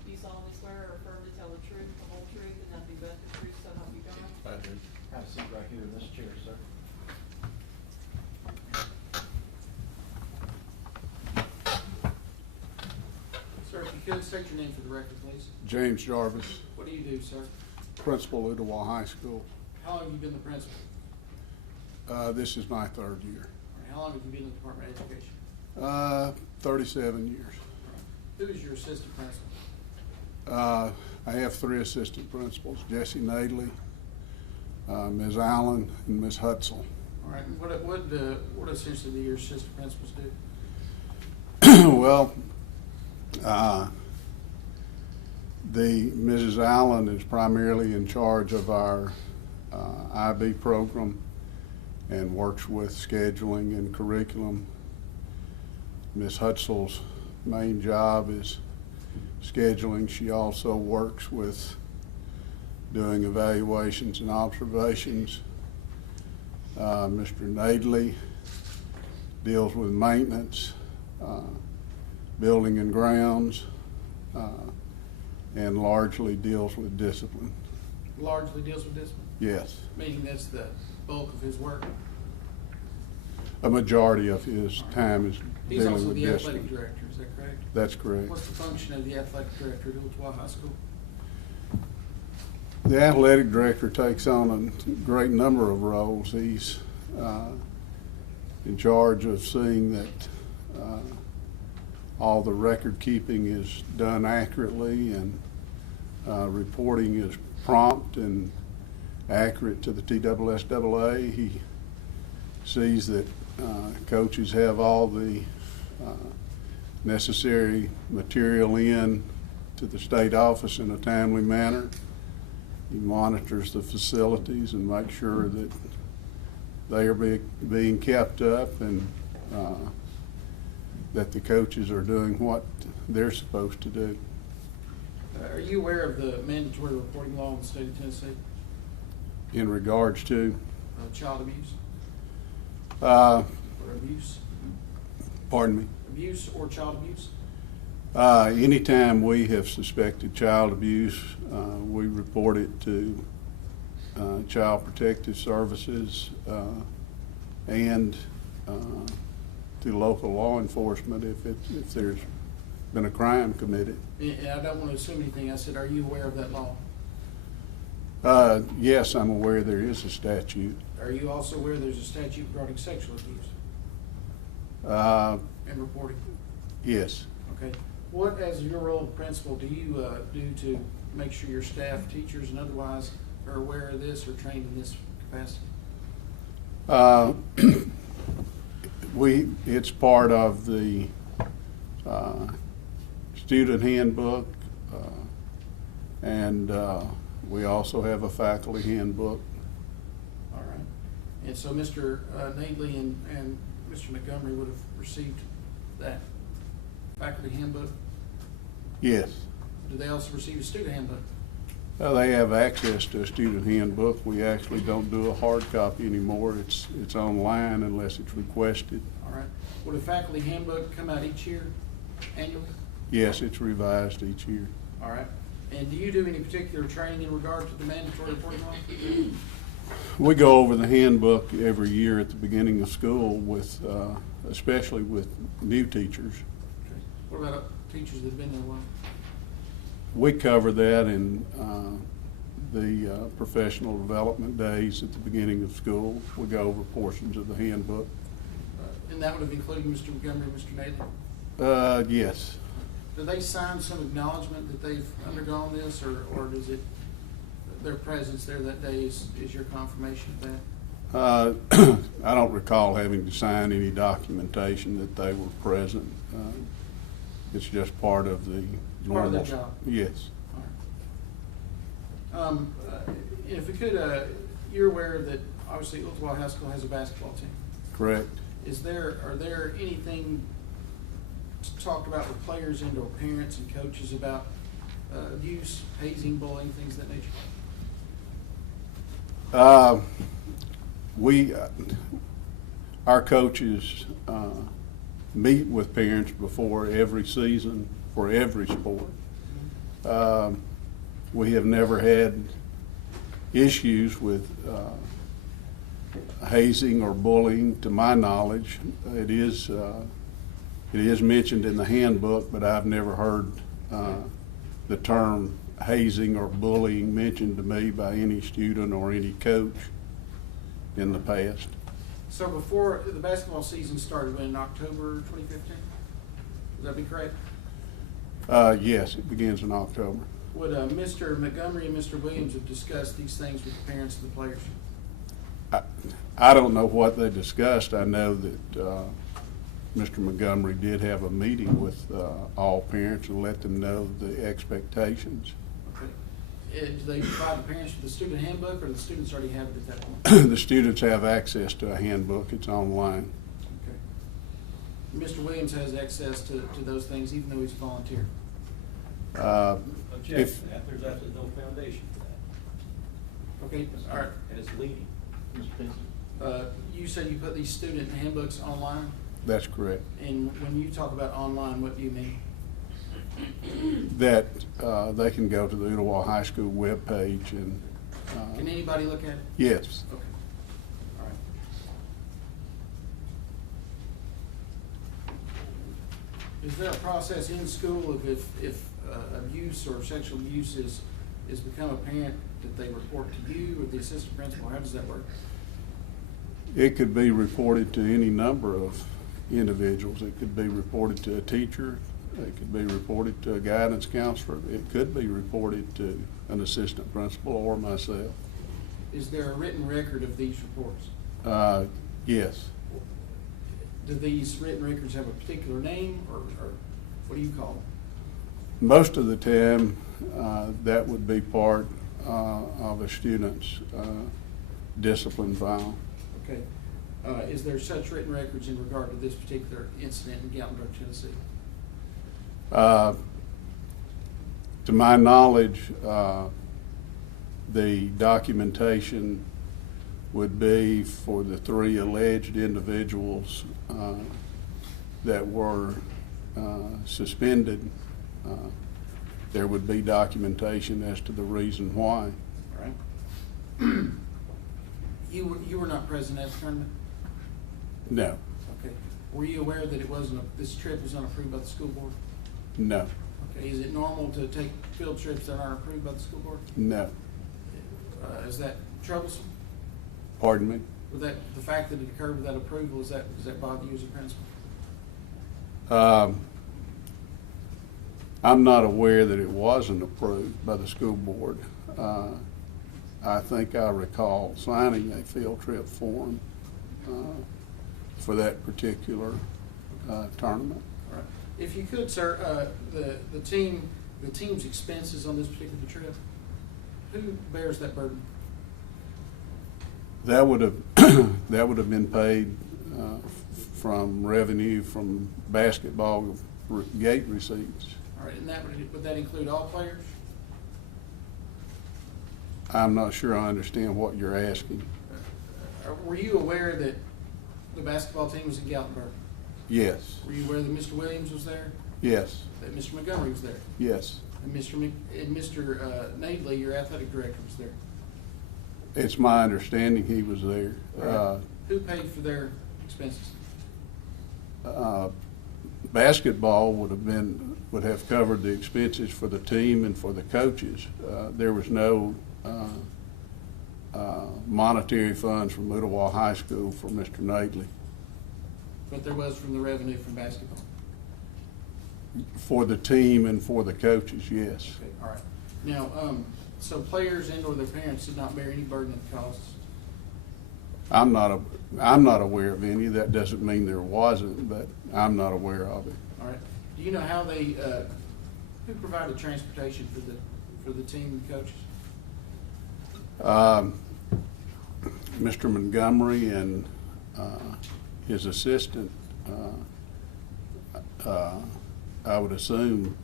Do you solemnly swear or affirm to tell the truth, the whole truth, and nothing but the truth, so help you God? I do. Have a seat right here in this chair, sir. Sir, if you could, state your name for the record, please. James Jarvis, What do you do, sir? principal at Ooltewah High School. How long have you been the principal? This is my 3rd year. How long have you been in the Department of Education? 37 years. Who is your assistant principal? I have 3 assistant principals, Jesse Nadley, Ms. Allen, and Ms. Hutzel. All right, and what essentially do your assistant principals do? Well, Mrs. Allen is primarily in charge of our IB program and works with scheduling and curriculum. Ms. Hutzel's main job is scheduling. She also works with doing evaluations and observations. Mr. Nadley deals with maintenance, building and grounds, and largely deals with discipline. Largely deals with discipline? Yes. Meaning that's the bulk of his work? A majority of his time is He's dealing also with the discipline. athletic director, is that correct? That's correct. What's the function of the athletic director at Ooltewah High School? The athletic director takes on a great number of roles. He's in charge of seeing that all the record keeping is done accurately and reporting is prompt and accurate to the TSSAA. He sees that coaches have all the necessary material in to the state office in a timely manner. He monitors the facilities and makes sure that they are being kept up and that the coaches are doing what they're supposed to do. Are you aware of the mandatory reporting law in the state of Tennessee? In regards to? Child abuse? Or abuse? Pardon me? Abuse or child abuse? Anytime we have suspected child abuse, we report it to Child Protective Services and to local law enforcement if there's been a crime committed. I don't want to assume anything. I said, are you aware of that law? Yes, I'm aware there is a statute. Are you also aware there's a statute regarding sexual abuse and reporting? Yes. Okay. What, as your role of principal, do you do to make sure your staff, teachers, and otherwise are aware of this or trained in this capacity? It's part of the student handbook, and we also have a faculty handbook. All right. And so Mr. Nadley and Mr. Montgomery would have received that faculty handbook? Yes. Do they also receive a student handbook? They have access to a student handbook. We actually don't do a hard copy anymore. It's online unless it's requested. All right. Would a faculty handbook come out each year, annually? Yes, it's revised each year. All right. And do you do any particular training in regard to the mandatory reporting law? We go over the handbook every year at the beginning of school with, especially with new teachers. Okay. What about teachers that have been there a while? We cover that in the professional development days at the beginning of school. We go over portions of the handbook. And that would have included Mr. Montgomery and Mr. Nadley? Yes. Do they sign some acknowledgement that they've undergone this, or does it, their presence there that day is your confirmation of that? I don't recall having to sign any documentation that they were present. It's just part of the normal. Part of their job? Yes. All right. If we could, you're aware that obviously Ooltewah High School has a basketball team. Correct. Are there anything talked about with players and or parents and coaches about abuse, hazing, bullying, things of that nature? Our coaches meet with parents before every season for every sport. We have never had issues with hazing or bullying, to my knowledge. It is mentioned in the handbook, but I've never heard the term hazing or bullying mentioned to me by any student or any coach in the past. So before the basketball season started, in October 2015? Would that be correct? Yes, it begins in October. Would Mr. Montgomery and Mr. Williams have discussed these things with the parents of the players? I don't know what they discussed. I know that Mr. Montgomery did have a meeting with all parents and let them know the expectations. Okay. Do they provide the parents with the student handbook, or do the students already have it at that point? The students have access to a handbook. It's online. Okay. Mr. Williams has access to those things, even though he's a volunteer. Object to that. There's absolutely no foundation for that. Okay, all right. And it's leading. Mr. Pinkston? You said you put these student handbooks online, That's correct. and when you talk about online, what do you mean? That they can go to the Ooltewah High School webpage and. Can anybody look at it? Yes. Okay. All right. Is there a process in school of if abuse or sexual abuse is become apparent that they report to you or the assistant principal? How does that work? It could be reported to any number of individuals. It could be reported to a teacher. It could be reported to a guidance counselor. It could be reported to an assistant principal or myself. Is there a written record of these reports? Yes. Do these written records have a particular name, or what do you call them? Most of the time, that would be part of a student's discipline file. Okay. Is there such written records in regard to this particular incident in Gatlinburg, Tennessee? To my knowledge, the documentation would be for the 3 alleged individuals that were suspended. There would be documentation as to the reason why. All right. You were not present at the tournament? No. Okay. Were you aware that this trip was unapproved by the school board? No. Okay. Is it normal to take field trips that aren't approved by the school board? No. Is that troublesome? Pardon me? The fact that it occurred without approval, does that bother you as a principal? I'm not aware that it wasn't approved by the school board. I think I recall signing a field trip form for that particular tournament. All right. If you could, sir, the team's expenses on this particular trip, who bears that burden? That would have been paid from revenue from basketball gate receipts. All right, and would that include all players? I'm not sure I understand what you're asking. Were you aware that the basketball team was in Gatlinburg? Yes. Were you aware that Mr. Williams was there? Yes. That Mr. Montgomery was there? Yes. And Mr. Nadley, your athletic director, was there? It's my understanding he was there. Right. Who paid for their expenses? Basketball would have covered the expenses for the team and for the coaches. There was no monetary funds from Ooltewah High School for Mr. Nadley. But there was from the revenue from basketball? For the team and for the coaches, yes. Okay, all right. Now, so players and or their parents did not bear any burden of the costs? I'm not aware of any. That doesn't mean there wasn't, but I'm not aware of it. All right. Do you know how they, who provided transportation for the team and coaches? Mr. Montgomery and his assistant, I would assume,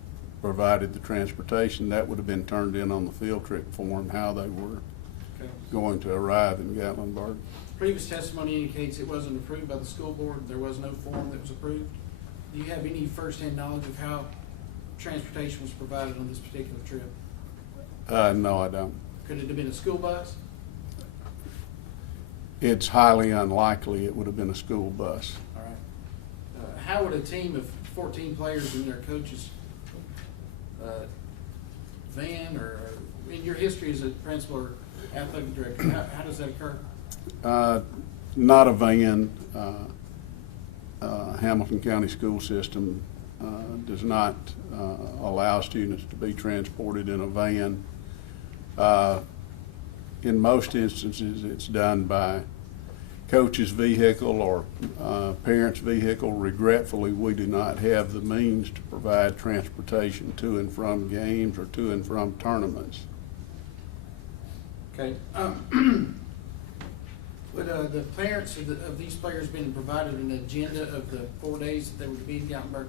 provided the transportation. That would have been turned in on the field trip form, how they were going to arrive in Gatlinburg. Previous testimony indicates it wasn't approved by the school board. There was no form that was approved. Do you have any firsthand knowledge of how transportation was provided on this particular trip? No, I don't. Could it have been a school bus? It's highly unlikely it would have been a school bus. All right. How would a team of 14 players and their coaches van, or in your history as a principal or athletic director, how does that occur? Not a van. Hamilton County school system does not allow students to be transported in a van. In most instances, it's done by coach's vehicle or parent's vehicle. Regretfully, we do not have the means to provide transportation to and from games or to and from tournaments. Okay. Would the parents of these players been provided an agenda of the 4 days that they were to be in Gatlinburg?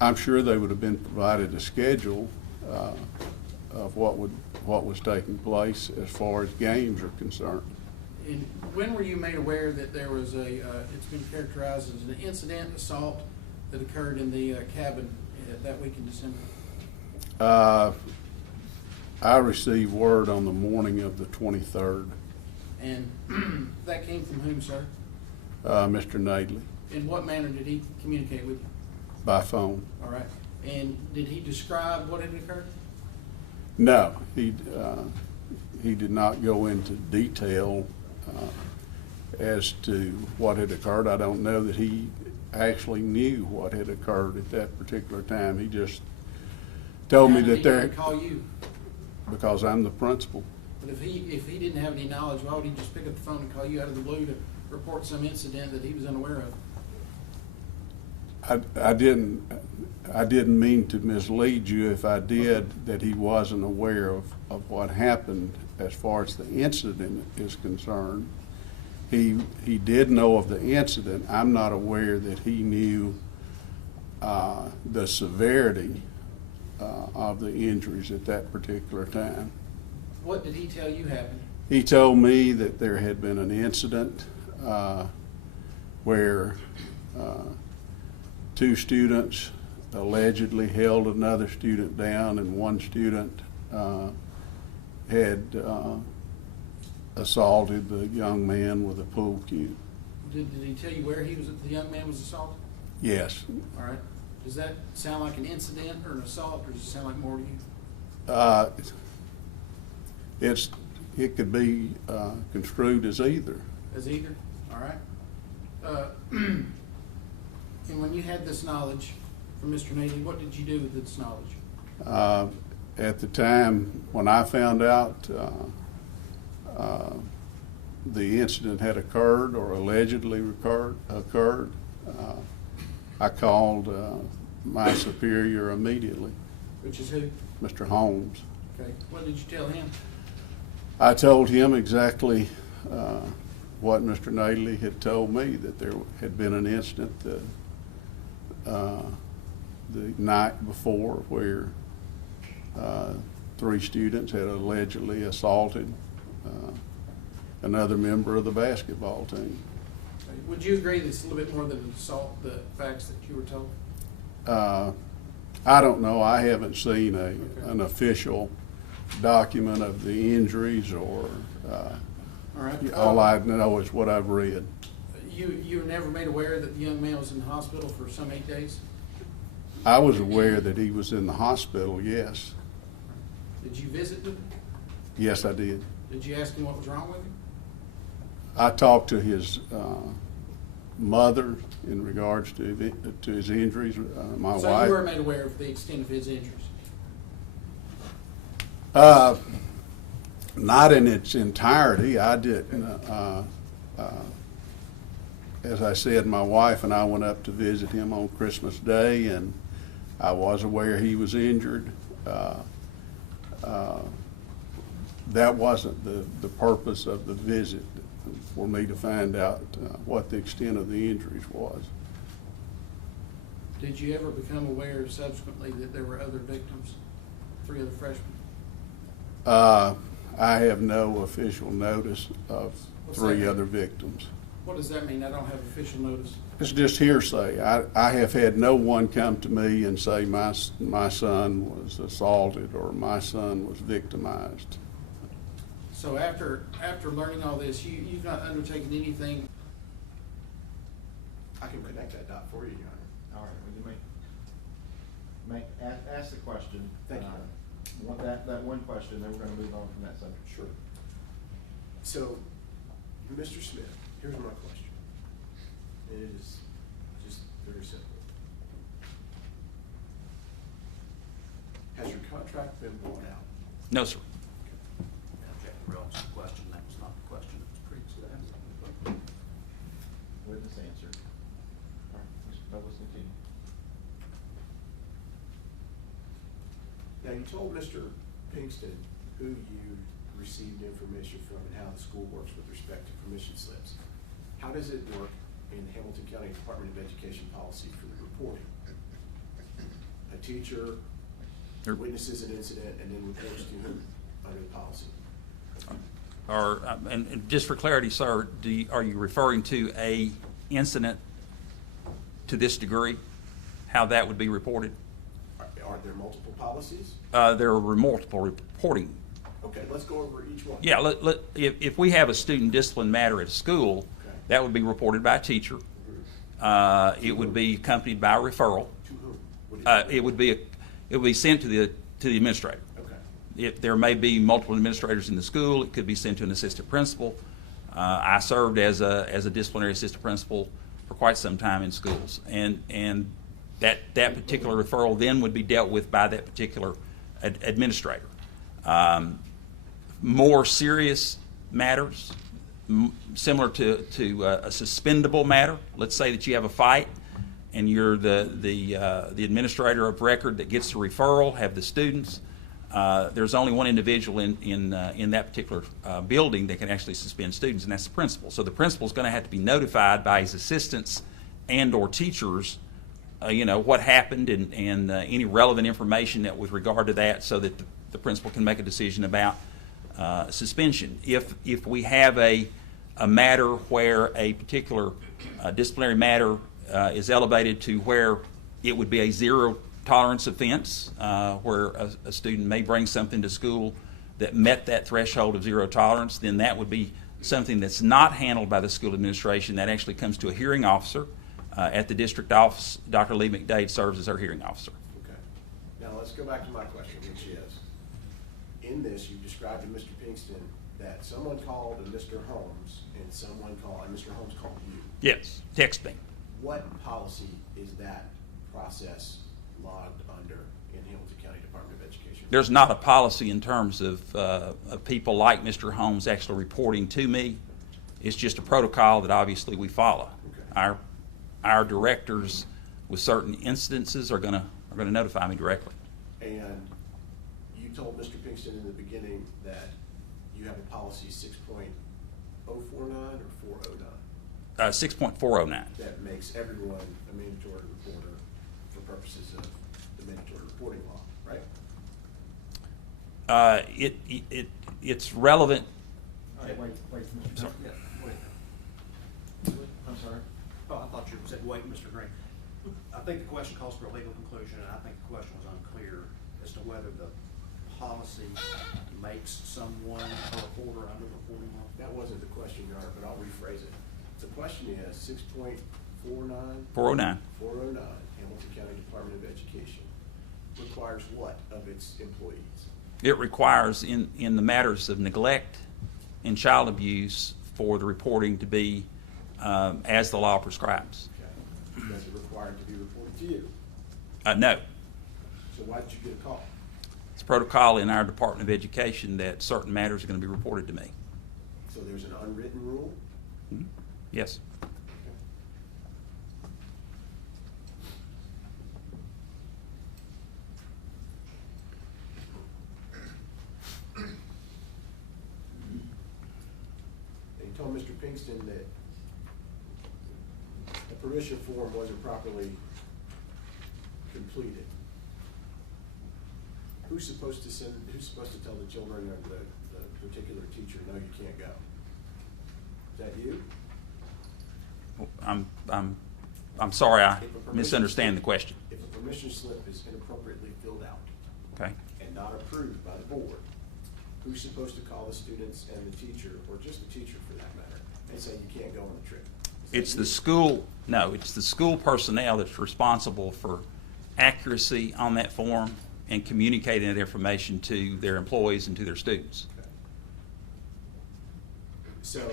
I'm sure they would have been provided a schedule of what was taking place as far as games are concerned. And when were you made aware that there was it's been characterized as an incident assault that occurred in the cabin that week in December? I received word on the morning of the 23rd. And that came from whom, sir? Mr. Nadley. In what manner did he communicate with you? By phone. All right. And did he describe what had occurred? No, he did not go into detail as to what had occurred. I don't know that he actually knew what had occurred at that particular time. He just told me that there. How did he call you? Because I'm the principal. But if he didn't have any knowledge, why would he just pick up the phone and call you out of the blue to report some incident that he was unaware of? I didn't mean to mislead you if I did, that he wasn't aware of what happened as far as the incident is concerned. He did know of the incident. I'm not aware that he knew the severity of the injuries at that particular time. What did he tell you happened? He told me that there had been an incident where two students allegedly held another student down, and one student had assaulted the young man with a pool cue. Did he tell you where the young man was assaulted? Yes. All right. Does that sound like an incident or an assault, or does it sound like more to you? It could be construed as either. As either? All right. And when you had this knowledge from Mr. Nadey, what did you do with this knowledge? At the time when I found out the incident had occurred or allegedly occurred, I called my superior immediately. Which is who? Mr. Holmes. Okay. What did you tell him? I told him exactly what Mr. Nadley had told me, that there had been an incident the night before where 3 students had allegedly assaulted another member of the basketball team. Would you agree that it's a little bit more than an assault, the facts that you were told? I don't know. I haven't seen an official document of the injuries, or All right. all I know is what I've read. You were never made aware that the young man was in the hospital for some 8 days? I was aware that he was in the hospital, yes. Did you visit with him? Yes, I did. Did you ask him what was wrong with him? I talked to his mother in regards to his injuries, my wife. So you were made aware of the extent of his injuries? Not in its entirety. I didn't. As I said, my wife and I went up to visit him on Christmas Day, and I was aware he was injured. That wasn't the purpose of the visit, for me to find out what the extent of the injuries was. Did you ever become aware subsequently that there were other victims, 3 other freshmen? I have no official notice of What's 3 that? other victims. What does that mean? I don't have official notice. It's just hearsay. I have had no one come to me and say my son was assaulted or my son was victimized. So after learning all this, you've not undertaken anything? I can connect that dot for you, Your Honor. All right, well, you may ask the question. Thank you. That one question, then we're gonna move on from that subject. Sure. So, Mr. Smith, here's my question. It is just very simple. contract been blown out? No, sir. Object to relevance of the question, that was not the question that was previously asked. Witness answered. All right, Mr. Douglas, continue. Now, you told Mr. Pinkston who you received information from and how the school works with respect to permission slips. How does it work in Hamilton County Department of Education policy for the reporting? A teacher witnesses an incident and then reports to whom under the policy? And just for clarity, sir, are you referring to a incident to this degree? How that would be reported? Are there multiple policies? There are multiple reporting. Okay, let's go over each one. Yeah, if we have a student discipline matter at school, Okay. that would be reported by a teacher. It would be accompanied by a referral. To whom? It would be sent to the administrator. Okay. If there may be multiple administrators in the school, it could be sent to an assistant principal. I served as a disciplinary assistant principal for quite some time in schools, and that particular referral then would be dealt with by that particular administrator. More serious matters, similar to a suspendable matter. Let's say that you have a fight, and you're the administrator of record that gets the referral, have the students. There's only one individual in that particular building that can actually suspend students, and that's the principal. So the principal is going to have to be notified by his assistants and/or teachers, what happened and any relevant information that with regard to that, so that the principal can make a decision about suspension. If we have a matter where a particular disciplinary matter is elevated to where it would be a zero tolerance offense, where a student may bring something to school that met that threshold of zero tolerance, then that would be something that's not handled by the school administration. That actually comes to a hearing officer at the district office. Dr. Lee McDade serves as our hearing officer. Okay. Now, let's go back to my question, which is, in this, you described to Mr. Pinkston that someone called a Mr. Holmes and Mr. Holmes called you. Yes, texting. What policy is that process logged under in Hamilton County Department of Education? There's not a policy in terms of people like Mr. Holmes actually reporting to me. It's just a protocol that obviously we follow. Okay. Our directors with certain instances are gonna notify me directly. And you told Mr. Pinkston in the beginning that you have a policy 6.049 or 409 6.409. that makes everyone a mandatory reporter for purposes of the mandatory reporting law, right? It's relevant. Wait, Mr. Sorry. Yeah, wait. I'm sorry. Oh, I thought you said wait, Mr. Green. I think the question calls for a legal conclusion, and I think the question was unclear as to whether the policy makes someone a reporter under the reporting law. That wasn't the question, Your Honor, but I'll rephrase it. The question is 6.49? 409. 409, Hamilton County Department of Education, requires what of its employees? It requires in the matters of neglect and child abuse for the reporting to be as the law prescribes. Okay. Does it require it to be reported to you? No. So why did you get a call? It's protocol in our Department of Education that certain matters are going to be reported to me. So there's an unwritten rule? Mhm. Yes. They told Mr. Pinkston that the permission form wasn't properly completed. Who's supposed to tell the children or the particular teacher, no, you can't go? Is that you? I'm sorry, I If a permission misunderstand the slip- question. If a permission slip is inappropriately filled out Okay. and not approved by the board, who's supposed to call the students and the teacher, or just the teacher for that matter, and say you can't go on the trip? Is that It's you? the school, no, it's the school personnel that's responsible for accuracy on that form and communicating that information to their employees and to their students. Okay. So,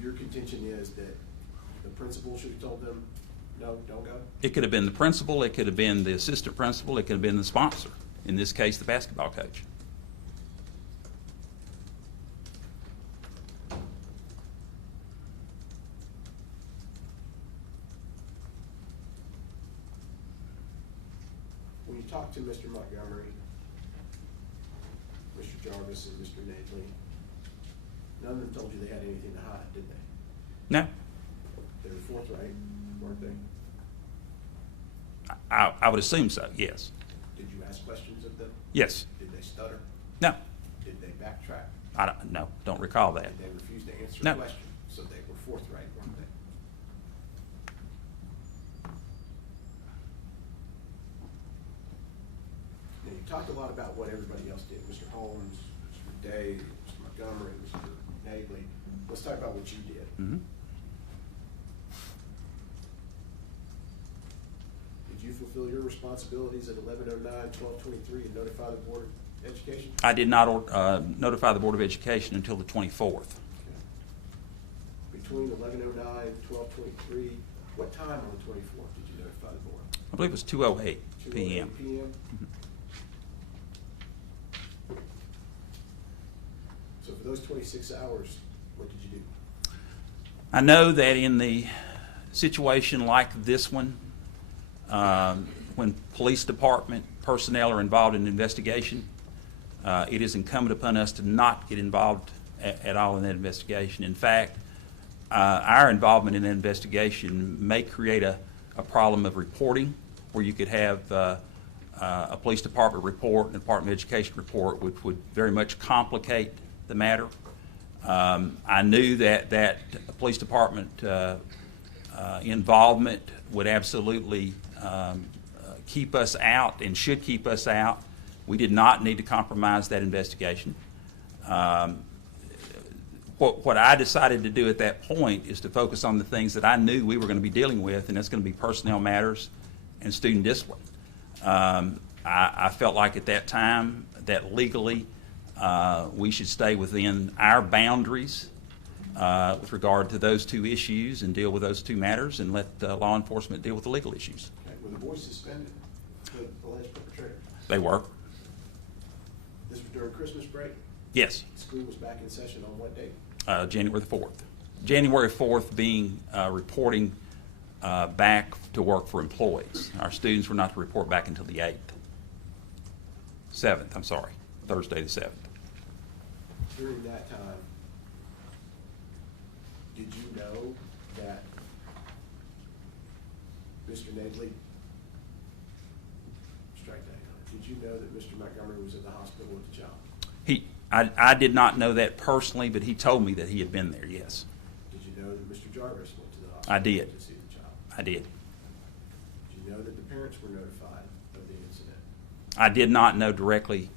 your contention is that the principal should have told them, no, don't go? It could have been the principal, it could have been the assistant principal, it could have been the sponsor. in this case, the basketball coach. When you talk to Mr. Montgomery, Mr. Jarvis, and Mr. Nadley, none of them told you they had anything to hide, did they? No. They were forthright, weren't they? I would assume so, yes. Did you ask questions of them? Yes. Did they stutter? No. Did they backtrack? Don't recall that. Did they refuse to answer No. a question? So they were forthright, weren't they? Now, you talked a lot about what everybody else did, Mr. Holmes, Mr. Day, Mr. Montgomery, Mr. Nadley. Let's talk about what you did. Mm-hmm. Did you fulfill your responsibilities at 11:09/12/23 and notify the Board of Education? I did not notify the Board of Education until the 24th. Between 11:09/12/23, what time on the 24th did you notify the Board? I believe it was 2:08 p.m. 2:08 p.m.? So for those 26 hours, what did you do? I know that in the situation like this one, when police department personnel are involved in an investigation, it is incumbent upon us to not get involved at all in that investigation. In fact, our involvement in that investigation may create a problem of reporting, where you could have a police department report and a Department of Education report, which would very much complicate the matter. I knew that police department involvement would absolutely keep us out and should keep us out. We did not need to compromise that investigation. What I decided to do at that point is to focus on the things that I knew we were going to be dealing with, and that's going to be personnel matters and student discipline. I felt like at that time that legally we should stay within our boundaries with regard to those two issues and deal with those two matters, and let law enforcement deal with the legal issues. Okay. Were the boys suspended, the alleged perpetrators? They were. This was during Christmas break? Yes. School was back in session on what date? January the 4th. January 4th being reporting back to work for employees. Our students were not to report back until the 7th, I'm sorry, Thursday the 7th. During that time, did you know that Mr. Nadley, strike that, did you know that Mr. Montgomery was at the hospital with the child? I did not know that personally, but he told me that he had been there, yes. Did you know that Mr. Jarvis went to the hospital I did. to see the child? I did. Did you know that the parents were notified of the incident? I did not know directly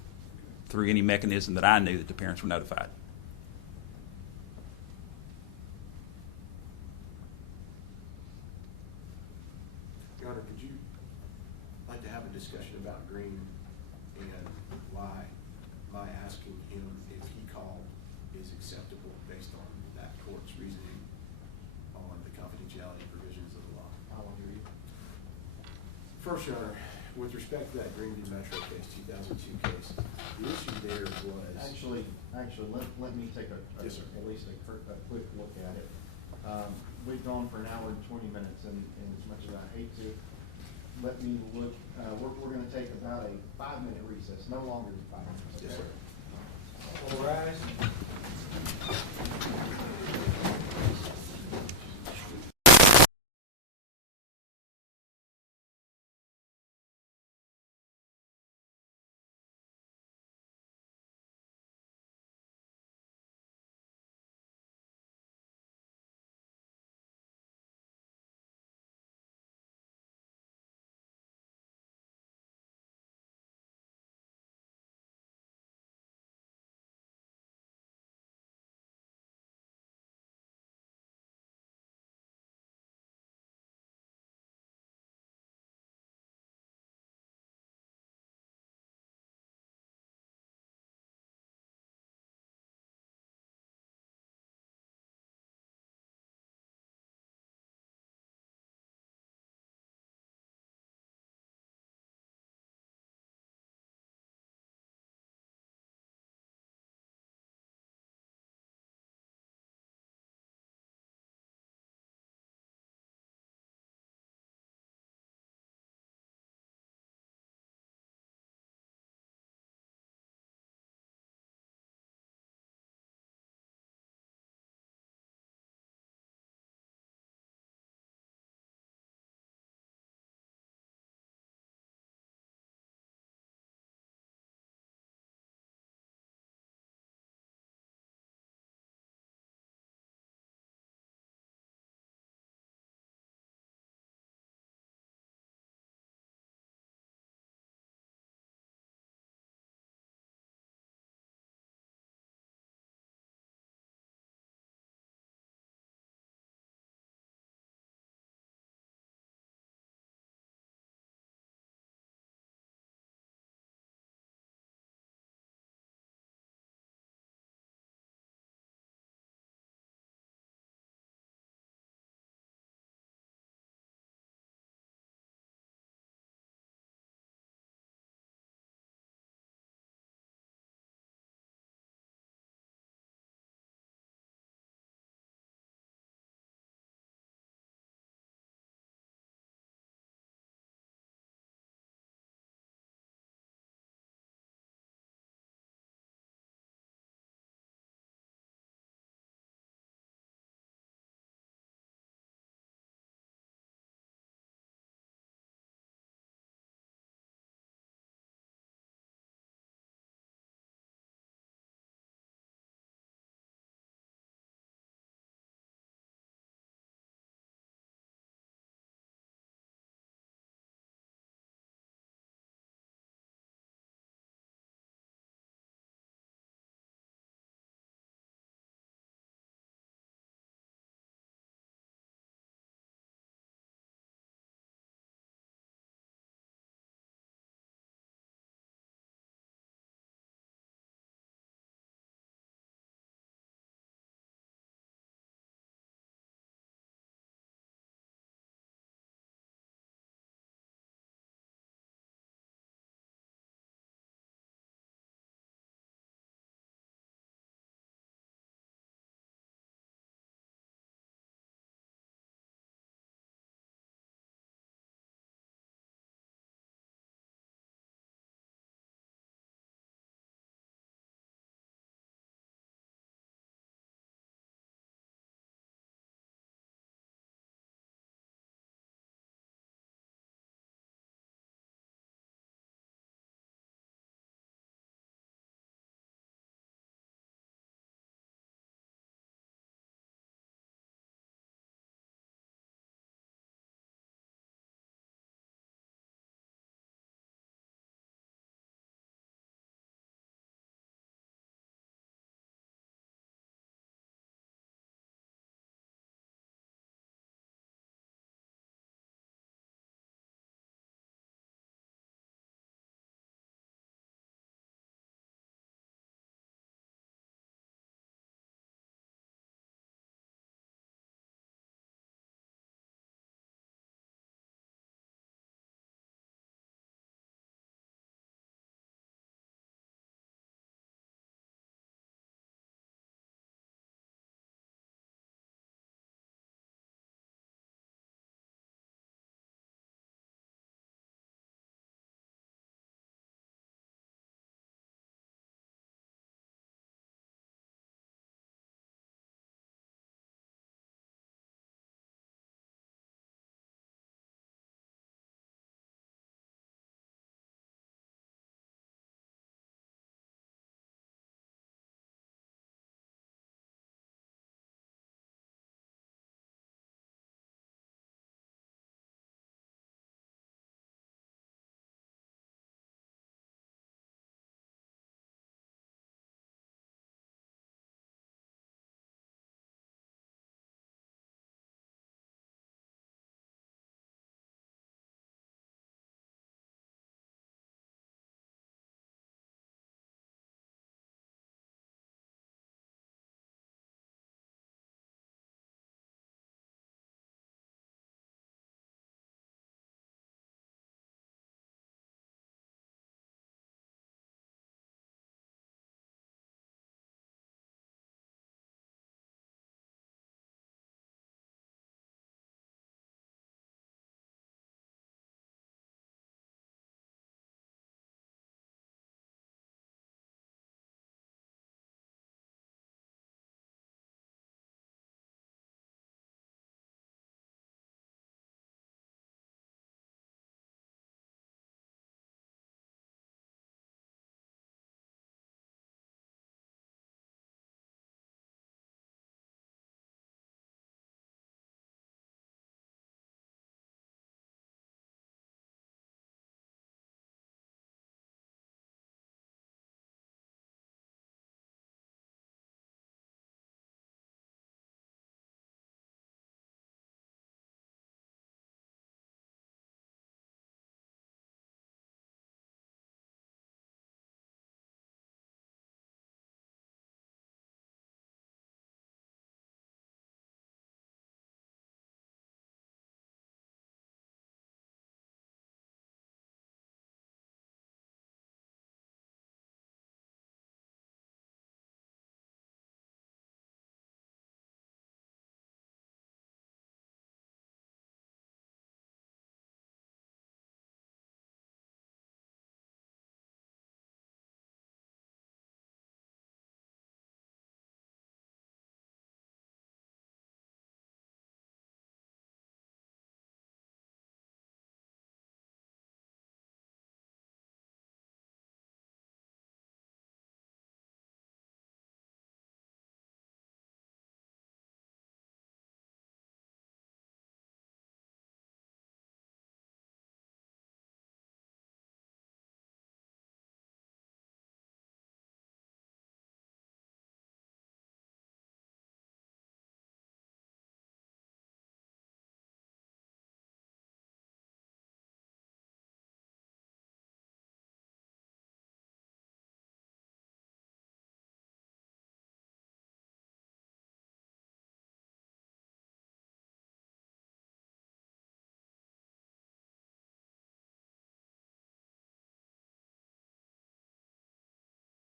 through any mechanism that I knew that the parents were notified. Your Honor, would you like to have a discussion about Green and why my asking him if he called is acceptable based on that court's reasoning on the confidentiality provisions of the law? I will hear you. First, Your Honor, with respect to that Green v. Metro case, 2002 case, the issue there was... Actually, let me take Yes, sir. at least a quick look at it. We've gone for an hour and 20 minutes, and as much as I hate to, let me look, we're gonna take about a 5-minute recess, no longer than 5 minutes. Yes, sir. All rise.